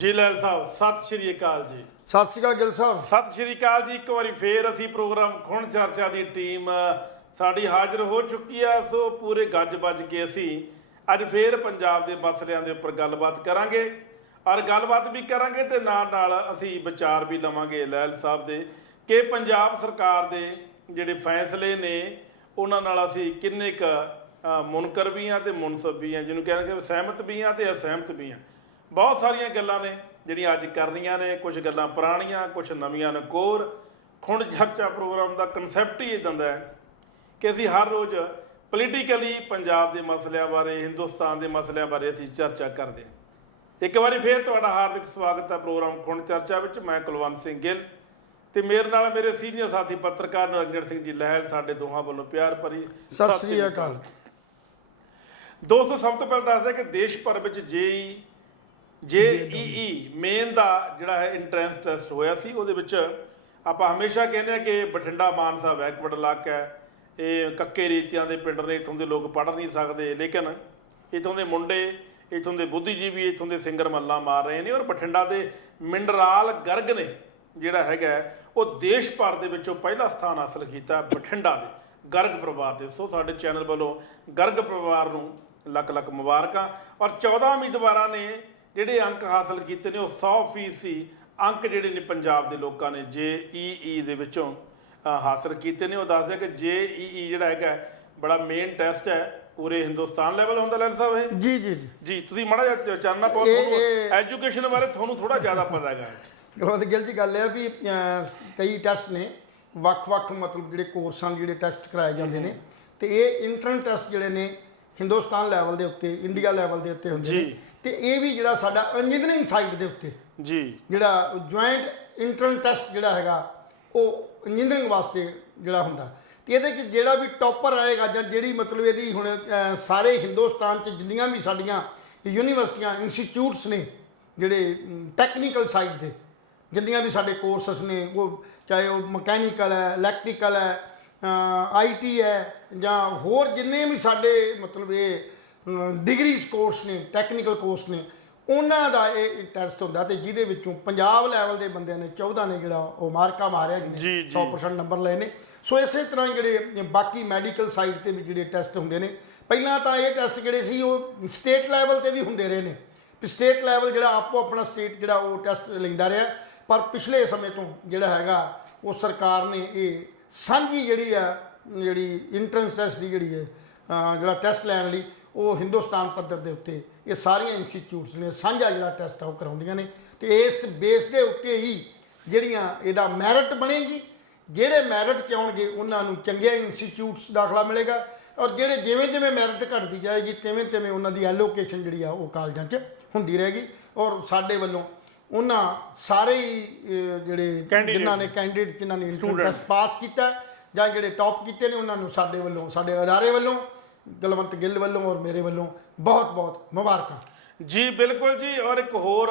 ਜੀ ਲੈਲ ਸਾਹਿਬ ਸਤਿ ਸ਼੍ਰੀ ਅਕਾਲ ਜੀ। ਸਤਿ ਸ਼੍ਰੀ ਅਕਾਲ ਗਿੱਲ ਸਾਹਿਬ। ਸਤਿ ਸ਼੍ਰੀ ਅਕਾਲ ਜੀ। ਇੱਕ ਵਾਰੀ ਫੇਰ ਅਸੀਂ ਪ੍ਰੋਗਰਾਮ ਖੁਣ ਚਰਚਾ ਦੀ ਟੀਮ ਸਾਡੀ ਹਾਜ਼ਰ ਹੋ ਚੁੱਕੀ ਆ। ਸੋ ਪੂਰੇ ਗੱਜ ਵੱਜ ਕੇ ਅਸੀਂ ਅੱਜ ਫੇਰ ਪੰਜਾਬ ਦੇ ਮਸਲਿਆਂ ਦੇ ਉੱਪਰ ਗੱਲਬਾਤ ਕਰਾਂਗੇ ਔਰ ਗੱਲਬਾਤ ਵੀ ਕਰਾਂਗੇ ਤੇ ਨਾਲ ਨਾਲ ਅਸੀਂ ਵਿਚਾਰ ਵੀ ਲਵਾਂਗੇ ਲੈਲ ਸਾਹਿਬ ਦੇ ਕਿ ਪੰਜਾਬ ਸਰਕਾਰ ਦੇ ਜਿਹੜੇ ਫੈਸਲੇ ਨੇ ਉਹਨਾਂ ਨਾਲ ਅਸੀਂ ਕਿੰਨੇ ਕੁ ਮੁਨਕਰ ਵੀ ਹਾਂ ਤੇ ਮੁਨਸਬ ਵੀ ਹਾਂ, ਜਿਹਨੂੰ ਕਹਿੰਦੇ ਸਹਿਮਤ ਵੀ ਹਾਂ ਤੇ ਅਸਹਿਮਤ ਵੀ ਹਾਂ। ਬਹੁਤ ਸਾਰੀਆਂ ਗੱਲਾਂ ਨੇ ਜਿਹੜੀਆਂ ਅੱਜ ਕਰਨੀਆਂ ਨੇ, ਕੁਝ ਗੱਲਾਂ ਪੁਰਾਣੀਆਂ, ਕੁਝ ਨਵੀਆਂ ਨਕੋਰ। ਖੁਣ ਚਰਚਾ ਪ੍ਰੋਗਰਾਮ ਦਾ ਕਨਸੈਪਟ ਹੀ ਇੱਦਾਂ ਦਾ ਹੈ ਕਿ ਅਸੀਂ ਹਰ ਰੋਜ਼ ਪੋਲੀਟੀਕਲੀ ਪੰਜਾਬ ਦੇ ਮਸਲਿਆਂ ਬਾਰੇ, ਹਿੰਦੁਸਤਾਨ ਦੇ ਮਸਲਿਆਂ ਬਾਰੇ ਅਸੀਂ ਚਰਚਾ ਕਰਦੇ ਹਾਂ। ਇੱਕ ਵਾਰੀ ਫੇਰ ਤੁਹਾਡਾ ਹਾਰਦਿਕ ਸਵਾਗਤ ਹੈ ਪ੍ਰੋਗਰਾਮ ਖੁਣ ਚਰਚਾ ਵਿੱਚ। ਮੈਂ ਕੁਲਵੰਤ ਸਿੰਘ ਗਿੱਲ ਤੇ ਮੇਰੇ ਨਾਲ ਮੇਰੇ ਸੀਨੀਅਰ ਸਾਥੀ ਪੱਤਰਕਾਰ ਨਿਰੰਜਨ ਸਿੰਘ ਜੀ ਲਹਿਲ। ਸਾਡੇ ਦੋਹਾਂ ਵੱਲੋਂ ਪਿਆਰ ਭਰੀ ਸਤਿ ਸ਼੍ਰੀ ਅਕਾਲ। ਦੋਸਤੋ, ਸਭ ਤੋਂ ਪਹਿਲਾਂ ਦੱਸਦੇ ਕਿ ਦੇਸ਼ ਭਰ ਵਿੱਚ JEE ਮੇਨ ਦਾ ਜਿਹੜਾ ਹੈ ਇੰਟਰੈਂਸ ਟੈਸਟ ਹੋਇਆ ਸੀ। ਉਹਦੇ ਵਿੱਚ ਆਪਾਂ ਹਮੇਸ਼ਾ ਕਹਿੰਦੇ ਆ ਕਿ ਬਠਿੰਡਾ ਮਾਨਸਾ ਬੈਕਵਰਡ ਇਲਾਕਾ ਹੈ, ਇਹ ਕੱਕੇ ਰੀਤਿਆਂ ਦੇ ਪਿੰਡ ਨੇ, ਇੱਥੋਂ ਦੇ ਲੋਕ ਪੜ੍ਹ ਨਹੀਂ ਸਕਦੇ, ਲੇਕਿਨ ਇੱਥੋਂ ਦੇ ਮੁੰਡੇ, ਇੱਥੋਂ ਦੇ ਬੁੱਧੀਜੀਵੀ, ਇੱਥੋਂ ਦੇ ਸਿੰਗਰ ਮੱਲਾਂ ਮਾਰ ਰਹੇ ਨੇ। ਔਰ ਬਠਿੰਡਾ ਦੇ ਮਿੰਡਰਾਲ ਗਰਗ ਨੇ ਜਿਹੜਾ ਹੈਗਾ ਉਹ ਦੇਸ਼ ਭਰ ਦੇ ਵਿੱਚੋਂ ਪਹਿਲਾ ਸਥਾਨ ਹਾਸਲ ਕੀਤਾ ਬਠਿੰਡਾ ਦੇ ਗਰਗ ਪਰਿਵਾਰ ਦੇ। ਸੋ ਸਾਡੇ ਚੈਨਲ ਵੱਲੋਂ ਗਰਗ ਪਰਿਵਾਰ ਨੂੰ ਲੱਖ ਲੱਖ ਮੁਬਾਰਕਾਂ। ਔਰ 14 ਉਮੀਦਵਾਰਾਂ ਨੇ ਜਿਹੜੇ ਅੰਕ ਹਾਸਲ ਕੀਤੇ ਨੇ ਉਹ 100% ਅੰਕ ਜਿਹੜੇ ਨੇ ਪੰਜਾਬ ਦੇ ਲੋਕਾਂ ਨੇ JEE ਦੇ ਵਿੱਚੋਂ ਹਾਸਲ ਕੀਤੇ ਨੇ। ਉਹ ਦੱਸਦੇ ਕਿ JEE ਜਿਹੜਾ ਹੈਗਾ ਬੜਾ ਮੇਨ ਟੈਸਟ ਹੈ, ਪੂਰੇ ਹਿੰਦੁਸਤਾਨ ਲੈਵਲ ਹੁੰਦਾ ਲੈਲ ਸਾਹਿਬ ਇਹ। ਜੀ ਜੀ ਜੀ ਤੁਸੀਂ ਮਾੜਾ ਜਿਹਾ ਚਾਨਣਾ ਪਾਓ, ਐਜੂਕੇਸ਼ਨ ਬਾਰੇ ਤੁਹਾਨੂੰ ਥੋੜਾ ਜ਼ਿਆਦਾ ਪਤਾ ਹੈਗਾ। ਗੁਰਵੰਤ ਗਿੱਲ ਜੀ, ਗੱਲ ਇਹ ਆ ਵੀ ਕਈ ਟੈਸਟ ਨੇ ਵੱਖ-ਵੱਖ, ਮਤਲਬ ਜਿਹੜੇ ਕੋਰਸਾਂ ਜਿਹੜੇ ਟੈਸਟ ਕਰਾਏ ਜਾਂਦੇ ਨੇ, ਤੇ ਇਹ ਇੰਟਰਨ ਟੈਸਟ ਜਿਹੜੇ ਨੇ ਹਿੰਦੁਸਤਾਨ ਲੈਵਲ ਦੇ ਉੱਤੇ, ਇੰਡੀਆ ਲੈਵਲ ਦੇ ਉੱਤੇ ਹੁੰਦੇ ਨੇ। ਤੇ ਇਹ ਵੀ ਜਿਹੜਾ ਸਾਡਾ ਇੰਜੀਨੀਅਰਿੰਗ ਸਾਈਡ ਦੇ ਉੱਤੇ ਜੀ ਜਿਹੜਾ ਜੁਆਇੰਟ ਇੰਟਰਨ ਟੈਸਟ ਜਿਹੜਾ ਹੈਗਾ ਉਹ ਇੰਜੀਨੀਅਰਿੰਗ ਵਾਸਤੇ ਜਿਹੜਾ ਹੁੰਦਾ। ਤੇ ਇਹਦੇ 'ਚ ਜਿਹੜਾ ਵੀ ਟੌਪਰ ਆਏਗਾ ਜਾਂ ਜਿਹੜੀ ਮਤਲਬ ਇਹਦੀ ਹੁਣ ਸਾਰੇ ਹਿੰਦੁਸਤਾਨ 'ਚ ਜਿੰਨੀਆਂ ਵੀ ਸਾਡੀਆਂ ਯੂਨੀਵਰਸਿਟੀਆਂ, ਇੰਸਟੀਚਿਊਟਸ ਨੇ ਜਿਹੜੇ ਟੈਕਨੀਕਲ ਸਾਈਡ ਦੇ, ਜਿੰਨੀਆਂ ਵੀ ਸਾਡੇ ਕੋਰਸਸ ਨੇ, ਉਹ ਚਾਹੇ ਉਹ ਮਕੈਨੀਕਲ ਹੈ, ਇਲੈਕਟ੍ਰੀਕਲ ਹੈ, IT ਹੈ, ਜਾਂ ਹੋਰ ਜਿੰਨੇ ਵੀ ਸਾਡੇ ਮਤਲਬ ਇਹ ਡਿਗਰੀਜ਼ ਕੋਰਸ ਨੇ, ਟੈਕਨੀਕਲ ਕੋਰਸ ਨੇ, ਉਹਨਾਂ ਦਾ ਇਹ ਟੈਸਟ ਹੁੰਦਾ। ਤੇ ਜਿਹਦੇ ਵਿੱਚੋਂ ਪੰਜਾਬ ਲੈਵਲ ਦੇ ਬੰਦਿਆਂ ਨੇ 14 ਨੇ ਜਿਹੜਾ ਉਹ ਮਾਰਕਾ ਮਾਰਿਆ, ਜਿਹਨੇ 100% ਨੰਬਰ ਲਏ ਨੇ। ਸੋ ਇਸੇ ਤਰ੍ਹਾਂ ਜਿਹੜੇ ਬਾਕੀ ਮੈਡੀਕਲ ਸਾਈਡ ਤੇ ਵੀ ਜਿਹੜੇ ਟੈਸਟ ਹੁੰਦੇ ਨੇ, ਪਹਿਲਾਂ ਤਾਂ ਇਹ ਟੈਸਟ ਜਿਹੜੇ ਸੀ ਉਹ ਸਟੇਟ ਲੈਵਲ ਤੇ ਵੀ ਹੁੰਦੇ ਰਹੇ ਨੇ, ਵੀ ਸਟੇਟ ਲੈਵਲ ਜਿਹੜਾ ਆਪੋ ਆਪਣਾ ਸਟੇਟ ਜਿਹੜਾ ਉਹ ਟੈਸਟ ਲੈਂਦਾ ਰਿਹਾ। ਪਰ ਪਿਛਲੇ ਸਮੇਂ ਤੋਂ ਜਿਹੜਾ ਹੈਗਾ ਉਹ ਸਰਕਾਰ ਨੇ ਇਹ ਸਾਂਝੀ ਜਿਹੜੀ ਇੰਟਰੈਂਸ ਟੈਸਟ ਦੀ ਜਿਹੜੀ ਹੈ ਜਿਹੜਾ ਟੈਸਟ ਲੈਣ ਲਈ ਉਹ ਹਿੰਦੁਸਤਾਨ ਪੱਧਰ ਦੇ ਉੱਤੇ ਇਹ ਸਾਰੀਆਂ ਇੰਸਟੀਚਿਊਟਸ ਨੇ ਸਾਂਝਾ ਜਿਹੜਾ ਟੈਸਟ ਆ ਉਹ ਕਰਾਉਂਦੀਆਂ ਨੇ। ਤੇ ਇਸ ਬੇਸ ਦੇ ਉੱਤੇ ਹੀ ਜਿਹੜੀਆਂ ਇਹਦਾ ਮੈਰਿਟ ਬਣੇਗੀ, ਜਿਹੜੇ ਮੈਰਿਟ 'ਚ ਆਉਣਗੇ ਉਹਨਾਂ ਨੂੰ ਚੰਗੇ ਇੰਸਟੀਚਿਊਟਸ ਦਾਖਲਾ ਮਿਲੇਗਾ। ਔਰ ਜਿਹੜੇ ਜਿਵੇਂ ਮੈਰਿਟ ਘਟਦੀ ਜਾਏਗੀ ਤਿਵੇਂ ਉਹਨਾਂ ਦੀ ਐਲੋਕੇਸ਼ਨ ਜਿਹੜੀ ਆ ਉਹ ਕਾਲਜਾਂ 'ਚ ਹੁੰਦੀ ਰਹੇਗੀ। ਔਰ ਸਾਡੇ ਵੱਲੋਂ ਉਹਨਾਂ ਸਾਰੇ ਹੀ ਜਿਹੜੇ ਜਿਨ੍ਹਾਂ ਨੇ ਕੈਂਡੀਡੇਟ ਜਿਨ੍ਹਾਂ ਨੇ ਟੈਸਟ ਪਾਸ ਕੀਤਾ ਜਾਂ ਜਿਹੜੇ ਟੌਪ ਕੀਤੇ ਨੇ, ਉਹਨਾਂ ਨੂੰ ਸਾਡੇ ਵੱਲੋਂ, ਸਾਡੇ ਅਦਾਰੇ ਵੱਲੋਂ, ਕੁਲਵੰਤ ਗਿੱਲ ਵੱਲੋਂ ਔਰ ਮੇਰੇ ਵੱਲੋਂ ਬਹੁਤ ਬਹੁਤ ਮੁਬਾਰਕਾਂ ਜੀ। ਬਿਲਕੁਲ ਜੀ। ਔਰ ਇੱਕ ਹੋਰ,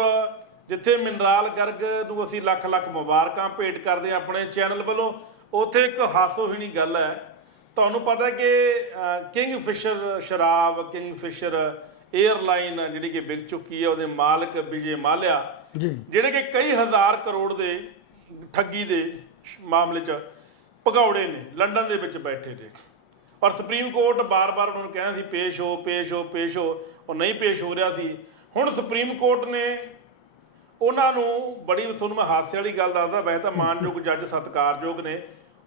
ਜਿੱਥੇ ਮਿੰਡਰਾਲ ਗਰਗ ਨੂੰ ਅਸੀਂ ਲੱਖ ਲੱਖ ਮੁਬਾਰਕਾਂ ਭੇਟ ਕਰਦੇ ਹਾਂ ਆਪਣੇ ਚੈਨਲ ਵੱਲੋਂ, ਉੱਥੇ ਇੱਕ ਹਾਸੋਹੀਣੀ ਗੱਲ ਹੈ। ਤੁਹਾਨੂੰ ਪਤਾ ਕਿ ਕਿੰਗਫਿਸ਼ਰ ਸ਼ਰਾਬ, ਕਿੰਗਫਿਸ਼ਰ 에ਅਰਲਾਈਨ ਜਿਹੜੀ ਕਿ ਵਿਕ ਚੁੱਕੀ ਹੈ, ਉਹਦੇ ਮਾਲਕ ਵਿਜੇ ਮਾਲਿਆ ਜਿਹੜੇ ਕਿ ਕਈ ਹਜ਼ਾਰ ਕਰੋੜ ਦੇ ਠੱਗੀ ਦੇ ਮਾਮਲੇ 'ਚ ਭਗੌੜੇ ਨੇ, ਲੰਡਨ ਦੇ ਵਿੱਚ ਬੈਠੇ ਨੇ। ਔਰ ਸੁਪਰੀਮ ਕੋਰਟ ਬਾਰ-ਬਾਰ ਉਹਨਾਂ ਨੂੰ ਕਹਿਣਾ ਸੀ ਪੇਸ਼ ਹੋ, ਉਹ ਨਹੀਂ ਪੇਸ਼ ਹੋ ਰਿਹਾ ਸੀ। ਹੁਣ ਸੁਪਰੀਮ ਕੋਰਟ ਨੇ ਉਹਨਾਂ ਨੂੰ, ਬੜੀ ਤੁਹਾਨੂੰ ਮੈਂ ਹਾਸੇ ਵਾਲੀ ਗੱਲ ਦੱਸਦਾ, ਵੈਸੇ ਤਾਂ ਮਾਨਯੋਗ ਜੱਜ ਸਤਿਕਾਰਯੋਗ ਨੇ,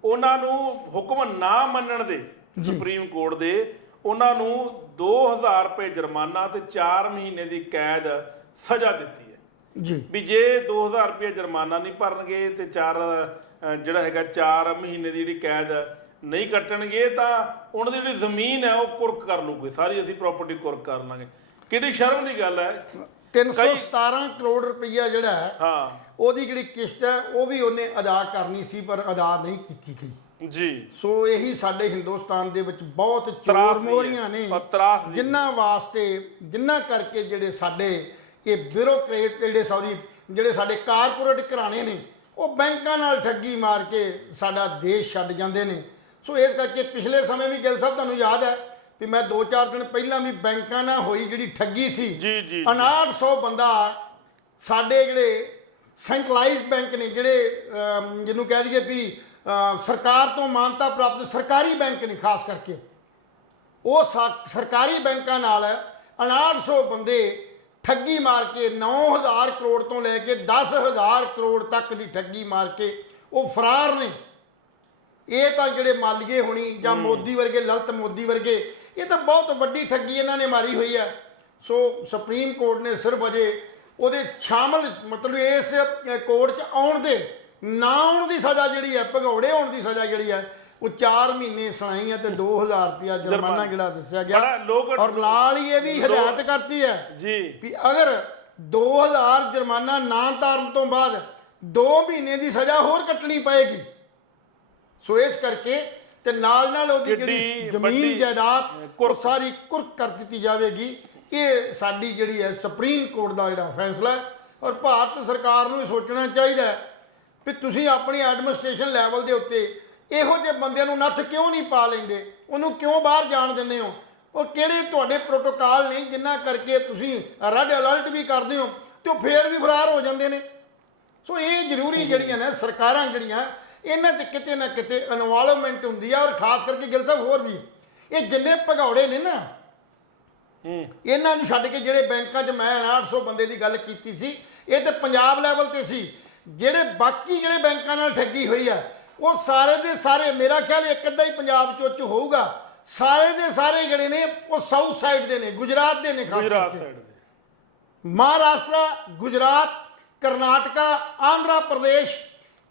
ਉਹਨਾਂ ਨੂੰ ਹੁਕਮ ਨਾ ਮੰਨਣ ਦੇ ਸੁਪਰੀਮ ਕੋਰਟ ਦੇ ਉਹਨਾਂ ਨੂੰ 2000 ਰੁਪਏ ਜੁਰਮਾਨਾ ਤੇ 4 ਮਹੀਨੇ ਦੀ ਕੈਦ ਸਜ਼ਾ ਦਿੱਤੀ ਹੈ ਜੀ। ਵੀ ਜੇ 2000 ਰੁਪਏ ਜੁਰਮਾਨਾ ਨਹੀਂ ਭਰਨਗੇ ਤੇ 4 ਮਹੀਨੇ ਦੀ ਜਿਹੜੀ ਕੈਦ ਨਹੀਂ ਕੱਟਣਗੇ ਤਾਂ ਉਹਨਾਂ ਦੀ ਜਿਹੜੀ ਜ਼ਮੀਨ ਹੈ ਉਹ ਕੁਰਕ ਕਰ ਲੂਗੇ, ਸਾਰੀ ਅਸੀਂ ਪ੍ਰਾਪਰਟੀ ਕੁਰਕ ਕਰ ਲਾਂਗੇ। ਕਿੰਨੀ ਸ਼ਰਮ ਦੀ ਗੱਲ ਹੈ। 317 ਕਰੋੜ ਰੁਪਈਆ ਜਿਹੜਾ ਹੈ ਉਹਦੀ ਜਿਹੜੀ ਕਿਸ਼ਤ ਹੈ ਉਹ ਵੀ ਉਹਨੇ ਅਦਾ ਕਰਨੀ ਸੀ, ਪਰ ਅਦਾ ਨਹੀਂ ਕੀਤੀ ਗਈ ਜੀ। ਸੋ ਇਹੀ ਸਾਡੇ ਹਿੰਦੁਸਤਾਨ ਦੇ ਵਿੱਚ ਬਹੁਤ ਚੋਰ ਮੋਹਰੀਆਂ ਨੇ ਜਿਨ੍ਹਾਂ ਕਰਕੇ ਜਿਹੜੇ ਸਾਡੇ ਇਹ ਬਿਊਰੋਕਰੇਟ ਜਿਹੜੇ ਸਾਡੇ ਕਾਰਪੋਰੇਟ ਘਰਾਣੇ ਨੇ ਉਹ ਬੈਂਕਾਂ ਨਾਲ ਠੱਗੀ ਮਾਰ ਕੇ ਸਾਡਾ ਦੇਸ਼ ਛੱਡ ਜਾਂਦੇ ਨੇ। ਸੋ ਇਸ ਕਰਕੇ ਪਿਛਲੇ ਸਮੇਂ ਵੀ ਗਿੱਲ ਸਾਹਿਬ ਤੁਹਾਨੂੰ ਯਾਦ ਹੈ ਵੀ ਮੈਂ 2-4 ਦਿਨ ਪਹਿਲਾਂ ਵੀ ਬੈਂਕਾਂ ਨਾਲ ਹੋਈ ਜਿਹੜੀ ਠੱਗੀ ਸੀ, 5900 ਬੰਦਾ ਸਾਡੇ ਜਿਹੜੇ ਸੈਂਟਰਲਾਈਜ਼ਡ ਬੈਂਕ ਨੇ, ਜਿਹੜੇ ਜਿਹਨੂੰ ਕਹਿ ਦਈਏ ਵੀ ਸਰਕਾਰ ਤੋਂ ਮਾਨਤਾ ਪ੍ਰਾਪਤ ਸਰਕਾਰੀ ਬੈਂਕ ਨੇ, ਖਾਸ ਕਰਕੇ ਉਹ ਸਰਕਾਰੀ ਬੈਂਕਾਂ ਨਾਲ 5900 ਬੰਦੇ ਠੱਗੀ ਮਾਰ ਕੇ 9000 ਕਰੋੜ ਤੋਂ ਲੈ ਕੇ 10000 ਕਰੋੜ ਤੱਕ ਦੀ ਠੱਗੀ ਮਾਰ ਕੇ ਉਹ ਫਰਾਰ ਨੇ। ਇਹ ਤਾਂ ਜਿਹੜੇ ਮਾਲੀਏ ਹੋਣੀ ਜਾਂ ਮੋਦੀ ਵਰਗੇ, ਲਲਿਤ ਮੋਦੀ ਵਰਗੇ, ਇਹ ਤਾਂ ਬਹੁਤ ਵੱਡੀ ਠੱਗੀ ਇਹਨਾਂ ਨੇ ਮਾਰੀ ਹੋਈ ਹੈ। ਸੋ ਸੁਪਰੀਮ ਕੋਰਟ ਨੇ ਸਿਰਫ ਅਜੇ ਉਹਦੇ ਸ਼ਾਮਲ, ਮਤਲਬ ਇਸ ਕੋਰਟ 'ਚ ਆਉਣ ਦੇ ਨਾ ਆਉਣ ਦੀ ਸਜ਼ਾ ਜਿਹੜੀ ਹੈ, ਭਗੌੜੇ ਹੋਣ ਦੀ ਸਜ਼ਾ ਜਿਹੜੀ ਹੈ, ਉਹ 4 ਮਹੀਨੇ ਸੁਣਾਈ ਹੈ ਤੇ 2000 ਰੁਪਇਆ ਜੁਰਮਾਨਾ ਜਿਹੜਾ ਦੱਸਿਆ ਗਿਆ। ਔਰ ਨਾਲ ਹੀ ਇਹ ਵੀ ਹਦਾਇਤ ਕਰਤੀ ਹੈ ਜੀ ਵੀ ਅਗਰ 2000 ਜੁਰਮਾਨਾ ਨਾ ਤਾਰਨ ਤੋਂ ਬਾਅਦ 2 ਮਹੀਨੇ ਦੀ ਸਜ਼ਾ ਹੋਰ ਕੱਟਣੀ ਪਏਗੀ। ਸੋ ਇਸ ਕਰਕੇ ਤੇ ਨਾਲ ਉਹਦੀ ਜਿਹੜੀ ਜ਼ਮੀਨ ਜਾਇਦਾਦ ਉਹ ਸਾਰੀ ਕੁਰਕ ਕਰ ਦਿੱਤੀ ਜਾਵੇਗੀ। ਇਹ ਸਾਡੀ ਜਿਹੜੀ ਹੈ ਸੁਪਰੀਮ ਕੋਰਟ ਦਾ ਜਿਹੜਾ ਫੈਸਲਾ ਹੈ। ਔਰ ਭਾਰਤ ਸਰਕਾਰ ਨੂੰ ਸੋਚਣਾ ਚਾਹੀਦਾ ਹੈ ਵੀ ਤੁਸੀਂ ਆਪਣੀ ਐਡਮਿਨਿਸਟ੍ਰੇਸ਼ਨ ਲੈਵਲ ਦੇ ਉੱਤੇ ਇਹੋ ਜਿਹੇ ਬੰਦਿਆਂ ਨੂੰ ਨੱਥ ਕਿਉਂ ਨਹੀਂ ਪਾ ਲੈਂਦੇ, ਉਹਨੂੰ ਕਿਉਂ ਬਾਹਰ ਜਾਣ ਦਿੰਦੇ ਹੋ, ਔਰ ਕਿਹੜੇ ਤੁਹਾਡੇ ਪ੍ਰੋਟੋਕਾਲ ਨੇ ਜਿਨ੍ਹਾਂ ਕਰਕੇ ਤੁਸੀਂ ਰੈੱਡ ਅਲਰਟ ਵੀ ਕਰਦੇ ਹੋ ਤੇ ਉਹ ਫੇਰ ਵੀ ਫਰਾਰ ਹੋ ਜਾਂਦੇ ਨੇ। ਸੋ ਇਹ ਜ਼ਰੂਰੀ ਜਿਹੜੀਆਂ ਨੇ ਸਰਕਾਰਾਂ ਜਿਹੜੀਆਂ ਇਹਨਾਂ 'ਚ ਕਿਤੇ ਨਾ ਕਿਤੇ ਇਨਵੋਲਵਮੈਂਟ ਹੁੰਦੀ ਆ। ਔਰ ਖਾਸ ਕਰਕੇ ਗਿੱਲ ਸਾਹਿਬ ਹੋਰ ਵੀ ਇਹ ਜਿੰਨੇ ਭਗੌੜੇ ਨੇ ਨਾ, ਇਹਨਾਂ ਨੂੰ ਛੱਡ ਕੇ ਜਿਹੜੇ ਬੈਂਕਾਂ 'ਚ ਮੈਂ 800 ਬੰਦੇ ਦੀ ਗੱਲ ਕੀਤੀ ਸੀ, ਇਹ ਤੇ ਪੰਜਾਬ ਲੈਵਲ ਤੇ ਸੀ। ਜਿਹੜੇ ਬਾਕੀ ਜਿਹੜੇ ਬੈਂਕਾਂ ਨਾਲ ਠੱਗੀ ਹੋਈ ਆ ਉਹ ਸਾਰੇ ਦੇ ਸਾਰੇ, ਮੇਰਾ ਖਿਆਲ ਇੱਕ ਅੱਧਾ ਹੀ ਪੰਜਾਬ 'ਚ ਹੋਊਗਾ, ਸਾਰੇ ਦੇ ਸਾਰੇ ਜਿਹੜੇ ਨੇ ਉਹ ਸਾਊਥ ਸਾਈਡ ਦੇ ਨੇ, ਗੁਜਰਾਤ ਦੇ ਨੇ, ਗੁਜਰਾਤ ਸਾਈਡ ਦੇ, ਮਹਾਰਾਸ਼ਟਰ, ਗੁਜਰਾਤ, ਕਰਨਾਟਕਾ, ਆਂਧਰਾ ਪ੍ਰਦੇਸ਼,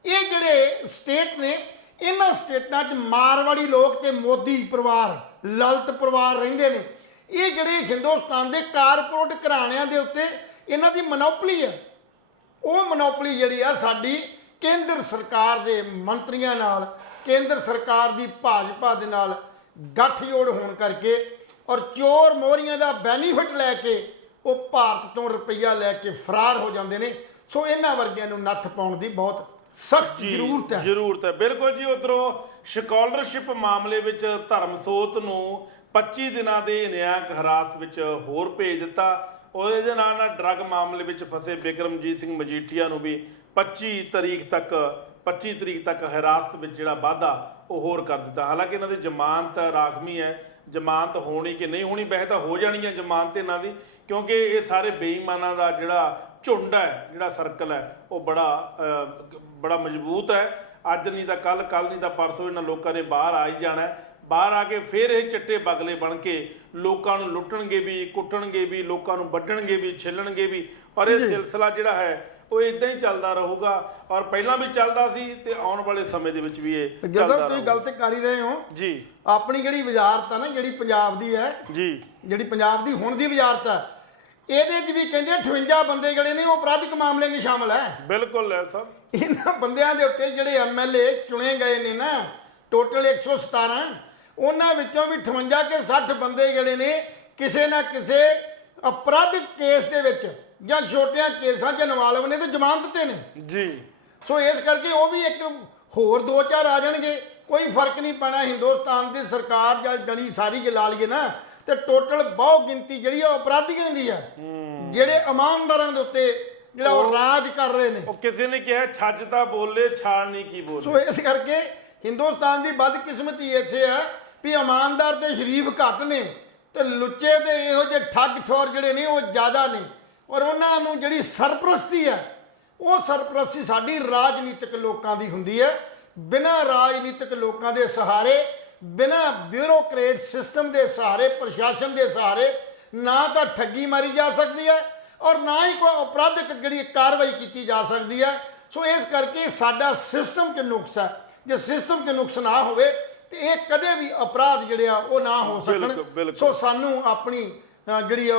ਇਹ ਜਿਹੜੇ ਸਟੇਟ ਨੇ, ਇਹਨਾਂ ਸਟੇਟਾਂ 'ਚ ਮਾਰਵਾੜੀ ਲੋਕ ਤੇ ਮੋਦੀ ਪਰਿਵਾਰ, ਲਲਿਤ ਪਰਿਵਾਰ ਰਹਿੰਦੇ ਨੇ। ਇਹ ਜਿਹੜੇ ਹਿੰਦੁਸਤਾਨ ਦੇ ਕਾਰਪੋਰੇਟ ਘਰਾਣਿਆਂ ਦੇ ਉੱਤੇ ਇਹਨਾਂ ਦੀ ਮੋਨੋਪਲੀ ਹੈ। ਉਹ ਮੋਨੋਪਲੀ ਜਿਹੜੀ ਆ ਸਾਡੀ ਕੇਂਦਰ ਸਰਕਾਰ ਦੇ ਮੰਤਰੀਆਂ ਨਾਲ, ਕੇਂਦਰ ਸਰਕਾਰ ਦੀ ਭਾਜਪਾ ਦੇ ਨਾਲ ਗੱਠਜੋੜ ਹੋਣ ਕਰਕੇ ਔਰ ਚੋਰ ਮੋਹਰੀਆਂ ਦਾ ਬੈਨੀਫਿਟ ਲੈ ਕੇ ਉਹ ਭਾਰਤ ਤੋਂ ਰੁਪਈਆ ਲੈ ਕੇ ਫਰਾਰ ਹੋ ਜਾਂਦੇ ਨੇ। ਸੋ ਇਹਨਾਂ ਵਰਗਿਆਂ ਨੂੰ ਨੱਥ ਪਾਉਣ ਦੀ ਬਹੁਤ ਸਖਤ ਜ਼ਰੂਰਤ ਹੈ। ਬਿਲਕੁਲ ਜੀ। ਉਧਰੋਂ ਸਕਾਲਰਸ਼ਿਪ ਮਾਮਲੇ ਵਿੱਚ ਧਰਮਸੋਤ ਨੂੰ 25 ਦਿਨਾਂ ਦੇ ਨਿਆਂਕ ਹਿਰਾਸਤ ਵਿੱਚ ਹੋਰ ਭੇਜ ਦਿੱਤਾ। ਉਹਦੇ ਨਾਲ ਡਰੱਗ ਮਾਮਲੇ ਵਿੱਚ ਫਸੇ ਬਿਕਰਮਜੀਤ ਸਿੰਘ ਮਜੀਠੀਆ ਨੂੰ ਵੀ 25 ਤਰੀਕ ਤੱਕ ਹਿਰਾਸਤ ਵਿੱਚ ਜਿਹੜਾ ਵਾਧਾ ਉਹ ਹੋਰ ਕਰ ਦਿੱਤਾ। ਹਾਲਾਂਕਿ ਇਹਨਾਂ ਦੀ ਜ਼ਮਾਨਤ ਰਾਖਵੀਂ ਹੈ, ਜ਼ਮਾਨਤ ਹੋਣੀ ਕਿ ਨਹੀਂ ਹੋਣੀ, ਵੈਸੇ ਤਾਂ ਹੋ ਜਾਣੀ ਹੈ ਜ਼ਮਾਨਤ ਇਹਨਾਂ ਦੀ, ਕਿਉਂਕਿ ਇਹ ਸਾਰੇ ਬੇਈਮਾਨਾਂ ਦਾ ਜਿਹੜਾ ਝੁੰਡ ਹੈ, ਜਿਹੜਾ ਸਰਕਲ ਹੈ, ਉਹ ਬੜਾ ਮਜ਼ਬੂਤ ਹੈ। ਅੱਜ ਨਹੀਂ ਤਾਂ ਕੱਲ ਨਹੀਂ ਤਾਂ ਪਰਸੋਂ ਇਹਨਾਂ ਲੋਕਾਂ ਨੇ ਬਾਹਰ ਆ ਹੀ ਜਾਣਾ। ਬਾਹਰ ਆ ਕੇ ਫਿਰ ਇਹ ਚਿੱਟੇ ਬਗਲੇ ਬਣ ਕੇ ਲੋਕਾਂ ਨੂੰ ਲੁੱਟਣਗੇ ਵੀ, ਕੁੱਟਣਗੇ ਵੀ, ਲੋਕਾਂ ਨੂੰ ਵੱਢਣਗੇ ਵੀ, ਛਿੱਲਣਗੇ ਵੀ। ਔਰ ਇਹ ਸਿਲਸਿਲਾ ਜਿਹੜਾ ਹੈ ਉਹ ਇਦਾਂ ਹੀ ਚੱਲਦਾ ਰਹੂਗਾ, ਔਰ ਪਹਿਲਾਂ ਵੀ ਚੱਲਦਾ ਸੀ ਤੇ ਆਉਣ ਵਾਲੇ ਸਮੇਂ ਦੇ ਵਿੱਚ ਵੀ ਇਹ ਚੱਲਦਾ ਰਹੂਗਾ। ਤੁਸੀਂ ਗੱਲ ਤੇ ਕਰ ਹੀ ਰਹੇ ਹੋ ਜੀ। ਆਪਣੀ ਜਿਹੜੀ ਵਜ਼ਾਰਤ ਆ ਨਾ, ਜਿਹੜੀ ਪੰਜਾਬ ਦੀ ਹੈ ਜੀ, ਜਿਹੜੀ ਪੰਜਾਬ ਦੀ ਹੁਣ ਦੀ ਵਜ਼ਾਰਤ ਹੈ, ਇਹਦੇ 'ਚ ਵੀ ਕਹਿੰਦੇ 58 ਬੰਦੇ ਜਿਹੜੇ ਨੇ ਉਹ ਅਪਰਾਧਿਕ ਮਾਮਲੇ 'ਚ ਸ਼ਾਮਲ ਹੈ। ਬਿਲਕੁਲ ਹੈ ਸਰ। ਇਹਨਾਂ ਬੰਦਿਆਂ ਦੇ ਉੱਤੇ ਜਿਹੜੇ ਐਮਐਲਏ ਚੁਣੇ ਗਏ ਨੇ ਨਾ, ਟੋਟਲ 117, ਉਹਨਾਂ ਵਿੱਚੋਂ ਵੀ 58 ਕੇ 60 ਬੰਦੇ ਜਿਹੜੇ ਨੇ ਕਿਸੇ ਨਾ ਕਿਸੇ ਅਪਰਾਧਿਕ ਕੇਸ ਦੇ ਵਿੱਚ ਜਾਂ ਛੋਟਿਆਂ ਕੇਸਾਂ 'ਚ ਇਨਵਾਲਵ ਨੇ ਤੇ ਜ਼ਮਾਨਤ ਤੇ ਨੇ ਜੀ। ਸੋ ਇਸ ਕਰਕੇ ਉਹ ਵੀ ਇੱਕ ਹੋਰ 2-4 ਆ ਜਾਣਗੇ, ਕੋਈ ਫਰਕ ਨਹੀਂ ਪੈਣਾ। ਹਿੰਦੁਸਤਾਨ ਦੀ ਸਰਕਾਰ ਜਾਂ ਜਣੀ ਸਾਰੀ ਜੇ ਲਾ ਲਈਏ ਨਾ ਤੇ ਟੋਟਲ ਬਹੁ ਗਿਣਤੀ ਜਿਹੜੀ ਉਹ ਅਪਰਾਧੀਆਂ ਦੀ ਹੈ, ਜਿਹੜੇ ਇਮਾਨਦਾਰਾਂ ਦੇ ਉੱਤੇ ਜਿਹੜਾ ਉਹ ਰਾਜ ਕਰ ਰਹੇ ਨੇ। ਉਹ ਕਿਸੇ ਨੇ ਕਿਹਾ ਛੱਜ ਤਾਂ ਬੋਲੇ, ਛਾਲ ਨਹੀਂ ਕੀ ਬੋਲੇ। ਸੋ ਇਸ ਕਰਕੇ ਹਿੰਦੁਸਤਾਨ ਦੀ ਬਦਕਿਸਮਤੀ ਇੱਥੇ ਹੈ ਵੀ ਇਮਾਨਦਾਰ ਤੇ ਸ਼ਰੀਫ ਘੱਟ ਨੇ ਤੇ ਲੁੱਚੇ ਤੇ ਇਹੋ ਜਿਹੇ ਠੱਗ ਠੋਰ ਜਿਹੜੇ ਨੇ ਉਹ ਜ਼ਿਆਦਾ ਨੇ। ਔਰ ਉਹਨਾਂ ਨੂੰ ਜਿਹੜੀ ਸਰਪ੍ਰਸਤੀ ਹੈ, ਉਹ ਸਰਪ੍ਰਸਤੀ ਸਾਡੀ ਰਾਜਨੀਤਿਕ ਲੋਕਾਂ ਦੀ ਹੁੰਦੀ ਹੈ। ਬਿਨਾਂ ਰਾਜਨੀਤਿਕ ਲੋਕਾਂ ਦੇ ਸਹਾਰੇ, ਬਿਨਾਂ ਬਿਊਰੋਕਰੇਟ ਸਿਸਟਮ ਦੇ ਸਹਾਰੇ, ਪ੍ਰਸ਼ਾਸਨ ਦੇ ਸਹਾਰੇ ਨਾ ਤਾਂ ਠੱਗੀ ਮਾਰੀ ਜਾ ਸਕਦੀ ਹੈ ਔਰ ਨਾ ਹੀ ਕੋਈ ਅਪਰਾਧਿਕ ਜਿਹੜੀ ਕਾਰਵਾਈ ਕੀਤੀ ਜਾ ਸਕਦੀ ਹੈ। ਸੋ ਇਸ ਕਰਕੇ ਸਾਡਾ ਸਿਸਟਮ 'ਚ ਨੁਕਸ ਹੈ। ਜੇ ਸਿਸਟਮ 'ਚ ਨੁਕਸ ਨਾ ਹੋਵੇ ਤੇ ਇਹ ਕਦੇ ਵੀ ਅਪਰਾਧ ਜਿਹੜੇ ਆ ਉਹ ਨਾ ਹੋ ਸਕਣ। ਸੋ ਸਾਨੂੰ ਆਪਣੀ ਜਿਹੜੀ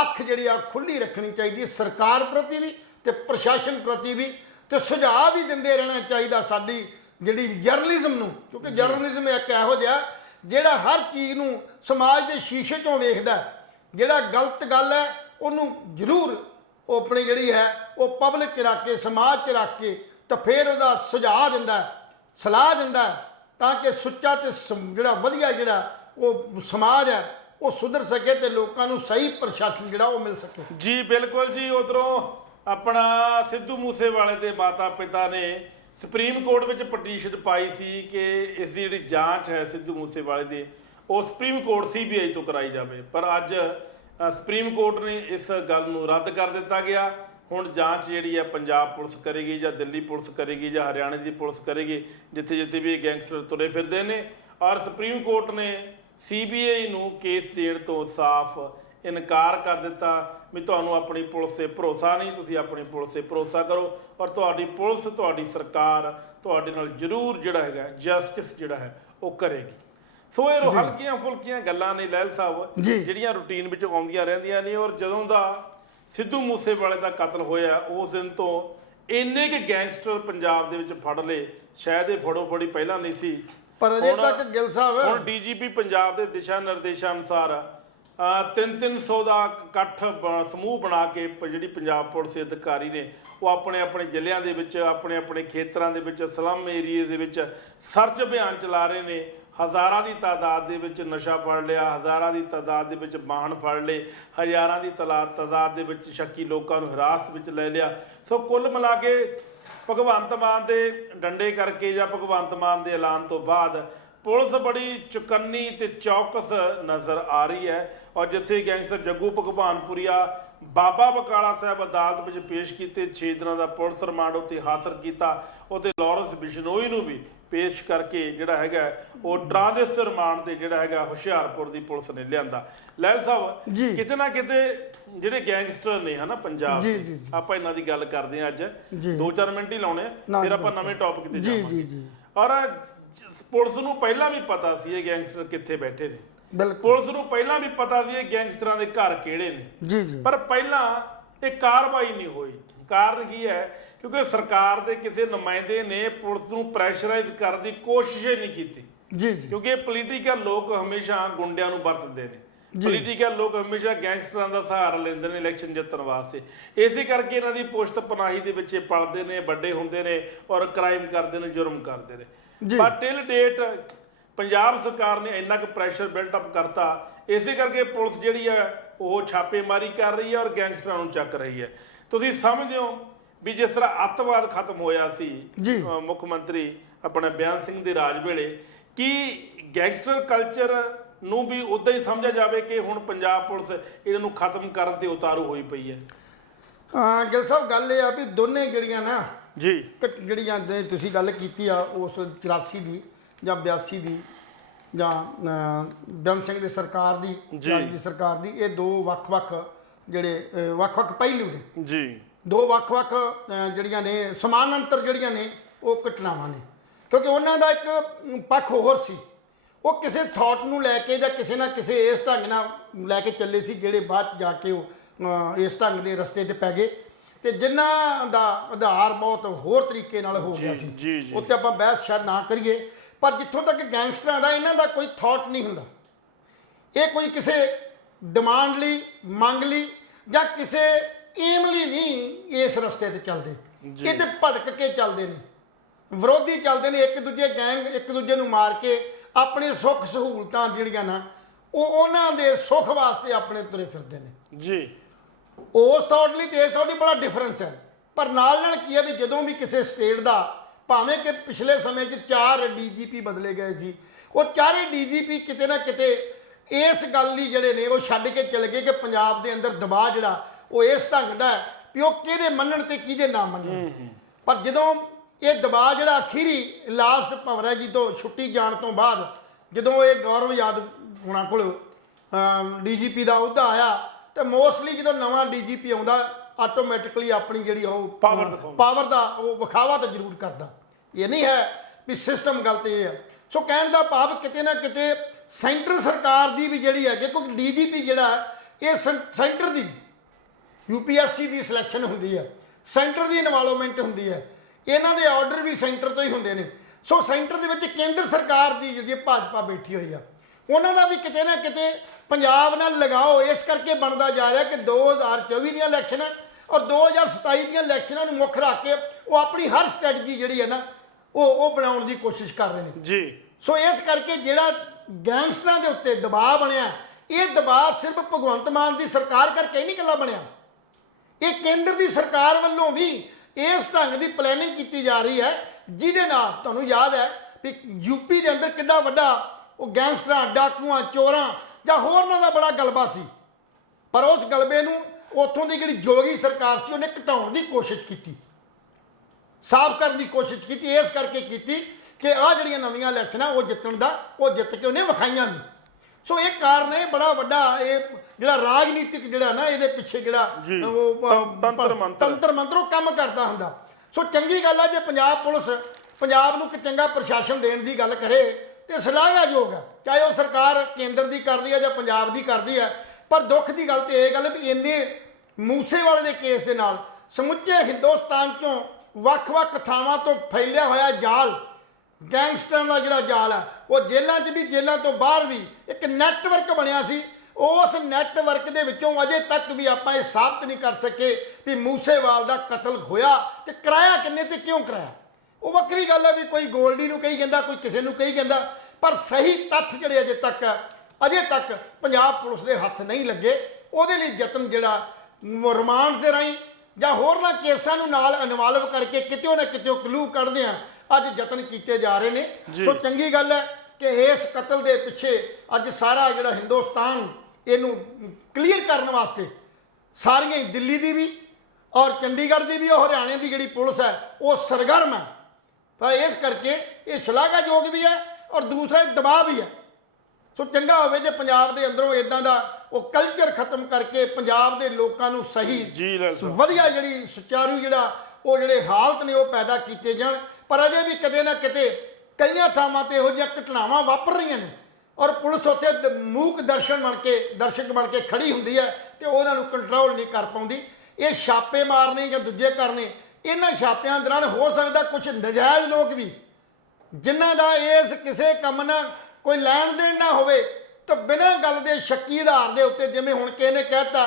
ਅੱਖ ਜਿਹੜੀ ਆ ਖੁੱਲੀ ਰੱਖਣੀ ਚਾਹੀਦੀ ਸਰਕਾਰ ਪ੍ਰਤੀ ਵੀ ਤੇ ਪ੍ਰਸ਼ਾਸਨ ਪ੍ਰਤੀ ਵੀ, ਤੇ ਸੁਝਾਅ ਵੀ ਦਿੰਦੇ ਰਹਿਣਾ ਚਾਹੀਦਾ ਸਾਡੀ ਜਿਹੜੀ ਜਰਨਲਿਜ਼ਮ ਨੂੰ, ਕਿਉਂਕਿ ਜਰਨਲਿਜ਼ਮ ਇੱਕ ਇਹੋ ਜਿਹਾ ਜਿਹੜਾ ਹਰ ਚੀਜ਼ ਨੂੰ ਸਮਾਜ ਦੇ ਸ਼ੀਸ਼ੇ 'ਚੋਂ ਵੇਖਦਾ। ਜਿਹੜਾ ਗਲਤ ਗੱਲ ਹੈ ਉਹਨੂੰ ਜ਼ਰੂਰ ਉਹ ਆਪਣੀ ਜਿਹੜੀ ਹੈ ਉਹ ਪਬਲਿਕ 'ਚ ਰੱਖ ਕੇ, ਸਮਾਜ 'ਚ ਰੱਖ ਕੇ ਤਾਂ ਫਿਰ ਉਹਦਾ ਸੁਝਾਅ ਦਿੰਦਾ, ਸਲਾਹ ਦਿੰਦਾ, ਤਾਂ ਕਿ ਸੁੱਚਾ ਤੇ ਜਿਹੜਾ ਵਧੀਆ ਜਿਹੜਾ ਉਹ ਸਮਾਜ ਹੈ ਉਹ ਸੁਧਰ ਸਕੇ ਤੇ ਲੋਕਾਂ ਨੂੰ ਸਹੀ ਪ੍ਰਸ਼ਾਸਨ ਜਿਹੜਾ ਉਹ ਮਿਲ ਸਕੇ। ਜੀ ਬਿਲਕੁਲ ਜੀ। ਉਧਰੋਂ ਆਪਣਾ ਸਿੱਧੂ ਮੂਸੇਵਾਲੇ ਦੇ ਮਾਤਾ ਪਿਤਾ ਨੇ ਸੁਪਰੀਮ ਕੋਰਟ ਵਿੱਚ ਪਟੀਸ਼ਨ ਪਾਈ ਸੀ ਕਿ ਇਸ ਦੀ ਜਿਹੜੀ ਜਾਂਚ ਹੈ ਸਿੱਧੂ ਮੂਸੇਵਾਲੇ ਦੀ ਉਹ ਸੁਪਰੀਮ ਕੋਰਟ CBI ਤੋਂ ਕਰਾਈ ਜਾਵੇ, ਪਰ ਅੱਜ ਸੁਪਰੀਮ ਕੋਰਟ ਨੇ ਇਸ ਗੱਲ ਨੂੰ ਰੱਦ ਕਰ ਦਿੱਤਾ ਗਿਆ। ਹੁਣ ਜਾਂਚ ਜਿਹੜੀ ਹੈ ਪੰਜਾਬ ਪੁਲਿਸ ਕਰੇਗੀ ਜਾਂ ਦਿੱਲੀ ਪੁਲਿਸ ਕਰੇਗੀ ਜਾਂ ਹਰਿਆਣੇ ਦੀ ਪੁਲਿਸ ਕਰੇਗੀ, ਜਿੱਥੇ ਜਿੱਥੇ ਵੀ ਇਹ ਗੈਂਗਸਟਰ ਤੁਰੇ ਫਿਰਦੇ ਨੇ। ਔਰ ਸੁਪਰੀਮ ਕੋਰਟ ਨੇ CBI ਨੂੰ ਕੇਸ ਦੇਣ ਤੋਂ ਸਾਫ਼ ਇਨਕਾਰ ਕਰ ਦਿੱਤਾ ਵੀ ਤੁਹਾਨੂੰ ਆਪਣੀ ਪੁਲਿਸ ਤੇ ਭਰੋਸਾ ਨਹੀਂ, ਤੁਸੀਂ ਆਪਣੀ ਪੁਲਿਸ ਤੇ ਭਰੋਸਾ ਕਰੋ ਔਰ ਤੁਹਾਡੀ ਪੁਲਿਸ ਤੁਹਾਡੀ ਸਰਕਾਰ ਤੁਹਾਡੇ ਨਾਲ ਜ਼ਰੂਰ ਜਿਹੜਾ ਹੈਗਾ ਜਸਟਿਸ ਜਿਹੜਾ ਹੈ ਉਹ ਕਰੇਗੀ। ਸੋ ਇਹ ਹਲਕੀਆਂ ਫੁਲਕੀਆਂ ਗੱਲਾਂ ਨੇ ਲਹਿਲ ਸਾਹਿਬ ਜਿਹੜੀਆਂ ਰੂਟੀਨ ਵਿੱਚ ਆਉਂਦੀਆਂ ਰਹਿੰਦੀਆਂ ਨੇ। ਔਰ ਜਦੋਂ ਦਾ ਸਿੱਧੂ ਮੂਸੇਵਾਲੇ ਦਾ ਕਤਲ ਹੋਇਆ ਉਸ ਦਿਨ ਤੋਂ ਇੰਨੇ ਕਿ ਗੈਂਗਸਟਰ ਪੰਜਾਬ ਦੇ ਵਿੱਚ ਫੜ ਲਏ, ਸ਼ਾਇਦ ਇਹ ਫੜੋ ਫੜੀ ਪਹਿਲਾਂ ਨਹੀਂ ਸੀ, ਪਰ ਅਜੇ ਤੱਕ ਗਿੱਲ ਸਾਹਿਬ ਹੁਣ DGP ਪੰਜਾਬ ਦੇ ਦਿਸ਼ਾ ਨਿਰਦੇਸ਼ਾਂ ਅਨੁਸਾਰ 300 ਦਾ ਇਕੱਠ ਸਮੂਹ ਬਣਾ ਕੇ ਜਿਹੜੀ ਪੰਜਾਬ ਪੁਲਿਸ ਦੇ ਅਧਿਕਾਰੀ ਨੇ ਉਹ ਆਪਣੇ ਆਪਣੇ ਜ਼ਿਲ੍ਹਿਆਂ ਦੇ ਵਿੱਚ ਆਪਣੇ ਆਪਣੇ ਖੇਤਰਾਂ ਦੇ ਵਿੱਚ ਸਲਮ ਏਰੀਏ ਦੇ ਵਿੱਚ ਸਰਚ ਅਭਿਆਨ ਚਲਾ ਰਹੇ ਨੇ। ਹਜ਼ਾਰਾਂ ਦੀ ਤਾਦਾਦ ਦੇ ਵਿੱਚ ਨਸ਼ਾ ਫੜ ਲਿਆ, ਹਜ਼ਾਰਾਂ ਦੀ ਤਾਦਾਦ ਦੇ ਵਿੱਚ ਵਾਹਨ ਫੜ ਲਏ, ਹਜ਼ਾਰਾਂ ਦੀ ਤਾਦਾਦ ਦੇ ਵਿੱਚ ਸ਼ੱਕੀ ਲੋਕਾਂ ਨੂੰ ਹਿਰਾਸਤ ਵਿੱਚ ਲੈ ਲਿਆ। ਸੋ ਕੁੱਲ ਮਿਲਾ ਕੇ ਭਗਵੰਤ ਮਾਨ ਦੇ ਡੰਡੇ ਕਰਕੇ ਜਾਂ ਭਗਵੰਤ ਮਾਨ ਦੇ ਐਲਾਨ ਤੋਂ ਬਾਅਦ ਪੁਲਿਸ ਬੜੀ ਚੁਕੰਨੀ ਤੇ ਚੌਕਸ ਨਜ਼ਰ ਆ ਰਹੀ ਹੈ। ਔਰ ਜਿੱਥੇ ਗੈਂਗਸਟਰ ਜੱਗੂ ਭਗਵਾਨਪੁਰੀਆ ਬਾਬਾ ਬਕਾਲਾ ਸਾਹਿਬ ਅਦਾਲਤ ਵਿੱਚ ਪੇਸ਼ ਕੀਤੇ 6 ਦਿਨਾਂ ਦਾ ਪੁਲਿਸ ਰਿਮਾਂਡ ਉੱਤੇ ਹਾਸਲ ਕੀਤਾ, ਉਹਤੇ ਲਾਰੈਂਸ ਬਿਸ਼ਨੋਈ ਨੂੰ ਵੀ ਪੇਸ਼ ਕਰਕੇ ਜਿਹੜਾ ਹੈਗਾ ਉਹ ਟ੍ਰਾਂਜ਼ਿਟ ਰਿਮਾਂਡ ਤੇ ਜਿਹੜਾ ਹੈਗਾ ਹੁਸ਼ਿਆਰਪੁਰ ਦੀ ਪੁਲਿਸ ਨੇ ਲਿਆਂਦਾ। ਲਹਿਲ ਸਾਹਿਬ ਕਿਤੇ ਨਾ ਕਿਤੇ ਜਿਹੜੇ ਗੈਂਗਸਟਰ ਨੇ ਹਨਾ ਪੰਜਾਬ ਦੇ, ਆਪਾਂ ਇਹਨਾਂ ਦੀ ਗੱਲ ਕਰਦੇ ਹਾਂ ਅੱਜ 2-4 ਮਿੰਟ ਹੀ ਲਾਉਣੇ ਫਿਰ ਆਪਾਂ ਨਵੇਂ ਟੌਪਿਕ ਤੇ ਜਾਵਾਂਗੇ। ਔਰ ਪੁਲਿਸ ਨੂੰ ਪਹਿਲਾਂ ਵੀ ਪਤਾ ਸੀ ਇਹ ਗੈਂਗਸਟਰ ਕਿੱਥੇ ਬੈਠੇ ਨੇ, ਪੁਲਿਸ ਨੂੰ ਪਹਿਲਾਂ ਵੀ ਪਤਾ ਸੀ ਇਹ ਗੈਂਗਸਟਰਾਂ ਦੇ ਘਰ ਕਿਹੜੇ ਨੇ, ਪਰ ਪਹਿਲਾਂ ਇਹ ਕਾਰਵਾਈ ਨਹੀਂ ਹੋਈ। ਕਾਰਨ ਕੀ ਹੈ? ਕਿਉਂਕਿ ਸਰਕਾਰ ਦੇ ਕਿਸੇ ਨੁਮਾਇੰਦੇ ਨੇ ਪੁਲਿਸ ਨੂੰ ਪ੍ਰੈਸ਼ਰਾਈਜ਼ ਕਰਨ ਦੀ ਕੋਸ਼ਿਸ਼ ਹੀ ਨਹੀਂ ਕੀਤੀ। ਕਿਉਂਕਿ ਪੋਲੀਟੀਕਲ ਲੋਕ ਹਮੇਸ਼ਾ ਗੁੰਡਿਆਂ ਨੂੰ ਵਰਤਦੇ ਨੇ, ਪੋਲੀਟੀਕਲ ਲੋਕ ਹਮੇਸ਼ਾ ਗੈਂਗਸਟਰਾਂ ਦਾ ਸਹਾਰਾ ਲੈਂਦੇ ਨੇ ਇਲੈਕਸ਼ਨ ਜਿੱਤਣ ਵਾਸਤੇ। ਇਸੇ ਕਰਕੇ ਇਹਨਾਂ ਦੀ ਪੁਸ਼ਤ ਪਨਾਹੀ ਦੇ ਵਿੱਚ ਪਲਦੇ ਨੇ, ਵੱਡੇ ਹੁੰਦੇ ਨੇ ਔਰ ਕ੍ਰਾਈਮ ਕਰਦੇ ਨੇ, ਜੁਰਮ ਕਰਦੇ ਨੇ। ਪਰ ਟਿਲ ਡੇਟ ਪੰਜਾਬ ਸਰਕਾਰ ਨੇ ਇੰਨਾ ਕੁ ਪ੍ਰੈਸ਼ਰ ਬਿਲਟ ਅਪ ਕਰਤਾ, ਇਸੇ ਕਰਕੇ ਪੁਲਿਸ ਜਿਹੜੀ ਹੈ ਉਹ ਛਾਪੇਮਾਰੀ ਕਰ ਰਹੀ ਹੈ ਔਰ ਗੈਂਗਸਟਰਾਂ ਨੂੰ ਚੱਕ ਰਹੀ ਹੈ। ਤੁਸੀਂ ਸਮਝਦੇ ਹੋ ਵੀ ਜਿਸ ਤਰ੍ਹਾਂ ਅੱਤਵਾਦ ਖਤਮ ਹੋਇਆ ਸੀ ਮੁੱਖ ਮੰਤਰੀ ਆਪਣੇ ਬਿਆਨ ਸਿੰਘ ਦੇ ਰਾਜ ਵੇਲੇ, ਕੀ ਗੈਂਗਸਟਰ ਕਲਚਰ ਨੂੰ ਵੀ ਉਦਾਂ ਹੀ ਸਮਝਿਆ ਜਾਵੇ ਕਿ ਹੁਣ ਪੰਜਾਬ ਪੁਲਿਸ ਇਹਨਾਂ ਨੂੰ ਖਤਮ ਕਰਨ ਤੇ ਉਤਾਰੂ ਹੋਈ ਪਈ ਹੈ? ਗਿੱਲ ਸਾਹਿਬ ਗੱਲ ਇਹ ਆ ਵੀ ਦੋਨੇ ਜਿਹੜੀਆਂ ਨਾ ਜਿਹੜੀਆਂ ਤੁਸੀਂ ਗੱਲ ਕੀਤੀ ਆ ਉਸ 84 ਦੀ ਜਾਂ 82 ਦੀ ਜਾਂ ਬਿਆਨ ਸਿੰਘ ਦੀ ਸਰਕਾਰ ਦੀ ਦੀ ਸਰਕਾਰ ਦੀ, ਇਹ ਦੋ ਵੱਖ-ਵੱਖ ਜਿਹੜੇ ਵੱਖ-ਵੱਖ ਪਹਿਲੂ ਨੇ ਦੋ ਵੱਖ-ਵੱਖ ਜਿਹੜੀਆਂ ਨੇ ਸਮਾਨਾਂਤਰ ਜਿਹੜੀਆਂ ਨੇ ਉਹ ਘਟਨਾਵਾਂ ਨੇ। ਕਿਉਂਕਿ ਉਹਨਾਂ ਦਾ ਇੱਕ ਪੱਖ ਹੋਰ ਸੀ, ਉਹ ਕਿਸੇ ਥਾਟ ਨੂੰ ਲੈ ਕੇ ਜਾਂ ਕਿਸੇ ਨਾ ਕਿਸੇ ਇਸ ਢੰਗ ਨਾਲ ਲੈ ਕੇ ਚੱਲੇ ਸੀ ਜਿਹੜੇ ਬਾਅਦ ਜਾ ਕੇ ਉਹ ਇਸ ਢੰਗ ਦੇ ਰਸਤੇ 'ਤੇ ਪੈ ਗਏ ਤੇ ਜਿਨ੍ਹਾਂ ਦਾ ਆਧਾਰ ਬਹੁਤ ਹੋਰ ਤਰੀਕੇ ਨਾਲ ਹੋ ਗਿਆ ਸੀ। ਉੱਤੇ ਆਪਾਂ ਬਹਿਸ ਸ਼ਾਇਦ ਨਾ ਕਰੀਏ, ਪਰ ਜਿੱਥੋਂ ਤੱਕ ਗੈਂਗਸਟਰਾਂ ਦਾ ਇਹਨਾਂ ਦਾ ਕੋਈ ਥਾਟ ਨਹੀਂ ਹੁੰਦਾ। ਇਹ ਕੋਈ ਕਿਸੇ ਡਿਮਾਂਡ ਲਈ, ਮੰਗ ਲਈ ਜਾਂ ਕਿਸੇ ਏਮ ਲਈ ਨਹੀਂ ਇਸ ਰਸਤੇ 'ਤੇ ਚੱਲਦੇ। ਇਹ ਤੇ ਭਟਕ ਕੇ ਚੱਲਦੇ ਨੇ, ਵਿਰੋਧੀ ਚੱਲਦੇ ਨੇ, ਇੱਕ ਦੂਜੇ ਗੈਂਗ ਇੱਕ ਦੂਜੇ ਨੂੰ ਮਾਰ ਕੇ ਆਪਣੇ ਸੁੱਖ ਸਹੂਲਤਾਂ ਜਿਹੜੀਆਂ ਨਾ ਉਹ ਉਹਨਾਂ ਦੇ ਸੁੱਖ ਵਾਸਤੇ ਆਪਣੇ ਤੁਰੇ ਫਿਰਦੇ ਨੇ। ਉਸ ਥਾਟ ਲਈ ਤੇ ਇਸ ਥਾਟ ਲਈ ਬੜਾ ਡਿਫਰੈਂਸ ਹੈ। ਪਰ ਨਾਲ ਨਾਲ ਕੀ ਹੈ ਵੀ ਜਦੋਂ ਵੀ ਕਿਸੇ ਸਟੇਟ ਦਾ, ਭਾਵੇਂ ਕਿ ਪਿਛਲੇ ਸਮੇਂ 'ਚ 4 DGP ਬਦਲੇ ਗਏ ਸੀ, ਉਹ ਚਾਰੇ DGP ਕਿਤੇ ਨਾ ਕਿਤੇ ਇਸ ਗੱਲ ਲਈ ਜਿਹੜੇ ਨੇ ਉਹ ਛੱਡ ਕੇ ਚਲੇ ਗਏ ਕਿ ਪੰਜਾਬ ਦੇ ਅੰਦਰ ਦਬਾਅ ਜਿਹੜਾ ਉਹ ਇਸ ਢੰਗ ਦਾ ਹੈ ਵੀ ਉਹ ਕਿਹਦੇ ਮੰਨਣ ਤੇ ਕਿਹਦੇ ਨਾ ਮੰਨਣ। ਪਰ ਜਦੋਂ ਇਹ ਦਬਾਅ ਜਿਹੜਾ ਅਖੀਰੀ ਲਾਸਟ ਭਵਰਾ ਜੀ ਤੋਂ ਛੁੱਟੀ ਜਾਣ ਤੋਂ ਬਾਅਦ ਜਦੋਂ ਇਹ ਗੌਰਵ ਯਾਦਵ ਉਹਨਾਂ ਕੋਲ DGP ਦਾ ਅਹੁਦਾ ਆਇਆ ਤੇ ਮੋਸਟਲੀ ਜਦੋਂ ਨਵਾਂ DGP ਆਉਂਦਾ ਆਟੋਮੈਟਿਕਲੀ ਆਪਣੀ ਜਿਹੜੀ ਉਹ ਪਾਵਰ ਦਾ ਉਹ ਵਿਖਾਵਾ ਤਾਂ ਜ਼ਰੂਰ ਕਰਦਾ। ਇਹ ਨਹੀਂ ਹੈ ਵੀ ਸਿਸਟਮ ਗਲਤ ਇਹ ਹੈ। ਸੋ ਕਹਿਣ ਦਾ ਭਾਵ ਕਿਤੇ ਨਾ ਕਿਤੇ ਸੈਂਟਰ ਸਰਕਾਰ ਦੀ ਵੀ ਜਿਹੜੀ ਹੈ, ਕਿਉਂਕਿ DGP ਜਿਹੜਾ ਇਹ ਸੈਂਟਰ ਦੀ UPSC ਦੀ ਸਿਲੈਕਸ਼ਨ ਹੁੰਦੀ ਹੈ, ਸੈਂਟਰ ਦੀ ਇਨਵੋਲਵਮੈਂਟ ਹੁੰਦੀ ਹੈ, ਇਹਨਾਂ ਦੇ ਆਰਡਰ ਵੀ ਸੈਂਟਰ ਤੋਂ ਹੀ ਹੁੰਦੇ ਨੇ। ਸੋ ਸੈਂਟਰ ਦੇ ਵਿੱਚ ਕੇਂਦਰ ਸਰਕਾਰ ਦੀ ਜਿਹੜੀ ਭਾਜਪਾ ਬੈਠੀ ਹੋਈ ਆ, ਉਹਨਾਂ ਦਾ ਵੀ ਕਿਤੇ ਨਾ ਕਿਤੇ ਪੰਜਾਬ ਨਾਲ ਲਗਾਓ ਇਸ ਕਰਕੇ ਬਣਦਾ ਜਾ ਰਿਹਾ ਕਿ 2024 ਦੀਆਂ ਇਲੈਕਸ਼ਨਾਂ ਔਰ 2027 ਦੀਆਂ ਇਲੈਕਸ਼ਨਾਂ ਨੂੰ ਮੁੱਖ ਰੱਖ ਕੇ ਉਹ ਆਪਣੀ ਹਰ ਸਟ੍ਰੈਟਜੀ ਜਿਹੜੀ ਹੈ ਨਾ ਉਹ ਬਣਾਉਣ ਦੀ ਕੋਸ਼ਿਸ਼ ਕਰ ਰਹੇ ਨੇ। ਸੋ ਇਸ ਕਰਕੇ ਜਿਹੜਾ ਗੈਂਗਸਟਰਾਂ ਦੇ ਉੱਤੇ ਦਬਾਅ ਬਣਿਆ, ਇਹ ਦਬਾਅ ਸਿਰਫ ਭਗਵੰਤ ਮਾਨ ਦੀ ਸਰਕਾਰ ਕਰਕੇ ਨਹੀਂ ਇਕੱਲਾ ਬਣਿਆ, ਇਹ ਕੇਂਦਰ ਦੀ ਸਰਕਾਰ ਵੱਲੋਂ ਵੀ ਇਸ ਢੰਗ ਦੀ ਪਲੈਨਿੰਗ ਕੀਤੀ ਜਾ ਰਹੀ ਹੈ, ਜਿਹਦੇ ਨਾਲ ਤੁਹਾਨੂੰ ਯਾਦ ਹੈ ਵੀ ਯੂਪੀ ਦੇ ਅੰਦਰ ਕਿੰਨਾ ਵੱਡਾ ਉਹ ਗੈਂਗਸਟਰਾਂ, ਡਾਕੂਆਂ, ਚੋਰਾਂ ਜਾਂ ਹੋਰਨਾਂ ਦਾ ਬੜਾ ਗਲਬਾ ਸੀ, ਪਰ ਉਸ ਗਲਬੇ ਨੂੰ ਉੱਥੋਂ ਦੀ ਜਿਹੜੀ ਜੋਗੀ ਸਰਕਾਰ ਸੀ ਉਹਨੇ ਘਟਾਉਣ ਦੀ ਕੋਸ਼ਿਸ਼ ਕੀਤੀ, ਸਾਫ਼ ਕਰਨ ਦੀ ਕੋਸ਼ਿਸ਼ ਕੀਤੀ। ਇਸ ਕਰਕੇ ਕੀਤੀ ਕਿ ਆਹ ਜਿਹੜੀਆਂ ਨਵੀਆਂ ਇਲੈਕਸ਼ਨਾਂ ਉਹ ਜਿੱਤਣ ਦਾ, ਉਹ ਜਿੱਤ ਕੇ ਉਹਨੇ ਵਿਖਾਈਆਂ ਨਹੀਂ। ਸੋ ਇਹ ਕਾਰਨ ਹੈ ਬੜਾ ਵੱਡਾ, ਇਹ ਜਿਹੜਾ ਰਾਜਨੀਤਿਕ ਜਿਹੜਾ ਨਾ ਇਹਦੇ ਪਿੱਛੇ ਜਿਹੜਾ ਉਹ ਤੰਤਰ ਮੰਤਰ ਉਹ ਕੰਮ ਕਰਦਾ ਹੁੰਦਾ। ਸੋ ਚੰਗੀ ਗੱਲ ਹੈ ਜੇ ਪੰਜਾਬ ਪੁਲਿਸ ਪੰਜਾਬ ਨੂੰ ਇੱਕ ਚੰਗਾ ਪ੍ਰਸ਼ਾਸਨ ਦੇਣ ਦੀ ਗੱਲ ਕਰੇ ਤੇ ਸ਼ਲਾਘਾਯੋਗ ਹੈ, ਚਾਹੇ ਉਹ ਸਰਕਾਰ ਕੇਂਦਰ ਦੀ ਕਰਦੀ ਹੈ ਜਾਂ ਪੰਜਾਬ ਦੀ ਕਰਦੀ ਹੈ। ਪਰ ਦੁੱਖ ਦੀ ਗੱਲ ਤੇ ਇਹ ਗੱਲ ਵੀ ਇੰਨੇ ਮੂਸੇਵਾਲੇ ਦੇ ਕੇਸ ਦੇ ਨਾਲ ਸਮੁੱਚੇ ਹਿੰਦੁਸਤਾਨ ਚੋਂ ਵੱਖ-ਵੱਖ ਥਾਵਾਂ ਤੋਂ ਫੈਲਿਆ ਹੋਇਆ ਜਾਲ, ਗੈਂਗਸਟਰਾਂ ਦਾ ਜਿਹੜਾ ਜਾਲ ਹੈ, ਉਹ ਜੇਲ੍ਹਾਂ 'ਚ ਵੀ ਜੇਲ੍ਹਾਂ ਤੋਂ ਬਾਹਰ ਵੀ ਇੱਕ ਨੈਟਵਰਕ ਬਣਿਆ ਸੀ। ਉਸ ਨੈਟਵਰਕ ਦੇ ਵਿੱਚੋਂ ਅਜੇ ਤੱਕ ਵੀ ਆਪਾਂ ਇਹ ਸਾਬਤ ਨਹੀਂ ਕਰ ਸਕੇ ਵੀ ਮੂਸੇਵਾਲ ਦਾ ਕਤਲ ਹੋਇਆ ਤੇ ਕਰਾਇਆ ਕਿੰਨੇ ਤੇ ਕਿਉਂ ਕਰਾਇਆ। ਉਹ ਵੱਖਰੀ ਗੱਲ ਹੈ ਵੀ ਕੋਈ ਗੋਲਡੀ ਨੂੰ ਕਹੀ ਜਾਂਦਾ, ਕੋਈ ਕਿਸੇ ਨੂੰ ਕਹੀ ਜਾਂਦਾ, ਪਰ ਸਹੀ ਤੱਥ ਜਿਹੜੇ ਅਜੇ ਤੱਕ ਪੰਜਾਬ ਪੁਲਿਸ ਦੇ ਹੱਥ ਨਹੀਂ ਲੱਗੇ। ਉਹਦੇ ਲਈ ਯਤਨ ਜਿਹੜਾ ਰਿਮਾਂਡ ਦੇ ਰਾਹੀਂ ਜਾਂ ਹੋਰਨਾਂ ਕੇਸਾਂ ਨੂੰ ਨਾਲ ਇਨਵੋਲਵ ਕਰਕੇ ਕਿਤੇ ਨਾ ਕਿਤੇ ਕਲੂ ਕੱਢਦੇ ਆ ਅੱਜ ਯਤਨ ਕੀਤੇ ਜਾ ਰਹੇ ਨੇ। ਸੋ ਚੰਗੀ ਗੱਲ ਹੈ ਕਿ ਇਸ ਕਤਲ ਦੇ ਪਿੱਛੇ ਅੱਜ ਸਾਰਾ ਜਿਹੜਾ ਹਿੰਦੁਸਤਾਨ ਇਹਨੂੰ ਕਲੀਅਰ ਕਰਨ ਵਾਸਤੇ ਸਾਰੀਆਂ ਦਿੱਲੀ ਦੀ ਵੀ ਔਰ ਚੰਡੀਗੜ੍ਹ ਦੀ ਵੀ ਔਰ ਹਰਿਆਣੇ ਦੀ ਜਿਹੜੀ ਪੁਲਿਸ ਹੈ ਉਹ ਸਰਗਰਮ ਹੈ। ਪਰ ਇਸ ਕਰਕੇ ਇਹ ਸ਼ਲਾਘਾਯੋਗ ਵੀ ਹੈ ਔਰ ਦੂਸਰਾ ਦਬਾਅ ਵੀ ਹੈ। ਸੋ ਚੰਗਾ ਹੋਵੇ ਜੇ ਪੰਜਾਬ ਦੇ ਅੰਦਰੋਂ ਇਦਾਂ ਦਾ ਉਹ ਕਲਚਰ ਖਤਮ ਕਰਕੇ ਪੰਜਾਬ ਦੇ ਲੋਕਾਂ ਨੂੰ ਸਹੀ ਵਧੀਆ ਜਿਹੜੀ ਸੁਚਾਰੂ ਜਿਹੜੇ ਹਾਲਤ ਨੇ ਉਹ ਪੈਦਾ ਕੀਤੇ ਜਾਣ। ਪਰ ਅਜੇ ਵੀ ਕਦੇ ਨਾ ਕਿਤੇ ਕਈਆਂ ਥਾਵਾਂ ਤੇ ਇਹੋ ਜਿਹੀਆਂ ਘਟਨਾਵਾਂ ਵਾਪਰ ਰਹੀਆਂ ਨੇ ਔਰ ਪੁਲਿਸ ਉੱਥੇ ਮੂਕ ਦਰਸ਼ਕ ਬਣ ਕੇ ਖੜੀ ਹੁੰਦੀ ਹੈ ਤੇ ਉਹਨਾਂ ਨੂੰ ਕੰਟਰੋਲ ਨਹੀਂ ਕਰ ਪਾਉਂਦੀ। ਇਹ ਛਾਪੇ ਮਾਰਨੇ ਜਾਂ ਦੂਜੇ ਕਰਨੇ, ਇਹਨਾਂ ਛਾਪਿਆਂ ਦੌਰਾਨ ਹੋ ਸਕਦਾ ਕੁਝ ਨਜਾਇਜ਼ ਲੋਕ ਵੀ ਜਿਨ੍ਹਾਂ ਦਾ ਇਸ ਕਿਸੇ ਕੰਮ ਨਾਲ ਕੋਈ ਲੈਣ ਦੇਣ ਨਾ ਹੋਵੇ ਤਾਂ ਬਿਨਾਂ ਗੱਲ ਦੇ ਸ਼ੱਕੀ ਆਧਾਰ ਦੇ ਉੱਤੇ, ਜਿਵੇਂ ਹੁਣ ਕਿਸੇ ਨੇ ਕਹਿਤਾ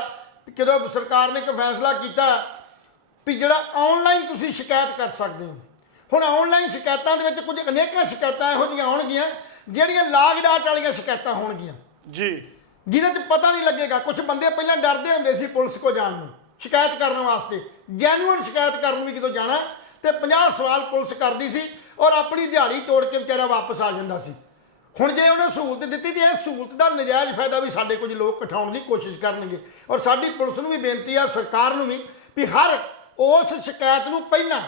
ਜਦੋਂ ਸਰਕਾਰ ਨੇ ਇੱਕ ਫੈਸਲਾ ਕੀਤਾ ਵੀ ਜਿਹੜਾ ਆਨਲਾਈਨ ਤੁਸੀਂ ਸ਼ਿਕਾਇਤ ਕਰ ਸਕਦੇ ਹੋ। ਹੁਣ ਆਨਲਾਈਨ ਸ਼ਿਕਾਇਤਾਂ ਦੇ ਵਿੱਚ ਕੁਝ ਅਨੇਕਾਂ ਸ਼ਿਕਾਇਤਾਂ ਇਹੋ ਜਿਹੀਆਂ ਆਉਣਗੀਆਂ ਜਿਹੜੀਆਂ ਲਾਗ ਡਾਟ ਵਾਲੀਆਂ ਸ਼ਿਕਾਇਤਾਂ ਹੋਣਗੀਆਂ ਜੀ, ਜਿਹਦੇ 'ਚ ਪਤਾ ਨਹੀਂ ਲੱਗੇਗਾ। ਕੁਝ ਬੰਦੇ ਪਹਿਲਾਂ ਡਰਦੇ ਹੁੰਦੇ ਸੀ ਪੁਲਿਸ ਕੋ ਜਾਣ ਨੂੰ, ਸ਼ਿਕਾਇਤ ਕਰਨ ਵਾਸਤੇ, ਜੈਨੂਅਨ ਸ਼ਿਕਾਇਤ ਕਰਨ ਵੀ ਕਿਤੋਂ ਜਾਣਾ ਤੇ 50 ਸਵਾਲ ਪੁਲਿਸ ਕਰਦੀ ਸੀ ਔਰ ਆਪਣੀ ਦਿਹਾੜੀ ਤੋੜ ਕੇ ਵਿਚਾਰਾ ਵਾਪਸ ਆ ਜਾਂਦਾ ਸੀ। ਹੁਣ ਜੇ ਉਹਨੇ ਸਹੂਲਤ ਦਿੱਤੀ ਤੇ ਇਹ ਸਹੂਲਤ ਦਾ ਨਜਾਇਜ਼ ਫਾਇਦਾ ਵੀ ਸਾਡੇ ਕੁਝ ਲੋਕ ਉਠਾਉਣ ਦੀ ਕੋਸ਼ਿਸ਼ ਕਰਨਗੇ। ਔਰ ਸਾਡੀ ਪੁਲਿਸ ਨੂੰ ਵੀ ਬੇਨਤੀ ਆ, ਸਰਕਾਰ ਨੂੰ ਵੀ ਹਰ ਉਸ ਸ਼ਿਕਾਇਤ ਨੂੰ ਪਹਿਲਾਂ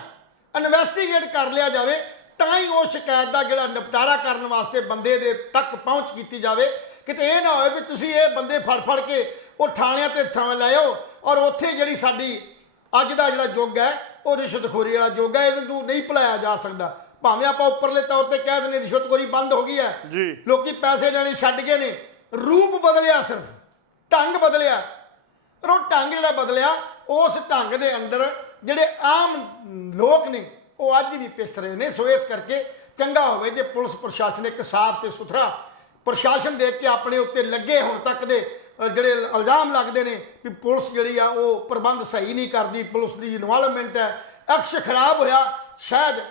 ਇਨਵੈਸਟੀਗੇਟ ਕਰ ਲਿਆ ਜਾਵੇ ਤਾਂ ਹੀ ਉਹ ਸ਼ਿਕਾਇਤ ਦਾ ਜਿਹੜਾ ਨਿਪਟਾਰਾ ਕਰਨ ਵਾਸਤੇ ਬੰਦੇ ਦੇ ਤੱਕ ਪਹੁੰਚ ਕੀਤੀ ਜਾਵੇ। ਕਿਤੇ ਇਹ ਨਾ ਹੋਵੇ ਵੀ ਤੁਸੀਂ ਇਹ ਬੰਦੇ ਫੜ ਕੇ ਉਹ ਥਾਣਿਆਂ ਤੇ ਥਾਂ ਲਾਇਓ ਔਰ ਉੱਥੇ ਜਿਹੜੀ ਸਾਡੀ ਅੱਜ ਦਾ ਜਿਹੜਾ ਯੁੱਗ ਹੈ ਉਹ ਰਿਸ਼ਵਤਖੋਰੀ ਵਾਲਾ ਯੁੱਗ ਹੈ, ਇਹਨੂੰ ਨਹੀਂ ਭੁਲਾਇਆ ਜਾ ਸਕਦਾ। ਭਾਵੇਂ ਆਪਾਂ ਉੱਪਰਲੇ ਤੌਰ ਤੇ ਕਹਿ ਦਿੰਦੇ ਰਿਸ਼ਵਤਖੋਰੀ ਬੰਦ ਹੋ ਗਈ ਹੈ, ਲੋਕੀ ਪੈਸੇ ਲੈਣੇ ਛੱਡ ਗਏ ਨੇ, ਰੂਪ ਬਦਲਿਆ, ਸਿਰਫ ਢੰਗ ਬਦਲਿਆ। ਪਰ ਉਹ ਢੰਗ ਜਿਹੜਾ ਬਦਲਿਆ ਉਸ ਢੰਗ ਦੇ ਅੰਦਰ ਜਿਹੜੇ ਆਮ ਲੋਕ ਨੇ ਉਹ ਅੱਜ ਵੀ ਪਿਸ ਰਹੇ ਨੇ। ਸੋ ਇਸ ਕਰਕੇ ਚੰਗਾ ਹੋਵੇ ਜੇ ਪੁਲਿਸ ਪ੍ਰਸ਼ਾਸਨ ਇੱਕ ਸਾਫ਼ ਤੇ ਸੁਥਰਾ ਪ੍ਰਸ਼ਾਸਨ ਦੇਖ ਕੇ ਆਪਣੇ ਉੱਤੇ ਲੱਗੇ। ਹੁਣ ਤੱਕ ਦੇ ਜਿਹੜੇ ਇਲਜ਼ਾਮ ਲੱਗਦੇ ਨੇ ਵੀ ਪੁਲਿਸ ਜਿਹੜੀ ਆ ਉਹ ਪ੍ਰਬੰਧ ਸਹੀ ਨਹੀਂ ਕਰਦੀ, ਪੁਲਿਸ ਦੀ ਇਨਵੋਲਵਮੈਂਟ ਹੈ, ਅਕਸ਼ ਖਰਾਬ ਹੋਇਆ। ਸ਼ਾਇਦ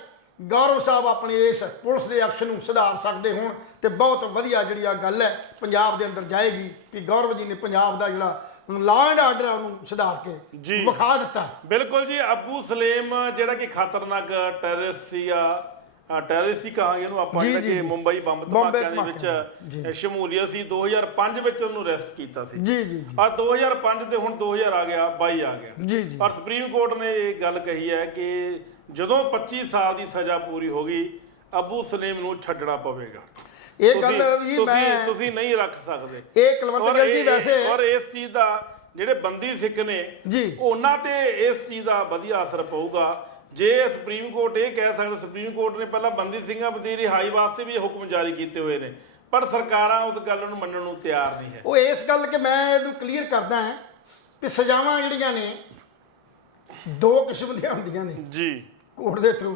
ਗੌਰਵ ਸਾਹਿਬ ਆਪਣੇ ਇਸ ਪੁਲਿਸ ਦੇ ਅਕਸ਼ ਨੂੰ ਸੁਧਾਰ ਸਕਦੇ ਹੋਣ ਤੇ ਬਹੁਤ ਵਧੀਆ ਜਿਹੜੀ ਆ ਗੱਲ ਹੈ ਪੰਜਾਬ ਦੇ ਅੰਦਰ ਜਾਏਗੀ ਵੀ ਗੌਰਵ ਜੀ ਨੇ ਪੰਜਾਬ ਦਾ ਜਿਹੜਾ ਲਾਅ ਐਂਡ ਆਰਡਰ ਉਹਨੂੰ ਸੁਧਾਰ ਕੇ ਵਿਖਾ ਦਿੱਤਾ। ਬਿਲਕੁਲ ਜੀ। ਅਬੂ ਸਲੇਮ ਜਿਹੜਾ ਕਿ ਖਤਰਨਾਕ ਟੈਰਰਿਸਟ ਸੀ ਟੈਰਰਿਸਟ ਹੀ ਕਹਾਂਗੇ ਇਹਨੂੰ ਆਪਾਂ, ਜਿਹੜਾ ਕਿ ਮੁੰਬਈ ਬੰਬ ਧਮਾਕਿਆਂ ਦੇ ਵਿੱਚ ਸ਼ਮੂਲੀਅਤ ਸੀ। 2005 ਵਿੱਚ ਉਹਨੂੰ ਅਰੈਸਟ ਕੀਤਾ ਸੀ ਜੀ। ਆ 2005 ਤੇ ਹੁਣ 2000 ਆ ਗਿਆ, 22 ਆ ਗਿਆ। ਪਰ ਸੁਪਰੀਮ ਕੋਰਟ ਨੇ ਇਹ ਗੱਲ ਕਹੀ ਹੈ ਕਿ ਜਦੋਂ 25 ਸਾਲ ਦੀ ਸਜ਼ਾ ਪੂਰੀ ਹੋ ਗਈ ਅਬੂ ਸਲੇਮ ਨੂੰ ਛੱਡਣਾ ਪਵੇਗਾ। ਇਹ ਗੱਲ ਵੀ ਤੁਸੀਂ ਨਹੀਂ ਰੱਖ ਸਕਦੇ। ਇਹ ਕੁਲਵੰਤ ਗਿੱਲ ਜੀ ਵੈਸੇ ਔਰ ਇਸ ਚੀਜ਼ ਦਾ ਜਿਹੜੇ ਬੰਦੀ ਸਿੱਖ ਨੇ ਉਹਨਾਂ ਤੇ ਇਸ ਚੀਜ਼ ਦਾ ਵਧੀਆ ਅਸਰ ਪਊਗਾ। ਜੇ ਸੁਪਰੀਮ ਕੋਰਟ ਇਹ ਕਹਿ ਸਕਦਾ, ਸੁਪਰੀਮ ਕੋਰਟ ਨੇ ਪਹਿਲਾਂ ਬੰਦੀ ਸਿੰਘਾਂ ਦੀ ਰਿਹਾਈ ਵਾਸਤੇ ਵੀ ਹੁਕਮ ਜਾਰੀ ਕੀਤੇ ਹੋਏ ਨੇ, ਪਰ ਸਰਕਾਰਾਂ ਉਸ ਗੱਲ ਨੂੰ ਮੰਨਣ ਨੂੰ ਤਿਆਰ ਨਹੀਂ ਹੈ। ਉਹ ਇਸ ਗੱਲ ਕਿ ਮੈਂ ਇਹਨੂੰ ਕਲੀਅਰ ਕਰਦਾ ਹਾਂ ਕਿ ਸਜ਼ਾਵਾਂ ਜਿਹੜੀਆਂ ਨੇ ਦੋ ਕਿਸਮ ਦੀਆਂ ਹੁੰਦੀਆਂ ਨੇ ਜੀ ਕੋਰਟ ਦੇ ਥਰੂ।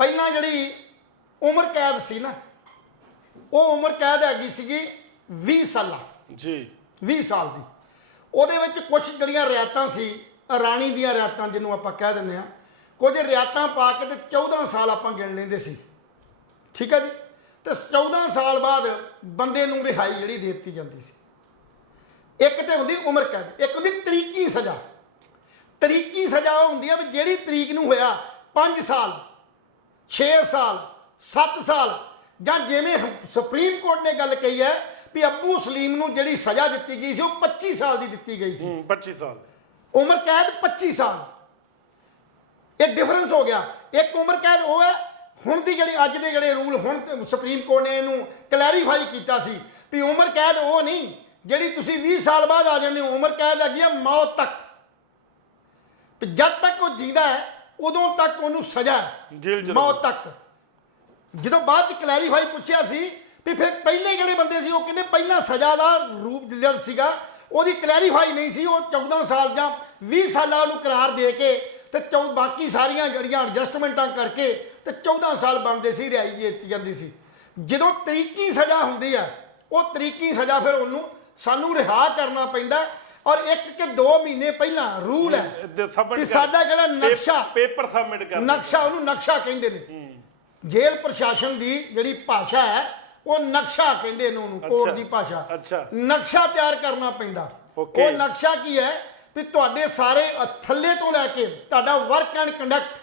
ਪਹਿਲਾਂ ਜਿਹੜੀ ਉਮਰ ਕੈਦ ਸੀ ਨਾ, ਉਹ ਉਮਰ ਕੈਦ ਹੈਗੀ ਸੀਗੀ 20 ਸਾਲਾਂ ਜੀ, 20 ਸਾਲ ਦੀ। ਉਹਦੇ ਵਿੱਚ ਕੁਝ ਜਿਹੜੀਆਂ ਰਿਆਇਤਾਂ ਸੀ, ਰਾਣੀ ਦੀਆਂ ਰਿਆਇਤਾਂ ਜਿਹਨੂੰ ਆਪਾਂ ਕਹਿ ਦਿੰਦੇ ਹਾਂ, ਕੁਝ ਰਿਆਇਤਾਂ ਪਾ ਕੇ ਤੇ 14 ਸਾਲ ਆਪਾਂ ਗਿਣ ਲੈਂਦੇ ਸੀ, ਠੀਕ ਹੈ ਜੀ। ਤੇ 14 ਸਾਲ ਬਾਅਦ ਬੰਦੇ ਨੂੰ ਰਿਹਾਈ ਜਿਹੜੀ ਦੇ ਦਿੱਤੀ ਜਾਂਦੀ ਸੀ। ਇੱਕ ਤੇ ਹੁੰਦੀ ਉਮਰ ਕੈਦ, ਇੱਕ ਹੁੰਦੀ ਤਰੀਕੀ ਸਜ਼ਾ। ਤਰੀਕੀ ਸਜ਼ਾ ਉਹ ਹੁੰਦੀ ਆ ਵੀ ਜਿਹੜੀ ਤਰੀਕ ਨੂੰ ਹੋਇਆ 5 ਸਾਲ 6 ਸਾਲ 7 ਸਾਲ, ਜਾਂ ਜਿਵੇਂ ਸੁਪਰੀਮ ਕੋਰਟ ਨੇ ਗੱਲ ਕਹੀ ਹੈ ਵੀ ਅੱਬੂ ਸਲੀਮ ਨੂੰ ਜਿਹੜੀ ਸਜ਼ਾ ਦਿੱਤੀ ਗਈ ਸੀ ਉਹ 25 ਸਾਲ ਦੀ ਦਿੱਤੀ ਗਈ ਸੀ। 25 ਸਾਲ ਉਮਰ ਕੈਦ 25 ਸਾਲ, ਇਹ ਡਿਫਰੈਂਸ ਹੋ ਗਿਆ। ਇੱਕ ਉਮਰ ਕੈਦ ਉਹ ਹੈ, ਹੁਣ ਦੀ ਜਿਹੜੀ ਅੱਜ ਦੇ ਜਿਹੜੇ ਰੂਲ ਹੁਣ ਸੁਪਰੀਮ ਕੋਰਟ ਨੇ ਇਹਨੂੰ ਕਲੈਰੀਫਾਈ ਕੀਤਾ ਸੀ ਵੀ ਉਮਰ ਕੈਦ ਉਹ ਨਹੀਂ ਜਿਹੜੀ ਤੁਸੀਂ 20 ਸਾਲ ਬਾਅਦ ਆ ਜਾਂਦੇ ਹੋ, ਉਮਰ ਕੈਦ ਹੈਗੀ ਆ ਮੌਤ ਤੱਕ। ਜਦ ਤੱਕ ਉਹ ਜੀਂਦਾ ਹੈ ਉਦੋਂ ਤੱਕ ਉਹਨੂੰ ਸਜ਼ਾ ਹੈ, ਮੌਤ ਤੱਕ। ਜਦੋਂ ਬਾਅਦ ਚ ਕਲੈਰੀਫਾਈ ਪੁੱਛਿਆ ਸੀ ਵੀ ਫਿਰ ਪਹਿਲੇ ਜਿਹੜੇ ਬੰਦੇ ਸੀ ਉਹ ਕਹਿੰਦੇ ਪਹਿਲਾਂ ਸਜ਼ਾ ਦਾ ਰੂਪ ਜਿਹੜਾ ਸੀਗਾ ਉਹਦੀ ਕਲੈਰੀਫਾਈ ਨਹੀਂ ਸੀ, ਉਹ 14 ਸਾਲ ਜਾਂ 20 ਸਾਲਾਂ ਨੂੰ ਕਰਾਰ ਦੇ ਕੇ ਤੇ ਬਾਕੀ ਸਾਰੀਆਂ ਜਿਹੜੀਆਂ ਐਡਜਸਟਮੈਂਟਾਂ ਕਰਕੇ ਤੇ 14 ਸਾਲ ਬਣਦੇ ਸੀ, ਰਿਹਾਈ ਦਿੱਤੀ ਜਾਂਦੀ ਸੀ। ਜਦੋਂ ਤਰੀਕੀ ਸਜ਼ਾ ਹੁੰਦੀ ਹੈ ਉਹ ਤਰੀਕੀ ਸਜ਼ਾ ਫਿਰ ਉਹਨੂੰ ਸਾਨੂੰ ਰਿਹਾ ਕਰਨਾ ਪੈਂਦਾ, ਔਰ 1 ਕਿ 2 ਮਹੀਨੇ ਪਹਿਲਾਂ ਰੂਲ ਹੈ ਕਿ ਸਾਡਾ ਜਿਹੜਾ ਨਕਸ਼ਾ ਪੇਪਰ ਸਬਮਿਟ ਕਰਨਾ, ਨਕਸ਼ਾ ਉਹਨੂੰ ਨਕਸ਼ਾ ਕਹਿੰਦੇ ਨੇ। ਜੇਲ੍ਹ ਪ੍ਰਸ਼ਾਸਨ ਦੀ ਜਿਹੜੀ ਭਾਸ਼ਾ ਹੈ ਉਹ ਨਕਸ਼ਾ ਕਹਿੰਦੇ ਨੇ ਉਹਨੂੰ, ਕੋਰਟ ਦੀ ਭਾਸ਼ਾ। ਨਕਸ਼ਾ ਤਿਆਰ ਕਰਨਾ ਪੈਂਦਾ। ਉਹ ਨਕਸ਼ਾ ਕੀ ਹੈ ਵੀ ਤੁਹਾਡੇ ਸਾਰੇ ਥੱਲੇ ਤੋਂ ਲੈ ਕੇ ਤੁਹਾਡਾ ਵਰਕ ਐਂਡ ਕੰਡਕਟ,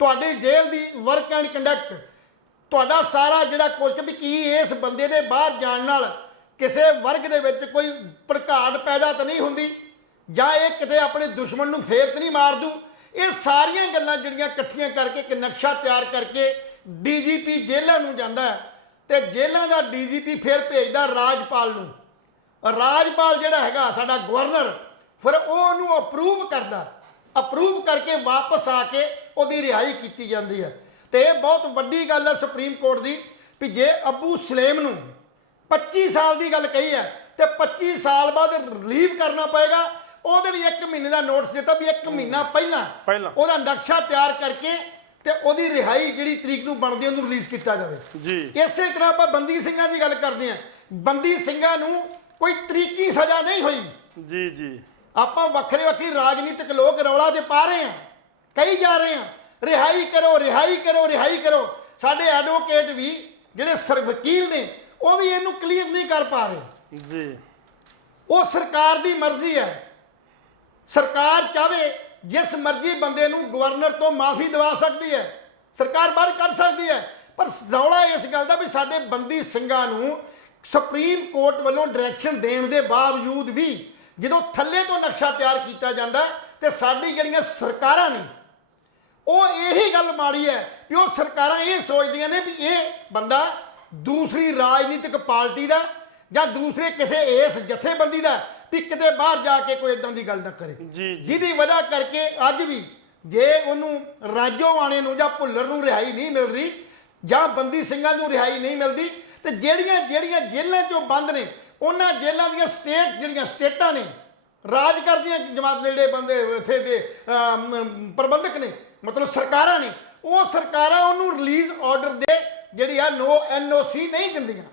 ਤੁਹਾਡੀ ਜੇਲ੍ਹ ਦੀ ਵਰਕ ਐਂਡ ਕੰਡਕਟ, ਤੁਹਾਡਾ ਸਾਰਾ ਜਿਹੜਾ ਕੁਝ ਵੀ ਕੀ ਇਸ ਬੰਦੇ ਦੇ ਬਾਹਰ ਜਾਣ ਨਾਲ ਕਿਸੇ ਵਰਗ ਦੇ ਵਿੱਚ ਕੋਈ ਭੜਕਾਟ ਪੈਦਾ ਤਾਂ ਨਹੀਂ ਹੁੰਦੀ, ਜਾਂ ਇਹ ਕਿਤੇ ਆਪਣੇ ਦੁਸ਼ਮਣ ਨੂੰ ਫੇਰ ਤਾਂ ਨਹੀਂ ਮਾਰ ਦੂ। ਇਹ ਸਾਰੀਆਂ ਗੱਲਾਂ ਜਿਹੜੀਆਂ ਇਕੱਠੀਆਂ ਕਰਕੇ ਇੱਕ ਨਕਸ਼ਾ ਤਿਆਰ ਕਰਕੇ ਡੀਜੀਪੀ ਜੇਲ੍ਹਾਂ ਨੂੰ ਜਾਂਦਾ ਹੈ, ਤੇ ਜੇਲ੍ਹਾਂ ਦਾ ਡੀਜੀਪੀ ਫਿਰ ਭੇਜਦਾ ਰਾਜਪਾਲ ਨੂੰ। ਰਾਜਪਾਲ ਜਿਹੜਾ ਹੈਗਾ ਸਾਡਾ ਗਵਰਨਰ, ਫਿਰ ਉਹ ਉਹਨੂੰ ਅਪਰੂਵ ਕਰਦਾ, ਅਪਰੂਵ ਕਰਕੇ ਵਾਪਸ ਆ ਕੇ ਉਹਦੀ ਰਿਹਾਈ ਕੀਤੀ ਜਾਂਦੀ ਹੈ। ਤੇ ਇਹ ਬਹੁਤ ਵੱਡੀ ਗੱਲ ਹੈ ਸੁਪਰੀਮ ਕੋਰਟ ਦੀ ਵੀ ਜੇ ਅੱਬੂ ਸਲੇਮ ਨੂੰ 25 ਸਾਲ ਦੀ ਗੱਲ ਕਹੀ ਹੈ ਤੇ 25 ਸਾਲ ਬਾਅਦ ਰਿਲੀਵ ਕਰਨਾ ਪਏਗਾ, ਉਹਦੇ ਲਈ 1 ਮਹੀਨੇ ਦਾ ਨੋਟਿਸ ਦਿੱਤਾ ਵੀ 1 ਮਹੀਨਾ ਪਹਿਲਾਂ ਉਹਦਾ ਨਕਸ਼ਾ ਤਿਆਰ ਕਰਕੇ ਤੇ ਉਹਦੀ ਰਿਹਾਈ ਜਿਹੜੀ ਤਰੀਕ ਨੂੰ ਬਣਦੀ ਉਹਨੂੰ ਰਿਲੀਜ਼ ਕੀਤਾ ਜਾਵੇ ਜੀ। ਇਸੇ ਤਰ੍ਹਾਂ ਆਪਾਂ ਬੰਦੀ ਸਿੰਘਾਂ ਦੀ ਗੱਲ ਕਰਦੇ ਹਾਂ, ਬੰਦੀ ਸਿੰਘਾਂ ਨੂੰ ਕੋਈ ਤਰੀਕੀ ਸਜ਼ਾ ਨਹੀਂ ਹੋਈ ਜੀ ਜੀ। ਆਪਾਂ ਵੱਖਰੇ ਵੱਖਰੀ ਰਾਜਨੀਤਿਕ ਲੋਕ ਰੌਲਾ ਦੇ ਪਾ ਰਹੇ ਹਾਂ, ਕਹੀ ਜਾ ਰਹੇ ਹਾਂ ਰਿਹਾਈ ਕਰੋ ਰਿਹਾਈ ਕਰੋ ਰਿਹਾਈ ਕਰੋ। ਸਾਡੇ ਐਡਵੋਕੇਟ ਵੀ ਜਿਹੜੇ ਵਕੀਲ ਨੇ ਉਹ ਵੀ ਇਹਨੂੰ ਕਲੀਅਰ ਨਹੀਂ ਕਰ ਪਾ ਰਹੇ ਜੀ। ਉਹ ਸਰਕਾਰ ਦੀ ਮਰਜ਼ੀ ਹੈ, ਸਰਕਾਰ ਚਾਹੇ ਜਿਸ ਮਰਜ਼ੀ ਬੰਦੇ ਨੂੰ ਗਵਰਨਰ ਤੋਂ ਮਾਫੀ ਦਿਵਾ ਸਕਦੀ ਹੈ, ਸਰਕਾਰ ਬਾਹਰ ਕਰ ਸਕਦੀ ਹੈ, ਪਰ ਰੌਲਾ ਇਸ ਗੱਲ ਦਾ ਵੀ ਸਾਡੇ ਬੰਦੀ ਸਿੰਘਾਂ ਨੂੰ ਸੁਪਰੀਮ ਕੋਰਟ ਵੱਲੋਂ ਡਾਇਰੈਕਸ਼ਨ ਦੇਣ ਦੇ ਬਾਵਜੂਦ ਵੀ ਜਦੋਂ ਥੱਲੇ ਤੋਂ ਨਕਸ਼ਾ ਤਿਆਰ ਕੀਤਾ ਜਾਂਦਾ ਤੇ ਸਾਡੀ ਜਿਹੜੀਆਂ ਸਰਕਾਰਾਂ ਨੇ ਉਹ ਇਹੀ ਗੱਲ ਮਾੜੀ ਹੈ ਵੀ ਉਹ ਸਰਕਾਰਾਂ ਇਹ ਸੋਚਦੀਆਂ ਨੇ ਵੀ ਇਹ ਬੰਦਾ ਦੂਸਰੀ ਰਾਜਨੀਤਿਕ ਪਾਰਟੀ ਦਾ ਜਾਂ ਦੂਸਰੇ ਕਿਸੇ ਇਸ ਜਥੇਬੰਦੀ ਦਾ ਵੀ ਕਿਤੇ ਬਾਹਰ ਜਾ ਕੇ ਕੋਈ ਇਦਾਂ ਦੀ ਗੱਲ ਨਾ ਕਰੇ, ਜਿਹਦੀ ਵਜ੍ਹਾ ਕਰਕੇ ਅੱਜ ਵੀ ਜੇ ਉਹਨੂੰ ਰਾਜੋਵਾਣੇ ਨੂੰ ਜਾਂ ਭੁੱਲਰ ਨੂੰ ਰਿਹਾਈ ਨਹੀਂ ਮਿਲ ਰਹੀ ਜਾਂ ਬੰਦੀ ਸਿੰਘਾਂ ਨੂੰ ਰਿਹਾਈ ਨਹੀਂ ਮਿਲਦੀ, ਤੇ ਜਿਹੜੀਆਂ ਜੇਲ੍ਹਾਂ 'ਚੋਂ ਬੰਦ ਨੇ ਉਹਨਾਂ ਜੇਲ੍ਹਾਂ ਦੀਆਂ ਜਿਹੜੀਆਂ ਸਟੇਟਾਂ ਨੇ ਰਾਜ ਕਰਦੀਆਂ ਜਮਾਤ ਦੇ ਜਿਹੜੇ ਬੰਦੇ ਇੱਥੇ ਦੇ ਪ੍ਰਬੰਧਕ ਨੇ, ਮਤਲਬ ਸਰਕਾਰਾਂ ਨੇ, ਉਹ ਸਰਕਾਰਾਂ ਉਹਨੂੰ ਰਿਲੀਜ਼ ਆਰਡਰ ਦੇ ਜਿਹੜੀ ਆ NOC ਨਹੀਂ ਦਿੰਦੀਆਂ,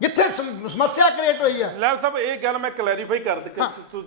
ਜਿੱਥੇ ਸਮੱਸਿਆ ਕ੍ਰੀਏਟ ਹੋਈ ਹੈ। ਲੈਲ ਸਾਹਿਬ ਇਹ ਗੱਲ ਮੈਂ ਕਲੈਰੀਫਾਈ ਕਰ ਦਿੱਤੀ,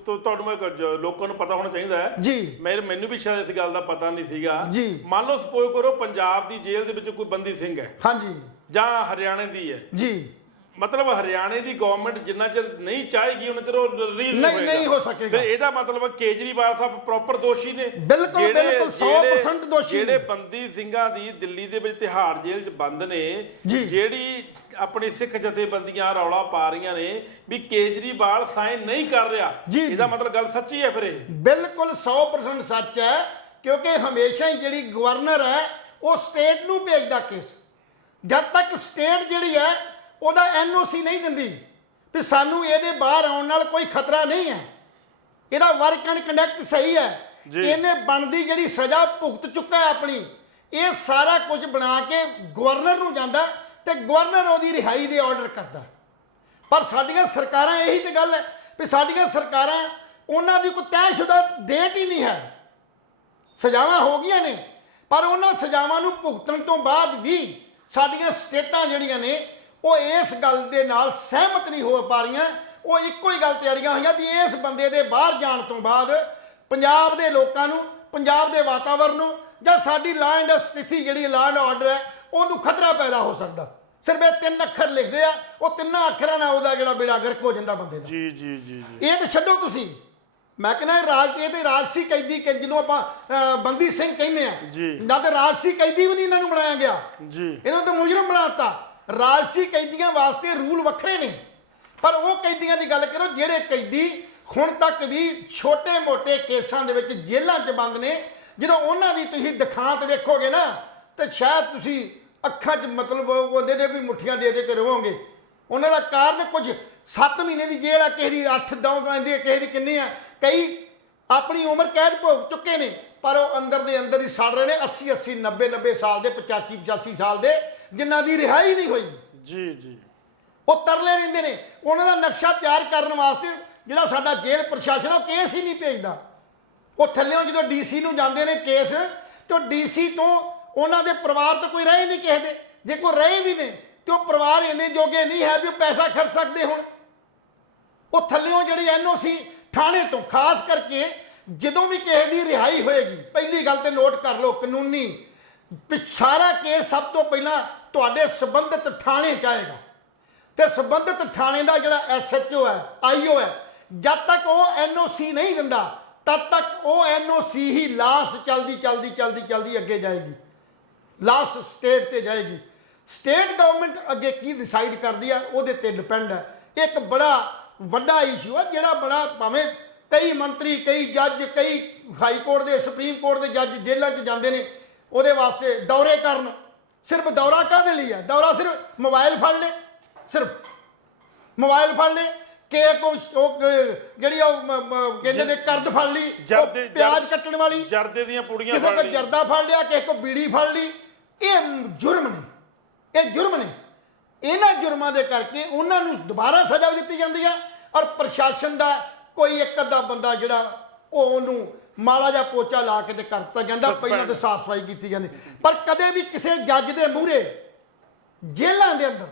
ਤੁਹਾਨੂੰ ਮੈਂ ਲੋਕਾਂ ਨੂੰ ਪਤਾ ਹੋਣਾ ਚਾਹੀਦਾ ਹੈ ਜੀ। ਮੈਨੂੰ ਵੀ ਸ਼ਾਇਦ ਇਸ ਗੱਲ ਦਾ ਪਤਾ ਨਹੀਂ ਸੀਗਾ ਜੀ। ਮੰਨ ਲਓ ਸਪੋਜ਼ ਕਰੋ ਪੰਜਾਬ ਦੀ ਜੇਲ੍ਹ ਦੇ ਵਿੱਚ ਕੋਈ ਬੰਦੀ ਸਿੰਘ ਹੈ ਹਾਂਜੀ, ਜਾਂ ਹਰਿਆਣੇ ਦੀ ਹੈ ਜੀ, ਮਤਲਬ ਹਰਿਆਣੇ ਦੀ ਗਵਰਨਮੈਂਟ ਜਿੰਨਾ ਚਿਰ ਨਹੀਂ ਚਾਹੇਗੀ ਉਹਨਾਂ ਚਿਰ ਉਹ ਰਿਲੀਜ਼ ਨਹੀਂ ਹੋ ਸਕੇਗਾ। ਫਿਰ ਇਹਦਾ ਮਤਲਬ ਕੇਜਰੀਵਾਲ ਸਾਹਿਬ ਪ੍ਰੋਪਰ ਦੋਸ਼ੀ ਨੇ, ਬਿਲਕੁਲ 100% ਦੋਸ਼ੀ। ਜਿਹੜੇ ਬੰਦੀ ਸਿੰਘਾਂ ਦੀ ਦਿੱਲੀ ਦੇ ਵਿੱਚ ਤਿਹਾੜ ਜੇਲ੍ਹ 'ਚ ਬੰਦ ਨੇ, ਜਿਹੜੀ ਆਪਣੀ ਸਿੱਖ ਜਥੇਬੰਦੀਆਂ ਰੌਲਾ ਪਾ ਰਹੀਆਂ ਨੇ ਵੀ ਕੇਜਰੀਵਾਲ ਸਾਈਨ ਨਹੀਂ ਕਰ ਰਿਹਾ, ਇਹਦਾ ਮਤਲਬ ਗੱਲ ਸੱਚੀ ਹੈ? ਫਿਰ ਇਹ ਬਿਲਕੁਲ 100% ਸੱਚ ਹੈ, ਕਿਉਂਕਿ ਹਮੇਸ਼ਾ ਹੀ ਜਿਹੜੀ ਗਵਰਨਰ ਹੈ ਉਹ ਸਟੇਟ ਨੂੰ ਭੇਜਦਾ ਕੇਸ। ਜਦ ਤੱਕ ਸਟੇਟ ਜਿਹੜੀ ਹੈ ਉਹਦਾ NOC ਨਹੀਂ ਦਿੰਦੀ ਵੀ ਸਾਨੂੰ ਇਹਦੇ ਬਾਹਰ ਆਉਣ ਨਾਲ ਕੋਈ ਖਤਰਾ ਨਹੀਂ ਹੈ, ਇਹਦਾ ਵਰਕ ਐਂਡ ਕੰਡਕਟ ਸਹੀ ਹੈ, ਇਹਨੇ ਬਣਦੀ ਜਿਹੜੀ ਸਜ਼ਾ ਭੁਗਤ ਚੁੱਕਾ ਹੈ ਆਪਣੀ, ਇਹ ਸਾਰਾ ਕੁਝ ਬਣਾ ਕੇ ਗਵਰਨਰ ਨੂੰ ਜਾਂਦਾ ਤੇ ਗਵਰਨਰ ਉਹਦੀ ਰਿਹਾਈ ਦੇ ਆਰਡਰ ਕਰਦਾ। ਪਰ ਸਾਡੀਆਂ ਸਰਕਾਰਾਂ ਇਹੀ ਤੇ ਗੱਲ ਹੈ ਵੀ ਸਾਡੀਆਂ ਸਰਕਾਰਾਂ ਉਹਨਾਂ ਦੀ ਕੋਈ ਤੈਅਸ਼ੁਦਾ ਡੇਟ ਹੀ ਨਹੀਂ ਹੈ। ਸਜ਼ਾਵਾਂ ਹੋ ਗਈਆਂ ਨੇ ਪਰ ਉਹਨਾਂ ਸਜ਼ਾਵਾਂ ਨੂੰ ਭੁਗਤਣ ਤੋਂ ਬਾਅਦ ਵੀ ਸਾਡੀਆਂ ਸਟੇਟਾਂ ਜਿਹੜੀਆਂ ਨੇ ਉਹ ਇਸ ਗੱਲ ਦੇ ਨਾਲ ਸਹਿਮਤ ਨਹੀਂ ਹੋ ਪਾ ਰਹੀਆਂ। ਉਹ ਇੱਕੋ ਹੀ ਗੱਲ ਤੇ ਅੜੀਆਂ ਹੋਈਆਂ ਵੀ ਇਸ ਬੰਦੇ ਦੇ ਬਾਹਰ ਜਾਣ ਤੋਂ ਬਾਅਦ ਪੰਜਾਬ ਦੇ ਲੋਕਾਂ ਨੂੰ, ਪੰਜਾਬ ਦੇ ਵਾਤਾਵਰਨ ਨੂੰ ਜਾਂ ਸਾਡੀ ਲਾਅ ਐਂਡ ਸਥਿਤੀ ਜਿਹੜੀ ਲਾਅ ਐਂਡ ਆਰਡਰ ਹੈ ਉਹਨੂੰ ਖਤਰਾ ਪੈਦਾ ਹੋ ਸਕਦਾ। ਸਿਰਫ ਇਹ 3 ਅੱਖਰ ਲਿਖਦੇ ਆ, ਉਹ 3 ਅੱਖਰਾਂ ਨਾਲ ਉਹਦਾ ਜਿਹੜਾ ਬੇੜਾ ਗਰਕ ਹੋ ਜਾਂਦਾ ਬੰਦੇ ਦਾ। ਜੀ। ਇਹ ਤਾਂ ਛੱਡੋ ਤੁਸੀਂ, ਮੈਂ ਕਹਿੰਦਾ ਇਹ ਤੇ ਰਾਜਸੀ ਕੈਦੀ ਕਿ ਜਿਹਨੂੰ ਆਪਾਂ ਬੰਦੀ ਸਿੰਘ ਕਹਿੰਦੇ ਆ ਜੀ। ਨਾ ਤੇ ਰਾਜਸੀ ਕੈਦੀ ਵੀ ਨਹੀਂ ਇਹਨਾਂ ਨੂੰ ਬਣਾਇਆ ਗਿਆ, ਜੀ ਇਹਨਾਂ ਨੂੰ ਤਾਂ ਮੁਜਰਮ ਬਣਾਤਾ। ਰਾਜਸੀ ਕੈਦੀਆਂ ਵਾਸਤੇ ਰੂਲ ਵੱਖਰੇ ਨੇ, ਪਰ ਉਹ ਕੈਦੀਆਂ ਦੀ ਗੱਲ ਕਰੋ ਜਿਹੜੇ ਕੈਦੀ ਹੁਣ ਤੱਕ ਵੀ ਛੋਟੇ-ਮੋਟੇ ਕੇਸਾਂ ਦੇ ਵਿੱਚ ਜੇਲ੍ਹਾਂ 'ਚ ਬੰਦ ਨੇ। ਜਦੋਂ ਉਹਨਾਂ ਦੀ ਤੁਸੀਂ ਦਿਖਾਂਤ ਵੇਖੋਗੇ ਨਾ ਤੇ ਸ਼ਾਇਦ ਤੁਸੀਂ ਅੱਖਾਂ 'ਚ ਮਤਲਬ ਉਹਦੇ ਦੇ ਵੀ ਮੁੱਠੀਆਂ ਦੇ ਕੇ ਰੋਵੋਗੇ। ਉਹਨਾਂ ਦਾ ਕਾਰਨ ਕੁਝ 7 ਮਹੀਨੇ ਦੀ ਜੇਲ੍ਹ ਆ, ਕਿਸੇ ਦੀ 8 ਕਹਿੰਦੇ ਆ, ਕਿਸੇ ਦੀ ਕਿੰਨੇ ਆ, ਕਈ ਆਪਣੀ ਉਮਰ ਕੈਦ ਭੋਗ ਚੁੱਕੇ ਨੇ, ਪਰ ਉਹ ਅੰਦਰ ਦੇ ਅੰਦਰ ਹੀ ਸੜ ਰਹੇ ਨੇ। 80 90 ਸਾਲ ਦੇ, 85 ਸਾਲ ਦੇ, ਜਿਨ੍ਹਾਂ ਦੀ ਰਿਹਾਈ ਨਹੀਂ ਹੋਈ। ਜੀ ਜੀ ਉਹ ਤਰਲੇ ਰਹਿੰਦੇ ਨੇ। ਉਹਨਾਂ ਦਾ ਨਕਸ਼ਾ ਤਿਆਰ ਕਰਨ ਵਾਸਤੇ ਜਿਹੜਾ ਸਾਡਾ ਜੇਲ੍ਹ ਪ੍ਰਸ਼ਾਸਨ ਉਹ ਕੇਸ ਹੀ ਨਹੀਂ ਭੇਜਦਾ। ਉਹ ਥੱਲਿਓਂ ਜਦੋਂ ਡੀਸੀ ਨੂੰ ਜਾਂਦੇ ਨੇ ਕੇਸ, ਤੇ ਡੀਸੀ ਤੋਂ ਉਹਨਾਂ ਦੇ ਪਰਿਵਾਰ ਤੋਂ ਕੋਈ ਰਹੇ ਨਹੀਂ ਕਿਸੇ ਦੇ। ਜੇ ਕੋਈ ਰਹੇ ਵੀ ਨੇ ਤੇ ਉਹ ਪਰਿਵਾਰ ਇੰਨੇ ਜੋਗੇ ਨਹੀਂ ਹੈ ਵੀ ਉਹ ਪੈਸਾ ਖਰਚ ਸਕਦੇ ਹੁਣ। ਉਹ ਥੱਲਿਓਂ ਜਿਹੜੀ ਐਨਓਸੀ ਥਾਣੇ ਤੋਂ, ਖਾਸ ਕਰਕੇ ਜਦੋਂ ਵੀ ਕਿਸੇ ਦੀ ਰਿਹਾਈ ਹੋਏਗੀ, ਪਹਿਲੀ ਗੱਲ ਤੇ ਨੋਟ ਕਰ ਲਓ, ਕਾਨੂੰਨੀ ਸਾਰਾ ਕੇਸ ਸਭ ਤੋਂ ਪਹਿਲਾਂ ਤੁਹਾਡੇ ਸੰਬੰਧਿਤ ਥਾਣੇ 'ਚ ਆਏਗਾ, ਤੇ ਸੰਬੰਧਿਤ ਥਾਣੇ ਦਾ ਜਿਹੜਾ ਐਸਐਚਓ ਹੈ, ਆਈਓ ਹੈ, ਜਦ ਤੱਕ ਉਹ ਐਨਓਸੀ ਨਹੀਂ ਦਿੰਦਾ ਤਦ ਤੱਕ ਉਹ ਐਨਓਸੀ ਹੀ ਲਾਸ ਚੱਲਦੀ ਅੱਗੇ ਜਾਏਗੀ, ਲਾਸ ਸਟੇਟ ਤੇ ਜਾਏਗੀ। ਸਟੇਟ ਗਵਰਨਮੈਂਟ ਅੱਗੇ ਕੀ ਡਿਸਾਈਡ ਕਰਦੀ ਆ ਉਹਦੇ ਤੇ ਡਿਪੈਂਡ ਹੈ। ਇੱਕ ਬੜਾ ਵੱਡਾ ਇਸ਼ੂ ਹੈ ਜਿਹੜਾ ਬੜਾ, ਭਾਵੇਂ ਕਈ ਮੰਤਰੀ, ਕਈ ਜੱਜ, ਕਈ ਹਾਈ ਕੋਰਟ ਦੇ, ਸੁਪਰੀਮ ਕੋਰਟ ਦੇ ਜੱਜ ਜੇਲ੍ਹਾਂ 'ਚ ਜਾਂਦੇ ਨੇ ਉਹਦੇ ਵਾਸਤੇ ਦੌਰੇ ਕਰਨ। ਸਿਰਫ ਦੌਰਾ ਕਾਹਦੇ ਲਈ ਹੈ? ਦੌਰਾ ਸਿਰਫ ਮੋਬਾਈਲ ਫੜ ਲੈ, ਸਿਰਫ ਮੋਬਾਈਲ ਫੜ ਲੈ, ਕਿ ਉਹ ਜਿਹੜੀ ਉਹ ਕਹਿੰਦੇ ਨੇ ਕਰਦ ਫੜ ਲਈ, ਪਿਆਜ਼ ਕੱਟਣ ਵਾਲੀ, ਜਰਦੇ ਦੀਆਂ ਪੁੜੀਆਂ ਕਿਸੇ ਕੋ ਜਰਦਾ ਫੜ ਲਿਆ, ਕਿਸੇ ਕੋ ਬੀੜੀ ਫੜ ਲਈ। ਇਹ ਜੁਰਮ ਨੇ, ਇਹ ਜੁਰਮ ਨੇ। ਇਹਨਾਂ ਜੁਰਮਾਂ ਦੇ ਕਰਕੇ ਉਹਨਾਂ ਨੂੰ ਦੁਬਾਰਾ ਸਜ਼ਾ ਵੀ ਦਿੱਤੀ ਜਾਂਦੀ ਹੈ, ਔਰ ਪ੍ਰਸ਼ਾਸਨ ਦਾ ਕੋਈ ਇੱਕ ਅੱਧਾ ਬੰਦਾ ਜਿਹੜਾ ਉਹਨੂੰ ਮਾੜਾ ਜਿਹਾ ਪੋਚਾ ਲਾ ਕੇ ਤੇ ਕਰ ਦਿੱਤਾ ਜਾਂਦਾ, ਪਹਿਲਾਂ ਤੇ ਸਾਫ਼ ਸਫਾਈ ਕੀਤੀ ਜਾਂਦੀ। ਪਰ ਕਦੇ ਵੀ ਕਿਸੇ ਜੱਜ ਦੇ ਮੂਹਰੇ ਜੇਲ੍ਹਾਂ ਦੇ ਅੰਦਰ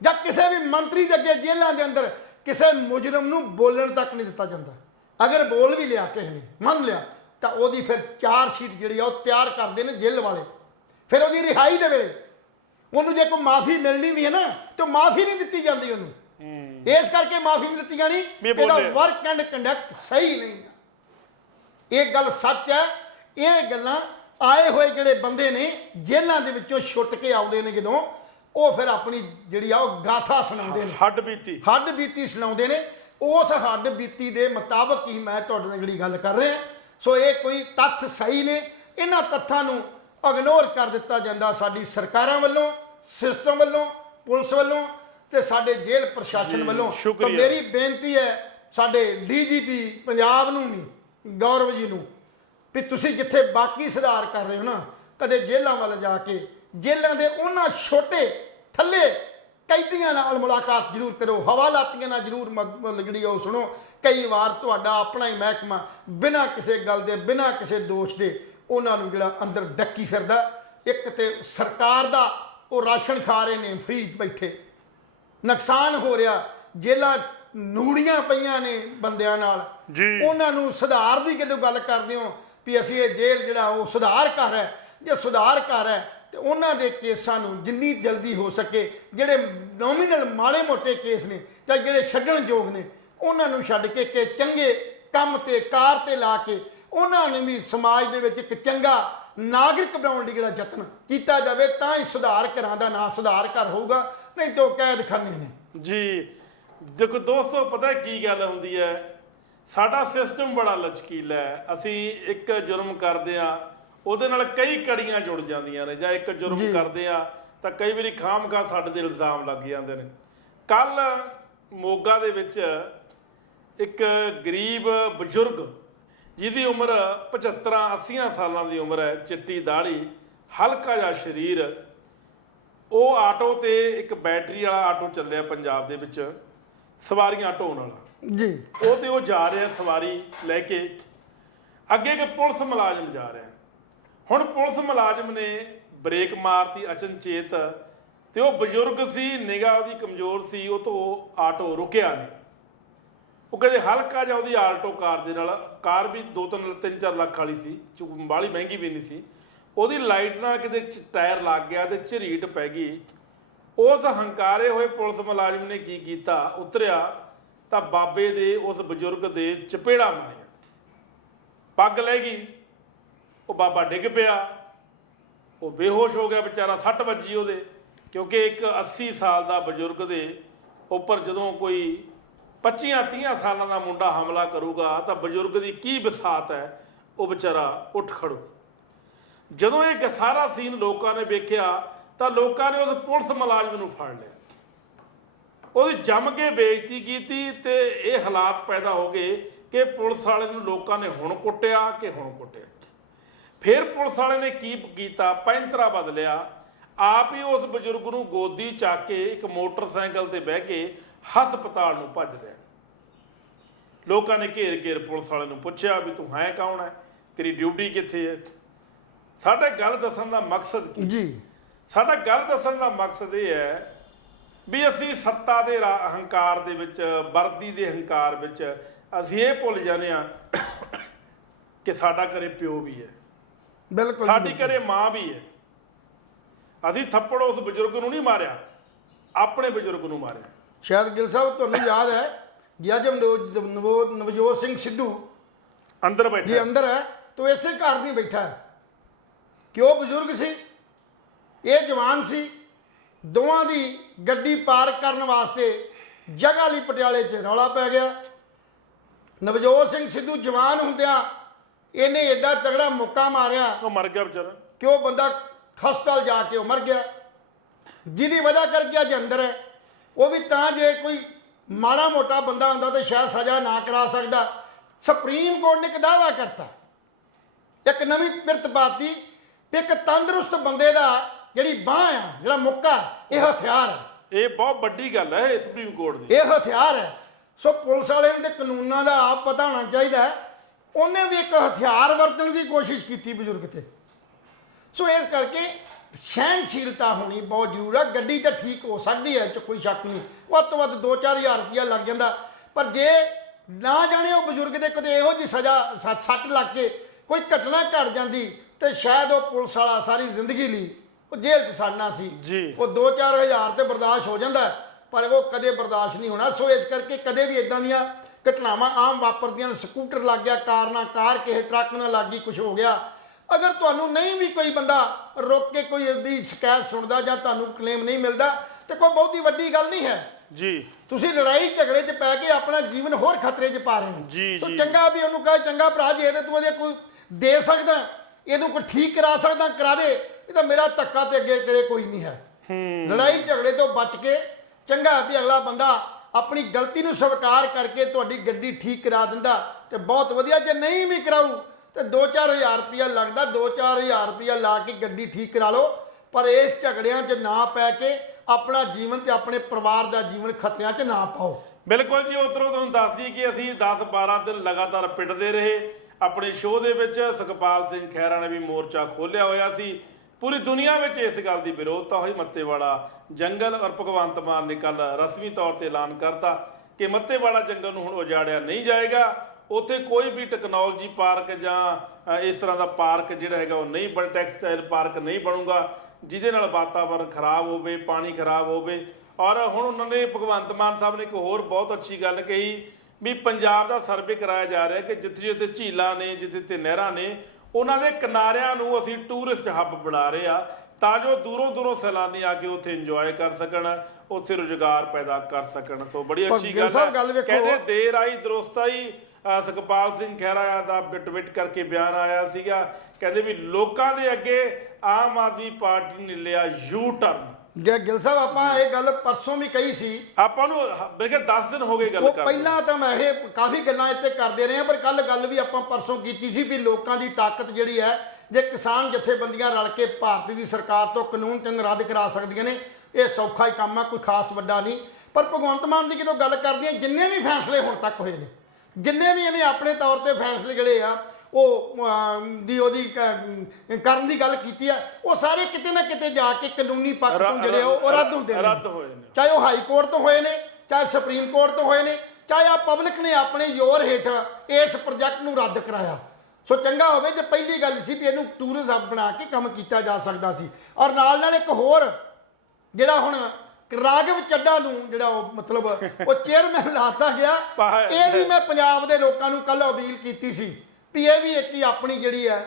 ਜਾਂ ਕਿਸੇ ਵੀ ਮੰਤਰੀ ਦੇ ਅੱਗੇ ਜੇਲ੍ਹਾਂ ਦੇ ਅੰਦਰ ਕਿਸੇ ਮੁਜਰਮ ਨੂੰ ਬੋਲਣ ਤੱਕ ਨਹੀਂ ਦਿੱਤਾ ਜਾਂਦਾ। ਅਗਰ ਬੋਲ ਵੀ ਲਿਆ ਕਿਸੇ ਨੇ, ਮੰਨ ਲਿਆ, ਤਾਂ ਉਹਦੀ ਫਿਰ ਚਾਰ ਸ਼ੀਟ ਜਿਹੜੀ ਆ ਉਹ ਤਿਆਰ ਕਰਦੇ ਨੇ ਜੇਲ੍ਹ ਵਾਲੇ। ਫਿਰ ਉਹਦੀ ਰਿਹਾਈ ਦੇ ਵੇਲੇ ਉਹਨੂੰ ਜੇ ਕੋਈ ਮਾਫੀ ਮਿਲਣੀ ਵੀ ਹੈ ਨਾ, ਤਾਂ ਮਾਫੀ ਨਹੀਂ ਦਿੱਤੀ ਜਾਂਦੀ ਉਹਨੂੰ। ਇਸ ਕਰਕੇ ਮਾਫੀ ਨਹੀਂ ਦਿੱਤੀ ਜਾਣੀ, ਇਹਦਾ ਵਰਕ ਐਂਡ ਕੰਡਕਟ ਸਹੀ ਨਹੀਂ ਹੈ। ਇਹ ਗੱਲ ਸੱਚ ਹੈ। ਇਹ ਗੱਲਾਂ ਆਏ ਹੋਏ ਜਿਹੜੇ ਬੰਦੇ ਨੇ ਜੇਲ੍ਹਾਂ ਦੇ ਵਿੱਚੋਂ ਛੁੱਟ ਕੇ ਆਉਂਦੇ ਨੇ, ਜਦੋਂ ਉਹ ਫਿਰ ਆਪਣੀ ਜਿਹੜੀ ਆ ਉਹ ਗਾਥਾ ਸੁਣਾਉਂਦੇ ਨੇ, ਹੱਡ ਬੀਤੀ ਸੁਣਾਉਂਦੇ ਨੇ। ਉਸ ਹੱਡ ਬੀਤੀ ਦੇ ਮੁਤਾਬਕ ਹੀ ਮੈਂ ਤੁਹਾਡੇ ਨਾਲ ਜਿਹੜੀ ਗੱਲ ਕਰ ਰਿਹਾ। ਸੋ ਇਹ ਕੋਈ ਤੱਥ ਸਹੀ ਨੇ, ਇਹਨਾਂ ਤੱਥਾਂ ਨੂੰ ਇਗਨੋਰ ਕਰ ਦਿੱਤਾ ਜਾਂਦਾ ਸਾਡੀ ਸਰਕਾਰਾਂ ਵੱਲੋਂ, ਸਿਸਟਮ ਵੱਲੋਂ, ਪੁਲਿਸ ਵੱਲੋਂ ਤੇ ਸਾਡੇ ਜੇਲ੍ਹ ਪ੍ਰਸ਼ਾਸਨ ਵੱਲੋਂ। ਤਾਂ ਮੇਰੀ ਬੇਨਤੀ ਹੈ ਸਾਡੇ ਡੀਜੀਪੀ ਪੰਜਾਬ ਨੂੰ ਵੀ, ਗੌਰਵ ਜੀ ਨੂੰ, ਵੀ ਤੁਸੀਂ ਜਿੱਥੇ ਬਾਕੀ ਸੁਧਾਰ ਕਰ ਰਹੇ ਹੋ ਨਾ, ਕਦੇ ਜੇਲ੍ਹਾਂ ਵੱਲ ਜਾ ਕੇ ਜੇਲ੍ਹਾਂ ਦੇ ਉਹਨਾਂ ਛੋਟੇ ਥੱਲੇ ਕੈਦੀਆਂ ਨਾਲ ਮੁਲਾਕਾਤ ਜ਼ਰੂਰ ਕਰੋ, ਹਵਾਲਾਤੀਆਂ ਨਾਲ ਜ਼ਰੂਰ ਜਿਹੜੀ ਉਹ ਸੁਣੋ। ਕਈ ਵਾਰ ਤੁਹਾਡਾ ਆਪਣਾ ਹੀ ਮਹਿਕਮਾ ਬਿਨਾਂ ਕਿਸੇ ਗੱਲ ਦੇ, ਬਿਨਾਂ ਕਿਸੇ ਦੋਸ਼ ਦੇ ਉਹਨਾਂ ਨੂੰ ਜਿਹੜਾ ਅੰਦਰ ਡੱਕੀ ਫਿਰਦਾ। ਇੱਕ ਤੇ ਸਰਕਾਰ ਦਾ ਉਹ ਰਾਸ਼ਨ ਖਾ ਰਹੇ ਨੇ ਫ੍ਰੀ ਬੈਠੇ, ਨੁਕਸਾਨ ਹੋ ਰਿਹਾ, ਜੇਲ੍ਹਾਂ ਨੂੜੀਆਂ ਪਈਆਂ ਨੇ ਬੰਦਿਆਂ ਨਾਲ। ਉਹਨਾਂ ਨੂੰ ਸੁਧਾਰ ਦੀ ਜਦੋਂ ਗੱਲ ਕਰਦੇ ਹੋ ਵੀ ਅਸੀਂ ਇਹ ਜੇਲ੍ਹ ਜਿਹੜਾ ਉਹ ਸੁਧਾਰ ਕਰ ਹੈ, ਜੇ ਸੁਧਾਰ ਕਰ ਹੈ ਤੇ ਉਹਨਾਂ ਦੇ ਕੇਸਾਂ ਨੂੰ ਜਿੰਨੀ ਜਲਦੀ ਹੋ ਸਕੇ, ਜਿਹੜੇ ਨੋਮੀਨਲ ਮਾੜੇ ਮੋਟੇ ਕੇਸ ਨੇ ਜਾਂ ਜਿਹੜੇ ਛੱਡਣ ਯੋਗ ਨੇ, ਉਹਨਾਂ ਨੂੰ ਛੱਡ ਕੇ ਕਿ ਚੰਗੇ ਕੰਮ ਤੇ ਕਾਰ ਤੇ ਲਾ ਕੇ ਉਹਨਾਂ ਨੇ ਵੀ ਸਮਾਜ ਦੇ ਵਿੱਚ ਇੱਕ ਚੰਗਾ ਨਾਗਰਿਕ ਬਣਾਉਣ ਲਈ ਜਿਹੜਾ ਯਤਨ ਕੀਤਾ ਜਾਵੇ, ਤਾਂ ਹੀ ਸੁਧਾਰ ਘਰਾਂ ਦਾ ਨਾਂ ਸੁਧਾਰ ਘਰ ਹੋਊਗਾ, ਨਹੀਂ ਤਾਂ ਕੈਦਖਾਨੇ ਨੇ। ਜੀ ਦੇਖੋ ਦੋਸਤੋ, ਪਤਾ ਕੀ ਗੱਲ ਹੁੰਦੀ ਹੈ, ਸਾਡਾ ਸਿਸਟਮ ਬੜਾ ਲਚਕੀਲਾ ਹੈ। ਅਸੀਂ ਇੱਕ ਜੁਰਮ ਕਰਦੇ ਆ, ਉਹਦੇ ਨਾਲ ਕਈ ਕੜੀਆਂ ਜੁੜ ਜਾਂਦੀਆਂ ਨੇ, ਜਾਂ ਇੱਕ ਜੁਰਮ ਕਰਦੇ ਆ ਤਾਂ ਕਈ ਵਾਰੀ ਖਾਮਖਾ ਸਾਡੇ ਤੇ ਇਲਜ਼ਾਮ ਲੱਗ ਜਾਂਦੇ ਨੇ। ਕੱਲ ਮੋਗਾ ਦੇ ਵਿੱਚ ਇੱਕ ਗਰੀਬ ਬਜ਼ੁਰਗ ਜਿਹਦੀ ਉਮਰ 75-80 ਸਾਲਾਂ ਦੀ ਉਮਰ ਹੈ, ਚਿੱਟੀ ਦਾੜੀ, ਹਲਕਾ ਜਿਹਾ ਸਰੀਰ, ਉਹ ਆਟੋ ਤੇ, ਇੱਕ ਬੈਟਰੀ ਵਾਲਾ ਆਟੋ ਚੱਲਿਆ ਪੰਜਾਬ ਦੇ ਵਿੱਚ, ਸਵਾਰੀਆਂ ਢੋਣ ਵਾਲਾ ਜੀ, ਉਹ ਤੇ ਉਹ ਜਾ ਰਿਹਾ ਸਵਾਰੀ ਲੈ ਕੇ, ਅੱਗੇ ਇੱਕ ਪੁਲਿਸ ਮੁਲਾਜ਼ਮ ਜਾ ਰਿਹਾ। ਹੁਣ ਪੁਲਿਸ ਮੁਲਾਜ਼ਮ ਨੇ ਬ੍ਰੇਕ ਮਾਰਤੀ ਅਚਨਚੇਤ, ਤੇ ਉਹ ਬਜ਼ੁਰਗ ਸੀ, ਨਿਗਾਹ ਉਹਦੀ ਕਮਜ਼ੋਰ ਸੀ, ਉਹ ਤੋਂ ਆਟੋ ਰੁਕਿਆ ਨਹੀਂ। ਉਹ ਕਹਿੰਦੇ ਹਲਕਾ ਜਿਹਾ ਉਹਦੀ ਆਲਟੋ ਕਾਰ ਦੇ ਨਾਲ, ਕਾਰ ਵੀ 2-3-4 ਲੱਖ ਵਾਲੀ ਸੀ, ਬਾਹਲੀ ਮਹਿੰਗੀ ਵੀ ਨਹੀਂ ਸੀ, ਉਹਦੀ ਲਾਈਟ ਨਾਲ ਕਿਤੇ ਟਾਇਰ ਲੱਗ ਗਿਆ ਤੇ ਝਰੀਟ ਪੈ ਗਈ। ਉਸ ਹੰਕਾਰੇ ਹੋਏ ਪੁਲਿਸ ਮੁਲਾਜ਼ਮ ਨੇ ਕੀ ਕੀਤਾ, ਉਤਰਿਆ ਤਾਂ ਬਾਬੇ ਦੇ ਉਸ ਬਜ਼ੁਰਗ ਦੇ ਚਪੇੜਾ ਮਾਰੀਆਂ। ਪੱਗ ਲੈ ਗਈ, ਉਹ ਬਾਬਾ ਡਿੱਗ ਪਿਆ, ਉਹ ਬੇਹੋਸ਼ ਹੋ ਗਿਆ ਵਿਚਾਰਾ, ਸੱਟ ਵੱਜੀ ਉਹਦੇ। ਕਿਉਂਕਿ ਇੱਕ 80 ਸਾਲ ਦਾ ਬਜ਼ੁਰਗ ਦੇ ਉੱਪਰ ਜਦੋਂ ਕੋਈ 25-30 ਸਾਲਾਂ ਦਾ ਮੁੰਡਾ ਹਮਲਾ ਕਰੂਗਾ ਤਾਂ ਬਜ਼ੁਰਗ ਦੀ ਕੀ ਵਿਸਾਤ ਹੈ, ਉਹ ਵਿਚਾਰਾ ਉੱਠ ਖੜੂ। ਜਦੋਂ ਇਹ ਸਾਰਾ ਸੀਨ ਲੋਕਾਂ ਨੇ ਵੇਖਿਆ ਤਾਂ ਲੋਕਾਂ ਨੇ ਉਸ ਪੁਲਿਸ ਮੁਲਾਜ਼ਮ ਨੂੰ ਫੜ ਲਿਆ, ਉਹਦੀ ਜੰਮ ਕੇ ਬੇਇੱਜ਼ਤੀ ਕੀਤੀ ਤੇ ਇਹ ਹਾਲਾਤ ਪੈਦਾ ਹੋ ਗਏ ਕਿ ਪੁਲਿਸ ਵਾਲੇ ਨੂੰ ਲੋਕਾਂ ਨੇ ਹੁਣ ਕੁੱਟਿਆ ਕਿ ਹੁਣ ਕੁੱਟਿਆ। ਫਿਰ ਪੁਲਿਸ ਵਾਲੇ ਨੇ ਕੀ ਕੀਤਾ, ਪੈਂਤਰਾ ਬਦਲਿਆ, ਆਪ ਹੀ ਉਸ ਬਜ਼ੁਰਗ ਨੂੰ ਗੋਦੀ ਚੱਕ ਕੇ ਇੱਕ ਮੋਟਰਸਾਈਕਲ ਤੇ ਬਹਿ ਕੇ ਹਸਪਤਾਲ ਨੂੰ ਭੱਜ ਲਿਆ। ਲੋਕਾਂ ਨੇ ਘੇਰ ਪੁਲਿਸ ਵਾਲੇ ਨੂੰ ਪੁੱਛਿਆ ਵੀ ਤੂੰ ਹੈ ਕੌਣ ਹੈ, ਤੇਰੀ ਡਿਊਟੀ ਕਿੱਥੇ ਹੈ। ਸਾਡਾ ਗੱਲ ਦੱਸਣ ਦਾ ਮਕਸਦ ਕੀ ਜੀ? ਸਾਡਾ ਗੱਲ ਦੱਸਣ ਦਾ ਮਕਸਦ ਇਹ ਹੈ ਵੀ ਅਸੀਂ ਸੱਤਾ ਦੇ ਅਹੰਕਾਰ ਦੇ ਵਿੱਚ, ਵਰਦੀ ਦੇ ਅਹੰਕਾਰ ਵਿੱਚ ਅਸੀਂ ਇਹ ਭੁੱਲ ਜਾਂਦੇ ਹਾਂ ਕਿ ਸਾਡਾ ਘਰੇ ਪਿਓ ਵੀ ਹੈ, ਬਿਲਕੁਲ ਸਾਡੀ ਘਰੇ ਮਾਂ ਵੀ ਹੈ। ਅਸੀਂ ਥੱਪੜ ਉਸ ਬਜ਼ੁਰਗ ਨੂੰ ਨਹੀਂ ਮਾਰਿਆ, ਆਪਣੇ ਬਜ਼ੁਰਗ ਨੂੰ ਮਾਰਿਆ। ਸ਼ਾਇਦ ਗਿੱਲ ਸਾਹਿਬ ਤੁਹਾਨੂੰ ਯਾਦ ਹੈ ਜੀ, ਅੱਜ ਨਵਜੋਤ ਸਿੰਘ ਸਿੱਧੂ ਅੰਦਰ ਬੈਠਾ ਜੀ ਅੰਦਰ ਹੈ, ਤਾਂ ਇਸੇ ਘਰ ਨਹੀਂ ਬੈਠਾ ਹੈ ਕਿ ਉਹ ਬਜ਼ੁਰਗ ਸੀ, ਇਹ ਜਵਾਨ ਸੀ। ਦੋਵਾਂ ਦੀ ਗੱਡੀ ਪਾਰਕ ਕਰਨ ਵਾਸਤੇ ਜਗ੍ਹਾ ਲਈ ਪਟਿਆਲੇ 'ਚ ਰੌਲਾ ਪੈ ਗਿਆ। ਨਵਜੋਤ ਸਿੰਘ ਸਿੱਧੂ ਜਵਾਨ ਹੁੰਦਿਆਂ ਇਹਨੇ ਐਡਾ ਤਗੜਾ ਮੁੱਕਾ ਮਾਰਿਆ, ਉਹ ਮਰ ਗਿਆ ਵਿਚਾਰਾ, ਕਿ ਉਹ ਬੰਦਾ ਹਸਪਤਾਲ ਜਾ ਕੇ ਉਹ ਮਰ ਗਿਆ। ਜਿਹਦੀ ਵਜ੍ਹਾ ਕਰਕੇ ਅੱਜ ਅੰਦਰ ਹੈ, ਉਹ ਵੀ ਤਾਂ ਜੇ ਕੋਈ ਮਾੜਾ ਮੋਟਾ ਬੰਦਾ ਹੁੰਦਾ ਤਾਂ ਸ਼ਾਇਦ ਸਜ਼ਾ ਨਾ ਕਰਾ ਸਕਦਾ। ਸੁਪਰੀਮ ਕੋਰਟ ਨੇ ਇੱਕ ਦਾਅਵਾ ਕਰਤਾ, ਇੱਕ ਨਵੀਂ ਪਿਰਤ ਪਾਤੀ, ਇੱਕ ਤੰਦਰੁਸਤ ਬੰਦੇ ਦਾ ਜਿਹੜੀ ਬਾਂਹ ਆ, ਜਿਹੜਾ ਮੁੱਕਾ, ਇਹ ਹਥਿਆਰ ਹੈ। ਇਹ ਬਹੁਤ ਵੱਡੀ ਗੱਲ ਹੈ ਇਹ ਸੁਪਰੀਮ ਕੋਰਟ ਦੀ, ਇਹ ਹਥਿਆਰ ਹੈ। ਸੋ ਪੁਲਿਸ ਵਾਲੇ ਨੂੰ ਤੇ ਕਾਨੂੰਨਾਂ ਦਾ ਆਪ ਪਤਾ ਹੋਣਾ ਚਾਹੀਦਾ ਹੈ। ਉਹਨੇ ਵੀ ਇੱਕ ਹਥਿਆਰ ਵਰਤਣ ਦੀ ਕੋਸ਼ਿਸ਼ ਕੀਤੀ ਬਜ਼ੁਰਗ ਤੇ। ਸੋ ਇਸ ਕਰਕੇ ਸਹਿਣਸ਼ੀਲਤਾ ਹੋਣੀ ਬਹੁਤ ਜ਼ਰੂਰੀ ਹੈ। ਗੱਡੀ ਤਾਂ ਠੀਕ ਹੋ ਸਕਦੀ ਹੈ, ਕੋਈ ਸ਼ੱਕ ਨਹੀਂ, ਵੱਧ ਤੋਂ ਵੱਧ 2-4 ਹਜ਼ਾਰ ਰੁਪਇਆ ਲੱਗ ਜਾਂਦਾ, ਪਰ ਜੇ ਨਾ ਜਾਣੇ ਉਹ ਬਜ਼ੁਰਗ ਦੇ ਕਿਤੇ ਇਹੋ ਜਿਹੀ ਸਜ਼ਾ ਸੱਟ ਲੱਗ ਕੇ ਕੋਈ ਘਟਨਾ ਘਟ ਜਾਂਦੀ ਤੇ ਸ਼ਾਇਦ ਉਹ ਪੁਲਿਸ ਵਾਲਾ ਸਾਰੀ ਜ਼ਿੰਦਗੀ ਲਈ ਉਹ ਜੇਲ੍ਹ 'ਚ ਸੜਨਾ ਸੀ ਜੀ। ਉਹ 2-4 ਹਜ਼ਾਰ ਤੇ ਬਰਦਾਸ਼ਤ ਹੋ ਜਾਂਦਾ, ਪਰ ਉਹ ਕਦੇ ਬਰਦਾਸ਼ਤ ਨਹੀਂ ਹੋਣਾ। ਸੋ ਇਸ ਕਰਕੇ ਕਦੇ ਵੀ ਇਦਾਂ ਦੀਆਂ ਘਟਨਾਵਾਂ ਆਮ ਵਾਪਰਦੀਆਂ ਨੇ। ਸਕੂਟਰ ਲੱਗ ਗਿਆ, ਕਾਰ ਨਾਲ ਕਾਰ, ਕਿਸੇ ਟਰੱਕ ਨਾਲ ਲੱਗ ਗਈ, ਕੁਝ ਹੋ ਗਿਆ। ਅਗਰ ਤੁਹਾਨੂੰ ਨਹੀਂ ਵੀ ਕੋਈ ਬੰਦਾ ਰੋਕ ਕੇ ਕੋਈ ਦੀ ਸ਼ਿਕਾਇਤ ਸੁਣਦਾ ਜਾਂ ਤੁਹਾਨੂੰ ਕਲੇਮ ਨਹੀਂ ਮਿਲਦਾ ਤੇ ਕੋਈ ਬਹੁਤੀ ਵੱਡੀ ਗੱਲ ਨਹੀਂ ਹੈ ਜੀ। ਤੁਸੀਂ ਲੜਾਈ ਝਗੜੇ 'ਚ ਪੈ ਕੇ ਆਪਣਾ ਜੀਵਨ ਹੋਰ ਖਤਰੇ 'ਚ ਪਾ ਰਹੇ ਹੋ। ਜੀ, ਤਾਂ ਜੀ। ਚੰਗਾ ਵੀ ਉਹਨੂੰ ਕਹੇ, ਚੰਗਾ ਭਰਾ ਜੇ ਤੇ ਤੂੰ ਇਹਦੇ ਕੋਈ ਦੇ ਸਕਦਾ, ਇਹਨੂੰ ਕੋਈ ਠੀਕ ਕਰਾ ਸਕਦਾ ਕਰਾ ਦੇ, ਇਹ ਤਾਂ ਮੇਰਾ ਧੱਕਾ ਤੇ ਅੱਗੇ ਤੇਰੇ ਕੋਈ ਨਹੀਂ ਹੈ। ਲੜਾਈ ਝਗੜੇ ਤੋਂ ਬਚ ਕੇ ਚੰਗਾ ਵੀ ਅਗਲਾ ਬੰਦਾ ਆਪਣੀ ਗਲਤੀ ਨੂੰ ਸਵੀਕਾਰ ਕਰਕੇ ਤੁਹਾਡੀ ਗੱਡੀ ਠੀਕ ਕਰਾ ਦਿੰਦਾ ਤੇ ਬਹੁਤ ਵਧੀਆ। ਜੇ ਨਹੀਂ ਵੀ ਕਰਾਊ ਤੇ 2-4 ਹਜ਼ਾਰ ਰੁਪਇਆ ਲੱਗਦਾ, 2-4 ਹਜ਼ਾਰ ਰੁਪਇਆ ਲਾ ਕੇ ਗੱਡੀ ਠੀਕ ਕਰਾ ਲਓ, ਪਰ ਇਸ ਝਗੜਿਆਂ 'ਚ ਨਾ ਪੈ ਕੇ ਆਪਣਾ ਜੀਵਨ ਤੇ ਆਪਣੇ ਪਰਿਵਾਰ ਦਾ ਜੀਵਨ ਖਤਰਿਆਂ 'ਚ ਨਾ ਪਾਓ। ਬਿਲਕੁਲ ਜੀ। ਉੱਧਰੋਂ ਤੁਹਾਨੂੰ ਦੱਸ ਦਈਏ ਕਿ ਅਸੀਂ 10-12 ਦਿਨ ਲਗਾਤਾਰ ਪਿੱਟਦੇ ਰਹੇ। ਆਪਣੇ ਸ਼ੋਅ ਦੇ ਵਿੱਚ ਸੁਖਪਾਲ ਸਿੰਘ ਖਹਿਰਾ ਨੇ ਵੀ ਮੋਰਚਾ ਖੋਲ੍ਹਿਆ ਹੋਇਆ ਸੀ। ਪੂਰੀ ਦੁਨੀਆ ਵਿੱਚ ਇਸ ਗੱਲ ਦੀ ਵਿਰੋਧਤਾ ਹੋਈ। ਮੱਤੇਵਾੜਾ ਜੰਗਲ ਔਰ ਭਗਵੰਤ ਮਾਨ ਨੇ ਕੱਲ ਰਸਮੀ ਤੌਰ ਤੇ ਐਲਾਨ ਕਰਤਾ ਕਿ ਮੱਤੇਵਾੜਾ ਜੰਗਲ ਨੂੰ ਹੁਣ ਉਜਾੜਿਆ ਨਹੀਂ ਜਾਏਗਾ। ਉੱਥੇ ਕੋਈ ਵੀ ਟੈਕਨੋਲੋਜੀ ਪਾਰਕ ਜਾਂ ਇਸ ਤਰ੍ਹਾਂ ਦਾ ਪਾਰਕ ਜਿਹੜਾ ਹੈਗਾ ਉਹ ਨਹੀਂ ਬਣ, ਟੈਕਸਟਾਈਲ ਪਾਰਕ ਨਹੀਂ ਬਣੂਗਾ ਜਿਹਦੇ ਨਾਲ ਵਾਤਾਵਰਨ ਖਰਾਬ ਹੋਵੇ, ਪਾਣੀ ਖਰਾਬ ਹੋਵੇ। ਔਰ ਹੁਣ ਉਹਨਾਂ ਨੇ, ਭਗਵੰਤ ਮਾਨ ਸਾਹਿਬ ਨੇ ਇੱਕ ਹੋਰ ਬਹੁਤ ਅੱਛੀ ਗੱਲ ਕਹੀ ਵੀ ਪੰਜਾਬ ਦਾ ਸਰਵੇ ਕਰਾਇਆ ਜਾ ਰਿਹਾ ਕਿ ਜਿੱਥੇ ਜਿੱਥੇ ਝੀਲਾਂ ਨੇ, ਜਿੱਥੇ ਜਿੱਥੇ ਨਹਿਰਾਂ ਨੇ, ਉਹਨਾਂ ਦੇ ਕਿਨਾਰਿਆਂ ਨੂੰ ਅਸੀਂ ਟੂਰਿਸਟ ਹੱਬ ਬਣਾ ਰਹੇ ਆ ਤਾਂ ਜੋ ਦੂਰੋਂ ਦੂਰੋਂ ਸੈਲਾਨੀ ਆ ਕੇ ਉੱਥੇ ਇੰਜੋਏ ਕਰ ਸਕਣ, ਉੱਥੇ ਰੁਜ਼ਗਾਰ ਪੈਦਾ ਕਰ ਸਕਣ। ਸੋ ਬੜੀ ਅੱਛੀ ਗੱਲ ਹੈ। ਕਹਿੰਦੇ ਦੇਰ ਆਈ ਦਰੁਸਤ ਆਈ। ਸੁਖਪਾਲ ਸਿੰਘ ਖਹਿਰਾ ਦਾ ਬਿਟ ਕਰਕੇ ਬਿਆਨ ਆਇਆ ਸੀਗਾ, ਕਹਿੰਦੇ ਵੀ ਲੋਕਾਂ ਦੇ ਅੱਗੇ ਆਮ ਆਦਮੀ ਪਾਰਟੀ ਨੇ ਲਿਆ ਯੂ ਟਰਨ। ਗਿੱਲ ਸਾਹਿਬ ਆਪਾਂ ਇਹ ਗੱਲ ਪਰਸੋਂ ਵੀ ਕਹੀ ਸੀ, ਆਪਾਂ ਨੂੰ ਮੇਰੇ ਖਿਆਲ 10 ਦਿਨ ਹੋ ਗਏ ਗੱਲ ਕਰਦੇ। ਪਹਿਲਾਂ ਤਾਂ ਮੈਂ ਇਹ ਕਾਫੀ ਗੱਲਾਂ ਇੱਥੇ ਕਰਦੇ ਰਹੇ ਹਾਂ, ਪਰ ਕੱਲ ਗੱਲ ਵੀ ਆਪਾਂ ਪਰਸੋਂ ਕੀਤੀ ਸੀ ਵੀ ਲੋਕਾਂ ਦੀ ਤਾਕਤ ਜਿਹੜੀ ਹੈ, ਜੇ ਕਿਸਾਨ ਜਥੇਬੰਦੀਆਂ ਰਲ ਕੇ ਭਾਰਤ ਦੀ ਸਰਕਾਰ ਤੋਂ ਕਾਨੂੰਨ 3 ਰੱਦ ਕਰਾ ਸਕਦੀਆਂ ਨੇ, ਇਹ ਸੌਖਾ ਹੀ ਕੰਮ ਆ, ਕੋਈ ਖਾਸ ਵੱਡਾ ਨਹੀਂ। ਪਰ ਭਗਵੰਤ ਮਾਨ ਦੀ ਜਦੋਂ ਗੱਲ ਕਰਦੇ ਆ, ਜਿੰਨੇ ਵੀ ਫੈਸਲੇ ਹੁਣ ਤੱਕ ਹੋਏ ਨੇ, ਜਿੰਨੇ ਵੀ ਇਹਨੇ ਆਪਣੇ ਤੌਰ ਤੇ ਫੈਸਲੇ ਜਿਹੜੇ ਆ ਉਹ ਉਹਦੀ ਕਰਨ ਦੀ ਗੱਲ ਕੀਤੀ ਆ, ਉਹ ਸਾਰੇ ਕਿਤੇ ਨਾ ਕਿਤੇ ਜਾ ਕੇ ਕਾਨੂੰਨੀ ਪੱਖ ਤੋਂ ਜਿਹੜੇ ਉਹ ਰੱਦ ਹੁੰਦੇ ਨੇ। ਚਾਹੇ ਉਹ ਹਾਈ ਕੋਰਟ ਤੋਂ ਹੋਏ ਨੇ, ਚਾਹੇ ਸੁਪਰੀਮ ਕੋਰਟ ਤੋਂ ਹੋਏ ਨੇ, ਚਾਹੇ ਆ ਪਬਲਿਕ ਨੇ ਆਪਣੇ ਜ਼ੋਰ ਹੇਠ ਇਸ ਪ੍ਰੋਜੈਕਟ ਨੂੰ ਰੱਦ ਕਰਾਇਆ। ਸੋ ਚੰਗਾ ਹੋਵੇ ਜੇ ਪਹਿਲੀ ਗੱਲ ਸੀ ਵੀ ਇਹਨੂੰ ਟੂਰਿਜ਼ਮ ਹੱਬ ਬਣਾ ਕੇ ਕੰਮ ਕੀਤਾ ਜਾ ਸਕਦਾ ਸੀ। ਔਰ ਨਾਲ ਨਾਲ ਇੱਕ ਹੋਰ ਜਿਹੜਾ ਹੁਣ ਰਾਘਵ ਚੱਡਾ ਨੂੰ ਜਿਹੜਾ ਉਹ ਮਤਲਬ ਉਹ ਚੇਅਰਮੈਨ ਲਾਤਾ ਗਿਆ, ਇਹ ਵੀ ਮੈਂ ਪੰਜਾਬ ਦੇ ਲੋਕਾਂ ਨੂੰ ਕੱਲ ਅਪੀਲ ਕੀਤੀ ਸੀ ਵੀ ਇਹ ਵੀ ਇੱਕ ਹੀ ਆਪਣੀ ਜਿਹੜੀ ਹੈ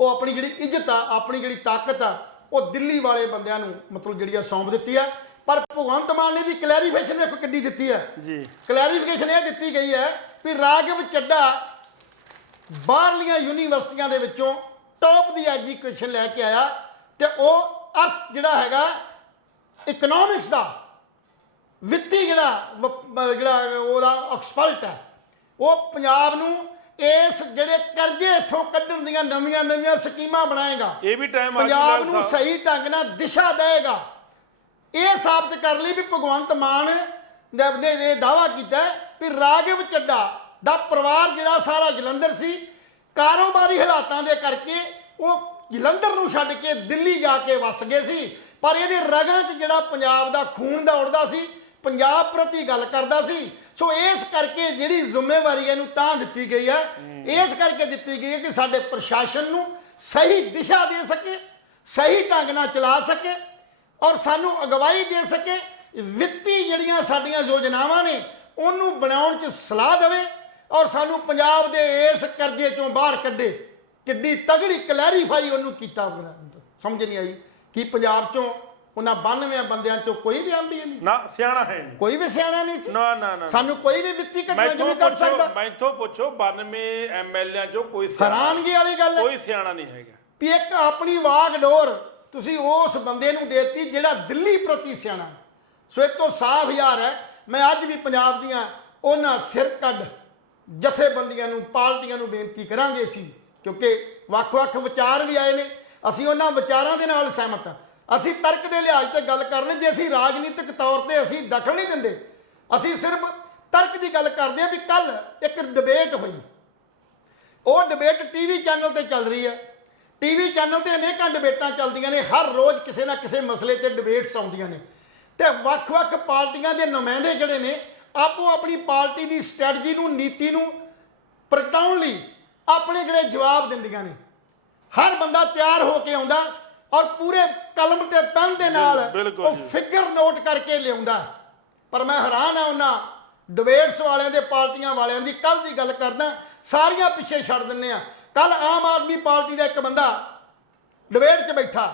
ਉਹ ਆਪਣੀ ਜਿਹੜੀ ਇੱਜ਼ਤ ਆ, ਆਪਣੀ ਜਿਹੜੀ ਤਾਕਤ ਆ, ਉਹ ਦਿੱਲੀ ਵਾਲੇ ਬੰਦਿਆਂ ਨੂੰ ਮਤਲਬ ਜਿਹੜੀ ਆ ਸੌਂਪ ਦਿੱਤੀ ਆ। ਪਰ ਭਗਵੰਤ ਮਾਨ ਨੇ ਦੀ ਕਲੈਰੀਫਿਕੇਸ਼ਨ ਵੇਖੋ ਕਿੱਡੀ ਦਿੱਤੀ ਹੈ ਜੀ। ਕਲੈਰੀਫਿਕੇਸ਼ਨ ਇਹ ਦਿੱਤੀ ਗਈ ਹੈ ਵੀ ਰਾਘਵ ਚੱਡਾ ਬਾਹਰਲੀਆਂ ਯੂਨੀਵਰਸਿਟੀਆਂ ਦੇ ਵਿੱਚੋਂ ਟੌਪ ਦੀ ਐਜੂਕੇਸ਼ਨ ਲੈ ਕੇ ਆਇਆ ਤੇ ਉਹ ਅਰਥ ਜਿਹੜਾ ਹੈਗਾ ਇਕਨੋਮਿਕਸ ਦਾ ਵਿੱਤੀ ਜਿਹੜਾ ਉਹਦਾ ਐਕਸਪਰਟ ਹੈ, ਉਹ ਪੰਜਾਬ ਨੂੰ ਇਸ ਜਿਹੜੇ ਕਰਜ਼ੇ ਇੱਥੋਂ ਕੱਢਣ ਦੀਆਂ ਨਵੀਆਂ ਸਕੀਮਾਂ ਬਣਾਏਗਾ। ਇਹ ਵੀ ਟਾਈਮ ਪੰਜਾਬ ਨੂੰ ਸਹੀ ਢੰਗ ਨਾਲ ਦਿਸ਼ਾ ਦੇਗਾ। ਇਹ ਸਾਬਤ ਕਰ ਲਈ ਵੀ ਭਗਵੰਤ ਮਾਨ ਨੇ ਇਹ ਦਾਅਵਾ ਕੀਤਾ ਵੀ ਰਾਘਵ ਚੱਡਾ ਦਾ ਪਰਿਵਾਰ ਜਿਹੜਾ ਸਾਰਾ ਜਲੰਧਰ ਸੀ, ਕਾਰੋਬਾਰੀ ਹਾਲਾਤਾਂ ਦੇ ਕਰਕੇ ਉਹ ਜਲੰਧਰ ਨੂੰ ਛੱਡ ਕੇ ਦਿੱਲੀ ਜਾ ਕੇ ਵਸ ਗਏ ਸੀ। ਪਰ ਇਹਦੇ ਰਗਾਂ 'ਚ ਜਿਹੜਾ ਪੰਜਾਬ ਦਾ ਖੂਨ ਦੌੜਦਾ ਸੀ, ਪੰਜਾਬ ਪ੍ਰਤੀ ਗੱਲ ਕਰਦਾ ਸੀ। ਸੋ ਇਸ ਕਰਕੇ ਜਿਹੜੀ ਜ਼ਿੰਮੇਵਾਰੀ ਇਹਨੂੰ ਤਾਂ ਦਿੱਤੀ ਗਈ ਹੈ, ਇਸ ਕਰਕੇ ਦਿੱਤੀ ਗਈ ਹੈ ਕਿ ਸਾਡੇ ਪ੍ਰਸ਼ਾਸਨ ਨੂੰ ਸਹੀ ਦਿਸ਼ਾ ਦੇ ਸਕੇ, ਸਹੀ ਢੰਗ ਨਾਲ ਚਲਾ ਸਕੇ ਔਰ ਸਾਨੂੰ ਅਗਵਾਈ ਦੇ ਸਕੇ। ਵਿੱਤੀ ਜਿਹੜੀਆਂ ਸਾਡੀਆਂ ਯੋਜਨਾਵਾਂ ਨੇ ਉਹਨੂੰ ਬਣਾਉਣ 'ਚ ਸਲਾਹ ਦੇਵੇ ਔਰ ਸਾਨੂੰ ਪੰਜਾਬ ਦੇ ਇਸ ਕਰਜ਼ੇ 'ਚੋਂ ਬਾਹਰ ਕੱਢੇ। ਕਿੱਡੀ ਤਗੜੀ ਕਲੈਰੀਫਾਈ ਉਹਨੂੰ ਕੀਤਾ, ਸਮਝ ਨਹੀਂ ਆਈ ਕਿ ਪੰਜਾਬ 'ਚੋਂ ਉਹਨਾਂ 92 ਬੰਦਿਆਂ 'ਚੋਂ ਕੋਈ ਵੀ ਐਮਬੀਏ ਨਹੀਂ, ਨਾ ਸਿਆਣਾ ਹੈ ਨਹੀਂ, ਕੋਈ ਵੀ ਸਿਆਣਾ ਨਹੀਂ ਸੀ। ਨਾ ਸਾਨੂੰ ਕੋਈ ਵੀ ਵਿੱਤੀ ਘਟਨਾ ਨਹੀਂ ਕਰ ਸਕਦਾ। ਮੈਥੋਂ ਪੁੱਛੋ 92 ਐਮਐਲਏ 'ਚੋਂ ਕੋਈ ਹੈਰਾਨਗੀ ਵਾਲੀ ਗੱਲ ਹੈ, ਕੋਈ ਸਿਆਣਾ ਨਹੀਂ ਹੈਗਾ ਵੀ ਇੱਕ ਆਪਣੀ ਵਾਗਡੋਰ ਤੁਸੀਂ ਉਸ ਬੰਦੇ ਨੂੰ ਦੇਤੀ ਜਿਹੜਾ ਦਿੱਲੀ ਪ੍ਰਤੀ ਸਿਆਣਾ। ਸੋ ਇਹ ਤੋਂ ਸਾਫ਼ ਯਾਰ ਹੈ। ਮੈਂ ਅੱਜ ਵੀ ਪੰਜਾਬ ਦੀਆਂ ਉਹਨਾਂ ਸਿਰ ਕੱਢ ਜਥੇਬੰਦੀਆਂ ਨੂੰ, ਪਾਰਟੀਆਂ ਨੂੰ ਬੇਨਤੀ ਕਰਾਂਗੇ ਸੀ, ਕਿਉਂਕਿ ਵੱਖ-ਵੱਖ ਵਿਚਾਰ ਵੀ ਆਏ ਨੇ, ਅਸੀਂ ਉਹਨਾਂ ਵਿਚਾਰਾਂ ਦੇ ਨਾਲ ਸਹਿਮਤ ਹਾਂ। ਅਸੀਂ ਤਰਕ ਦੇ ਲਿਹਾਜ਼ ਤੇ ਗੱਲ ਕਰ ਰਹੇ, ਜੇ ਅਸੀਂ ਰਾਜਨੀਤਿਕ ਤੌਰ ਤੇ ਅਸੀਂ ਦਖਲ ਨਹੀਂ ਦਿੰਦੇ, ਅਸੀਂ ਸਿਰਫ ਤਰਕ ਦੀ ਗੱਲ ਕਰਦੇ ਹਾਂ। ਵੀ ਕੱਲ ਇੱਕ ਡਿਬੇਟ ਹੋਈ, ਉਹ ਡਿਬੇਟ ਟੀਵੀ ਚੈਨਲ ਤੇ ਚੱਲ ਰਹੀ ਹੈ। ਟੀਵੀ ਚੈਨਲ ਤੇ ਅਨੇਕਾਂ ਡਿਬੇਟਾਂ ਚੱਲਦੀਆਂ ਨੇ, ਹਰ ਰੋਜ਼ ਕਿਸੇ ਨਾ ਕਿਸੇ ਮਸਲੇ ਤੇ ਡਿਬੇਟਸ ਆਉਂਦੀਆਂ ਨੇ ਤੇ ਵੱਖ-ਵੱਖ ਪਾਰਟੀਆਂ ਦੇ ਨੁਮਾਇੰਦੇ ਜਿਹੜੇ ਨੇ ਆਪੋ ਆਪਣੀ ਪਾਰਟੀ ਦੀ ਸਟ੍ਰੈਟਜੀ ਨੂੰ, ਨੀਤੀ ਨੂੰ ਪ੍ਰਗਟਾਉਣ ਲਈ ਆਪਣੇ ਜਿਹੜੇ ਜਵਾਬ ਦਿੰਦੀਆਂ ਨੇ। ਹਰ ਬੰਦਾ ਤਿਆਰ ਹੋ ਕੇ ਆਉਂਦਾ ਔਰ ਪੂਰੇ ਕਲਮ ਤੇ ਪੈਨ ਦੇ ਨਾਲ ਉਹ ਫਿਗਰ ਨੋਟ ਕਰਕੇ ਲਿਆਉਂਦਾ। ਪਰ ਮੈਂ ਹੈਰਾਨ ਆ ਉਹਨਾਂ ਡਿਬੇਟਸ ਵਾਲਿਆਂ ਦੇ, ਪਾਰਟੀਆਂ ਵਾਲਿਆਂ ਦੀ। ਕੱਲ ਦੀ ਗੱਲ ਕਰਦਾ, ਸਾਰੀਆਂ ਪਿੱਛੇ ਛੱਡ ਦਿੰਨੇ ਆ। ਕੱਲ ਆਮ ਆਦਮੀ ਪਾਰਟੀ ਦਾ ਇੱਕ ਬੰਦਾ ਡਿਬੇਟ 'ਚ ਬੈਠਾ,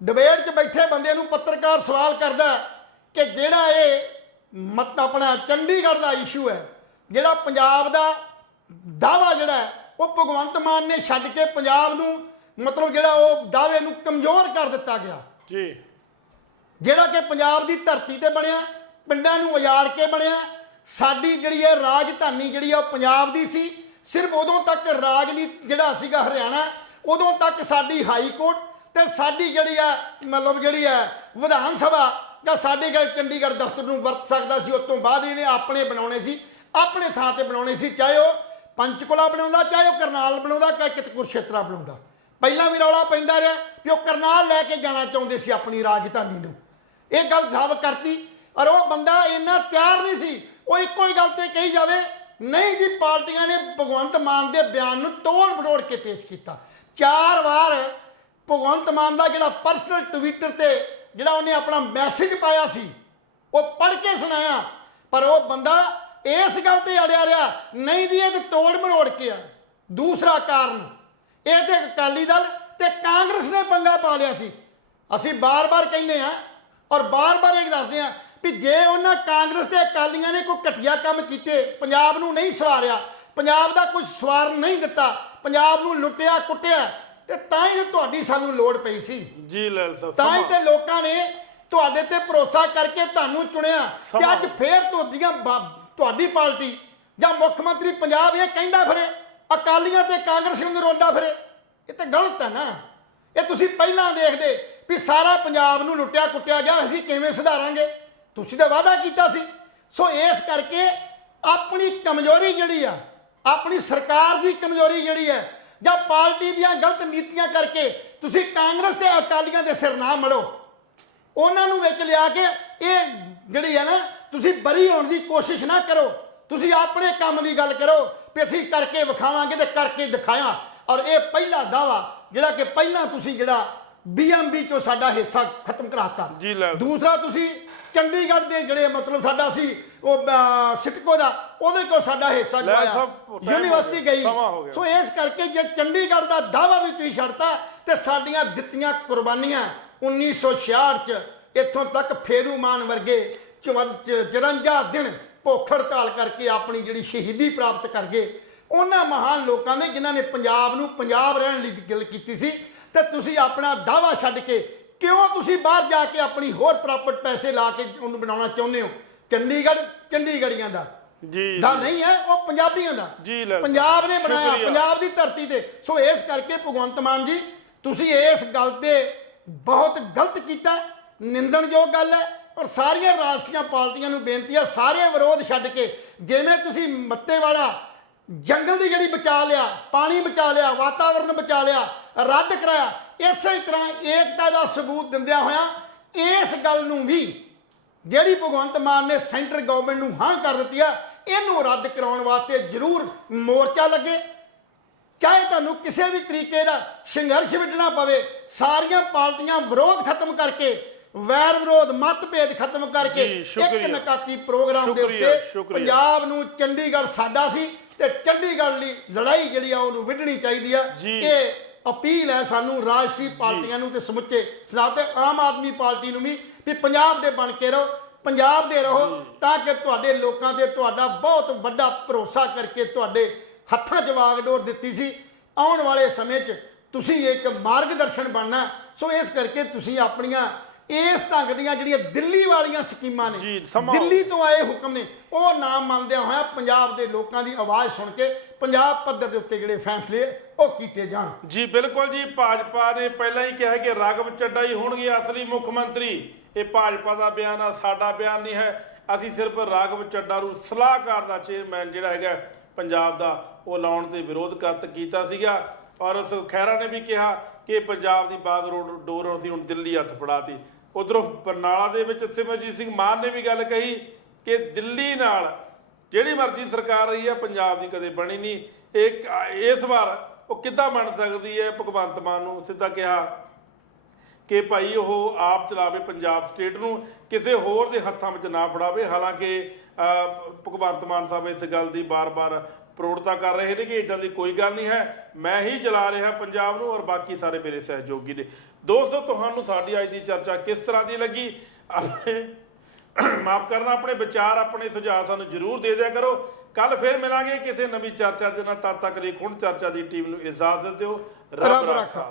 ਡਿਬੇਟ 'ਚ ਬੈਠੇ ਬੰਦੇ ਨੂੰ ਪੱਤਰਕਾਰ ਸਵਾਲ ਕਰਦਾ ਕਿ ਜਿਹੜਾ ਇਹ ਆਪਣਾ ਚੰਡੀਗੜ੍ਹ ਦਾ ਇਸ਼ੂ ਹੈ, ਜਿਹੜਾ ਪੰਜਾਬ ਦਾ ਦਾਅਵਾ ਜਿਹੜਾ ਉਹ ਭਗਵੰਤ ਮਾਨ ਨੇ ਛੱਡ ਕੇ ਪੰਜਾਬ ਨੂੰ ਮਤਲਬ ਜਿਹੜਾ ਉਹ ਦਾਅਵੇ ਨੂੰ ਕਮਜ਼ੋਰ ਕਰ ਦਿੱਤਾ ਗਿਆ ਜੀ, ਜਿਹੜਾ ਕਿ ਪੰਜਾਬ ਦੀ ਧਰਤੀ ਤੇ ਬਣਿਆ, ਪਿੰਡਾਂ ਨੂੰ ਉਜਾੜ ਕੇ ਬਣਿਆ। ਸਾਡੀ ਜਿਹੜੀ ਹੈ ਰਾਜਧਾਨੀ ਜਿਹੜੀ ਆ ਉਹ ਪੰਜਾਬ ਦੀ ਸੀ। ਸਿਰਫ ਉਦੋਂ ਤੱਕ ਰਾਜਨੀਤੀ ਜਿਹੜਾ ਸੀਗਾ ਹਰਿਆਣਾ, ਉਦੋਂ ਤੱਕ ਸਾਡੀ ਹਾਈ ਕੋਰਟ ਤੇ ਸਾਡੀ ਜਿਹੜੀ ਆ ਮਤਲਬ ਜਿਹੜੀ ਹੈ ਵਿਧਾਨ ਸਭਾ ਜਾਂ ਸਾਡੇ ਕੋਲ ਚੰਡੀਗੜ੍ਹ ਦਫ਼ਤਰ ਨੂੰ ਵਰਤ ਸਕਦਾ ਸੀ। ਉਸ ਤੋਂ ਬਾਅਦ ਇਹਨੇ ਆਪਣੇ ਬਣਾਉਣੇ ਸੀ, ਆਪਣੇ ਥਾਂ ਤੇ ਬਣਾਉਣੇ ਸੀ, ਚਾਹੇ ਉਹ ਪੰਚਕੁਲਾ ਬਣਾਉਂਦਾ, ਚਾਹੇ ਉਹ ਕਰਨਾਲ ਬਣਾਉਂਦਾ, ਚਾਹੇ ਕਿਤੇ ਕੁਰਸ਼ੇਤਰਾ ਬਣਾਉਂਦਾ। ਪਹਿਲਾਂ ਵੀ ਰੌਲਾ ਪੈਂਦਾ ਰਿਹਾ ਕਿ ਉਹ ਕਰਨਾਲ ਲੈ ਕੇ ਜਾਣਾ ਚਾਹੁੰਦੇ ਸੀ ਆਪਣੀ ਰਾਜਧਾਨੀ ਨੂੰ। ਇਹ ਗੱਲ ਸਾਬਤ ਕਰਤੀ ਔਰ ਉਹ ਬੰਦਾ ਇੰਨਾ ਤਿਆਰ ਨਹੀਂ ਸੀ। ਉਹ ਇੱਕੋ ਹੀ ਗੱਲ ਤੇ ਕਹੀ ਜਾਵੇ, ਨਹੀਂ ਜੀ ਪਾਰਟੀਆਂ ਨੇ ਭਗਵੰਤ ਮਾਨ ਦੇ ਬਿਆਨ ਨੂੰ ਤੋੜ ਮਰੋੜ ਕੇ ਪੇਸ਼ ਕੀਤਾ। 4 ਵਾਰ ਭਗਵੰਤ ਮਾਨ ਦਾ ਜਿਹੜਾ ਪਰਸਨਲ ਟਵਿੱਟਰ ਤੇ ਜਿਹੜਾ ਉਹਨੇ ਆਪਣਾ ਮੈਸੇਜ ਪਾਇਆ ਸੀ ਉਹ ਪੜ੍ਹ ਕੇ ਸੁਣਾਇਆ, ਪਰ ਉਹ ਬੰਦਾ ਇਸ ਗੱਲ ਤੇ ਅੜਿਆ ਰਿਹਾ, ਨਹੀਂ ਜੀ ਇਹ ਤੇ ਤੋੜ ਮਰੋੜ ਕੇ ਆ। ਦੂਸਰਾ ਕਾਰਨ ਇਹ ਤੇ ਅਕਾਲੀ ਦਲ ਤੇ ਕਾਂਗਰਸ ਨੇ ਪੰਗਾ ਪਾ ਲਿਆ ਸੀ। ਅਸੀਂ ਬਾਰ-ਬਾਰ ਕਹਿੰਦੇ ਆ ਔਰ ਬਾਰ-ਬਾਰ ਇਹ ਦੱਸਦੇ ਆ ਵੀ ਜੇ ਉਹਨਾਂ ਕਾਂਗਰਸ ਤੇ ਅਕਾਲੀਆਂ ਨੇ ਕੋਈ ਘਟੀਆ ਕੰਮ ਕੀਤੇ, ਪੰਜਾਬ ਨੂੰ ਨਹੀਂ ਸਵਾਰਿਆ, ਪੰਜਾਬ ਦਾ ਕੁਝ ਸਵਾਰਨ ਨਹੀਂ ਦਿੱਤਾ, ਪੰਜਾਬ ਨੂੰ ਲੁੱਟਿਆ ਕੁੱਟਿਆ, ਤੇ ਤਾਂ ਹੀ ਤੁਹਾਡੀ ਸਾਨੂੰ ਲੋੜ ਪਈ ਸੀ ਜੀ ਲਾਲ ਸਾਹਿਬ। ਤਾਂ ਹੀ ਤੇ ਲੋਕਾਂ ਨੇ ਤੁਹਾਡੇ ਤੇ ਭਰੋਸਾ ਕਰਕੇ ਤੁਹਾਨੂੰ ਚੁਣਿਆ। ਤੇ ਅੱਜ ਫੇਰ ਤੁਹਾਡੀ ਪਾਰਟੀ ਜਾਂ ਮੁੱਖ ਮੰਤਰੀ ਪੰਜਾਬ ਇਹ ਕਹਿੰਦਾ ਫਿਰੇ ਅਕਾਲੀਆਂ ਤੇ ਕਾਂਗਰਸ ਨੂੰ ਰੋਂਦਾ ਫਿਰੇ, ਇਹ ਤਾਂ ਗਲਤ ਹੈ ਨਾ। ਇਹ ਤੁਸੀਂ ਪਹਿਲਾਂ ਦੇਖਦੇ ਵੀ ਸਾਰਾ ਪੰਜਾਬ ਨੂੰ ਲੁੱਟਿਆ ਕੁੱਟਿਆ ਗਿਆ, ਅਸੀਂ ਕਿਵੇਂ ਸੁਧਾਰਾਂਗੇ? ਤੁਸੀਂ ਤਾਂ ਵਾਅਦਾ ਕੀਤਾ ਸੀ। ਸੋ ਇਸ ਕਰਕੇ ਆਪਣੀ ਕਮਜ਼ੋਰੀ ਜਿਹੜੀ ਆ, ਆਪਣੀ ਸਰਕਾਰ ਦੀ ਕਮਜ਼ੋਰੀ ਜਿਹੜੀ ਹੈ ਜਾਂ ਪਾਰਟੀ ਦੀਆਂ ਗਲਤ ਨੀਤੀਆਂ ਕਰਕੇ ਤੁਸੀਂ ਕਾਂਗਰਸ ਤੇ ਅਕਾਲੀਆਂ ਦੇ ਸਿਰ ਨਾ ਮੜੋ। ਉਹਨਾਂ ਨੂੰ ਵਿੱਚ ਲਿਆ ਕੇ ਇਹ ਜਿਹੜੀ ਹੈ ਨਾ ਤੁਸੀਂ ਬਰੀ ਹੋਣ ਦੀ ਕੋਸ਼ਿਸ਼ ਨਾ ਕਰੋ। ਤੁਸੀਂ ਆਪਣੇ ਕੰਮ ਦੀ ਗੱਲ ਕਰੋ ਵੀ ਅਸੀਂ ਕਰਕੇ ਵਿਖਾਵਾਂਗੇ ਤੇ ਕਰਕੇ ਦਿਖਾਇਆ। ਔਰ ਇਹ ਪਹਿਲਾ ਦਾਵਾ ਜਿਹੜਾ ਕਿ ਪਹਿਲਾਂ ਤੁਸੀਂ ਜਿਹੜਾ BMB ਚੋਂ ਸਾਡਾ ਹਿੱਸਾ ਖਤਮ ਕਰਾਤਾ। ਦੂਸਰਾ ਤੁਸੀਂ ਚੰਡੀਗੜ੍ਹ ਦੇ ਜਿਹੜੇ ਮਤਲਬ ਸਾਡਾ ਸੀ ਉਹ ਸਿਟਕੋ ਦਾ, ਉਹਦੇ ਕੋਲ ਸਾਡਾ ਹਿੱਸਾ ਲੈ ਗਵਾਇਆ, ਸਭ time ਯੂਨੀਵਰਸਿਟੀ ਹੋ ਗਿਆ, ਗਈ। ਸਮਾਂ ਹੋ ਗਿਆ। ਸੋ ਇਸ ਕਰਕੇ ਜੇ ਚੰਡੀਗੜ੍ਹ ਦਾ ਦਾਅਵਾ ਵੀ ਤੁਸੀਂ ਛੱਡਤਾ ਤੇ ਸਾਡੀਆਂ ਦਿੱਤੀਆਂ ਕੁਰਬਾਨੀਆਂ 1966 ਚ ਇੱਥੋਂ ਤੱਕ ਫੇਰੂਮਾਨ ਵਰਗੇ 54 ਦਿਨ ਭੁੱਖ ਹੜਤਾਲ ਕਰਕੇ ਆਪਣੀ ਜਿਹੜੀ ਸ਼ਹੀਦੀ ਪ੍ਰਾਪਤ ਕਰ ਗਏ, ਉਹਨਾਂ ਮਹਾਨ ਲੋਕਾਂ ਨੇ ਜਿਨ੍ਹਾਂ ਨੇ ਪੰਜਾਬ ਨੂੰ ਪੰਜਾਬ ਰਹਿਣ ਲਈ ਗੱਲ ਕੀਤੀ ਸੀ। ਤੇ ਤੁਸੀਂ ਆਪਣਾ ਦਾਅਵਾ ਛੱਡ ਕੇ ਕਿਉਂ ਤੁਸੀਂ ਬਾਹਰ ਜਾ ਕੇ ਆਪਣੀ ਹੋਰ ਪ੍ਰਾਪਰਟ ਪੈਸੇ ਲਾ ਕੇ ਉਹਨੂੰ ਬਣਾਉਣਾ ਚਾਹੁੰਦੇ ਹੋ? ਚੰਡੀਗੜ੍ਹ ਚੰਡੀਗੜ੍ਹੀਆਂ ਦਾ ਜੀ ਦਾ ਨਹੀਂ ਹੈ, ਉਹ ਪੰਜਾਬੀਆਂ ਦਾ, ਜੀ ਲੈ ਪੰਜਾਬ ਨੇ ਬਣਾਇਆ, ਸ਼ੁਕਰੀਆ। ਪੰਜਾਬ ਦੀ ਧਰਤੀ ਤੇ। ਸੋ ਇਸ ਕਰਕੇ ਭਗਵੰਤ ਮਾਨ ਜੀ ਤੁਸੀਂ ਇਸ ਗੱਲ ਤੇ ਬਹੁਤ ਗਲਤ ਕੀਤਾ, ਨਿੰਦਣਯੋਗ ਗੱਲ ਹੈ। ਔਰ ਸਾਰੀਆਂ ਰਾਜਸੀਆਂ ਪਾਰਟੀਆਂ ਨੂੰ ਬੇਨਤੀ ਹੈ, ਸਾਰੇ ਵਿਰੋਧ ਛੱਡ ਕੇ ਜਿਵੇਂ ਤੁਸੀਂ ਮੱਤੇ ਵਾਲਾ ਜੰਗਲ ਦੀ ਜਿਹੜੀ ਬਚਾ ਲਿਆ, ਪਾਣੀ ਬਚਾ ਲਿਆ, ਵਾਤਾਵਰਨ ਬਚਾ ਲਿਆ, ਰੱਦ ਕਰਾਇਆ, ਇਸੇ ਤਰ੍ਹਾਂ ਏਕਤਾ ਦਾ ਸਬੂਤ ਦਿੰਦਿਆਂ ਹੋਇਆਂ ਇਸ ਗੱਲ ਨੂੰ ਵੀ ਜਿਹੜੀ ਭਗਵੰਤ ਮਾਨ ਨੇ ਸੈਂਟਰ ਗਵਰਨਮੈਂਟ ਨੂੰ ਹਾਂ ਕਰ ਦਿੱਤੀ ਆ, ਇਹਨੂੰ ਰੱਦ ਕਰਾਉਣ ਵਾਸਤੇ ਜ਼ਰੂਰ ਮੋਰਚਾ ਲੱਗੇ। ਚਾਹੇ ਤੁਹਾਨੂੰ ਕਿਸੇ ਵੀ ਤਰੀਕੇ ਦਾ ਸੰਘਰਸ਼ ਵਿੱਢਣਾ ਪਵੇ, ਸਾਰੀਆਂ ਪਾਰਟੀਆਂ ਵਿਰੋਧ ਖਤਮ ਕਰਕੇ, ਵੈਰ ਵਿਰੋਧ ਮਤਭੇਦ ਖਤਮ ਕਰਕੇ ਜੀ, ਇੱਕ ਸ਼ੁਕਰੀਆ। ਨਕਾਤੀ ਪ੍ਰੋਗਰਾਮ ਦੇ ਸ਼ੁਕਰੀਆ, ਉੱਤੇ ਸ਼ੁਕਰੀਆ। ਪੰਜਾਬ ਨੂੰ ਚੰਡੀਗੜ੍ਹ ਸਾਡਾ ਸੀ ਤੇ ਚੰਡੀਗੜ੍ਹ ਲਈ ਲੜਾਈ ਜਿਹੜੀ ਆ ਉਹਨੂੰ ਵਿੱਢਣੀ ਚਾਹੀਦੀ ਆ। ਜੀ। ਇਹ ਅਪੀਲ ਹੈ ਸਾਨੂੰ ਰਾਜਸੀ ਪਾਰਟੀਆਂ ਨੂੰ ਤੇ ਸਮੁੱਚੇ ਸਨਾਤ ਤੇ ਆਮ ਆਦਮੀ ਪਾਰਟੀ ਨੂੰ ਵੀ ਪੰਜਾਬ ਦੇ ਬਣ ਕੇ ਰਹੋ, ਪੰਜਾਬ ਦੇ ਰਹੋ, ਤਾਂ ਕਿ ਤੁਹਾਡੇ ਲੋਕਾਂ ਤੇ ਤੁਹਾਡਾ ਬਹੁਤ ਵੱਡਾ ਭਰੋਸਾ ਕਰਕੇ ਤੁਹਾਡੇ ਹੱਥਾਂ 'ਚ ਵਾਗਡੋਰ ਦਿੱਤੀ ਸੀ। ਆਉਣ ਵਾਲੇ ਸਮੇਂ 'ਚ ਤੁਸੀਂ ਇੱਕ ਮਾਰਗਦਰਸ਼ਨ ਬਣਨਾ। ਸੋ ਇਸ ਕਰਕੇ ਤੁਸੀਂ ਆਪਣੀਆਂ ਇਸ ਢੰਗ ਦੀਆਂ ਜਿਹੜੀਆਂ ਦਿੱਲੀ ਵਾਲੀਆਂ ਸਕੀਮਾਂ ਨੇ, ਜੀ, ਸਮਾਂ ਦਿੱਲੀ ਤੋਂ ਆਏ ਹੁਕਮ ਨੇ, ਉਹ ਨਾ ਮੰਨਦਿਆਂ ਹੋਇਆ ਪੰਜਾਬ ਦੇ ਲੋਕਾਂ ਦੀ ਆਵਾਜ਼ ਸੁਣ ਕੇ ਪੰਜਾਬ ਪੱਧਰ ਦੇ ਉੱਤੇ ਜਿਹੜੇ ਫੈਸਲੇ ਉਹ ਕੀਤੇ ਜਾਣ। ਜੀ ਬਿਲਕੁਲ ਜੀ, ਭਾਜਪਾ ਨੇ ਪਹਿਲਾਂ ਹੀ ਕਿਹਾ ਕਿ ਰਾਘਵ ਚੱਡਾ ਹੀ ਹੋਣਗੇ ਅਸਲੀ ਮੁੱਖ ਮੰਤਰੀ। ਇਹ ਭਾਜਪਾ ਦਾ ਬਿਆਨ ਆ, ਸਾਡਾ ਬਿਆਨ ਨਹੀਂ ਹੈ। ਅਸੀਂ ਸਿਰਫ ਰਾਘਵ ਚੱਡਾ ਨੂੰ ਸਲਾਹਕਾਰ ਦਾ ਚੇਅਰਮੈਨ ਜਿਹੜਾ ਹੈਗਾ ਪੰਜਾਬ ਦਾ ਉਹ ਲਾਉਣ ਤੇ ਵਿਰੋਧ ਕੀਤਾ ਸੀਗਾ। ਔਰ ਖਹਿਰਾ ਨੇ ਵੀ ਕਿਹਾ ਕਿ ਪੰਜਾਬ ਦੀ ਬਾਗਡੋਰ ਅਸੀਂ ਹੁਣ ਦਿੱਲੀ ਹੱਥ ਫੜਾਤੀ। ਉਧਰੋਂ ਬਰਨਾਲਾ ਦੇ ਵਿੱਚ ਸਿਮਰਜੀਤ ਸਿੰਘ ਮਾਨ ਨੇ ਵੀ ਗੱਲ ਕਹੀ ਕਿ ਦਿੱਲੀ ਨਾਲ ਜਿਹੜੀ ਮਰਜ਼ੀ ਸਰਕਾਰ ਰਹੀ ਹੈ, ਪੰਜਾਬ ਦੀ ਕਦੇ ਬਣੀ ਨਹੀਂ। ਇਸ ਵਾਰ ਉਹ ਕਿੱਦਾਂ ਬਣ ਸਕਦੀ ਹੈ? ਭਗਵੰਤ ਮਾਨ ਨੂੰ ਸਿੱਧਾ ਕਿਹਾ ਕਿ ਭਾਈ ਉਹ ਆਪ ਚਲਾਵੇ ਪੰਜਾਬ ਸਟੇਟ ਨੂੰ, ਕਿਸੇ ਹੋਰ ਦੇ ਹੱਥਾਂ ਵਿੱਚ ਨਾ ਫੜਾਵੇ। ਹਾਲਾਂਕਿ ਭਗਵੰਤ ਮਾਨ ਸਾਹਿਬ ਇਸ ਗੱਲ ਦੀ ਬਾਰ-ਬਾਰ ਪ੍ਰੋੜਤਾ ਕਰ ਰਹੇ ਨੇ ਕਿ ਇਦਾਂ ਦੀ ਕੋਈ ਗੱਲ ਨਹੀਂ ਹੈ, ਮੈਂ ਹੀ ਚਲਾ ਰਿਹਾ ਪੰਜਾਬ ਨੂੰ ਔਰ ਬਾਕੀ ਸਾਰੇ ਮੇਰੇ ਸਹਿਯੋਗੀ ਨੇ। ਦੋਸਤੋ, ਤੁਹਾਨੂੰ ਸਾਡੀ ਅੱਜ ਦੀ ਚਰਚਾ ਕਿਸ ਤਰ੍ਹਾਂ ਦੀ ਲੱਗੀ? ਆਪਣੇ ਮਾਫ ਕਰਨਾ, ਆਪਣੇ ਵਿਚਾਰ, ਆਪਣੇ ਸੁਝਾਅ ਸਾਨੂੰ ਜ਼ਰੂਰ ਦੇ ਦਿਆ ਕਰੋ। ਕੱਲ ਫਿਰ ਮਿਲਾਂਗੇ ਕਿਸੇ ਨਵੀਂ ਚਰਚਾ ਦੇ ਨਾਲ। ਤਦ ਤੱਕ ਲਈ ਹੁਣ ਚਰਚਾ ਦੀ ਟੀਮ ਨੂੰ ਇਜਾਜ਼ਤ ਦਿਓ। ਰੱਬ ਰਾਖਾ।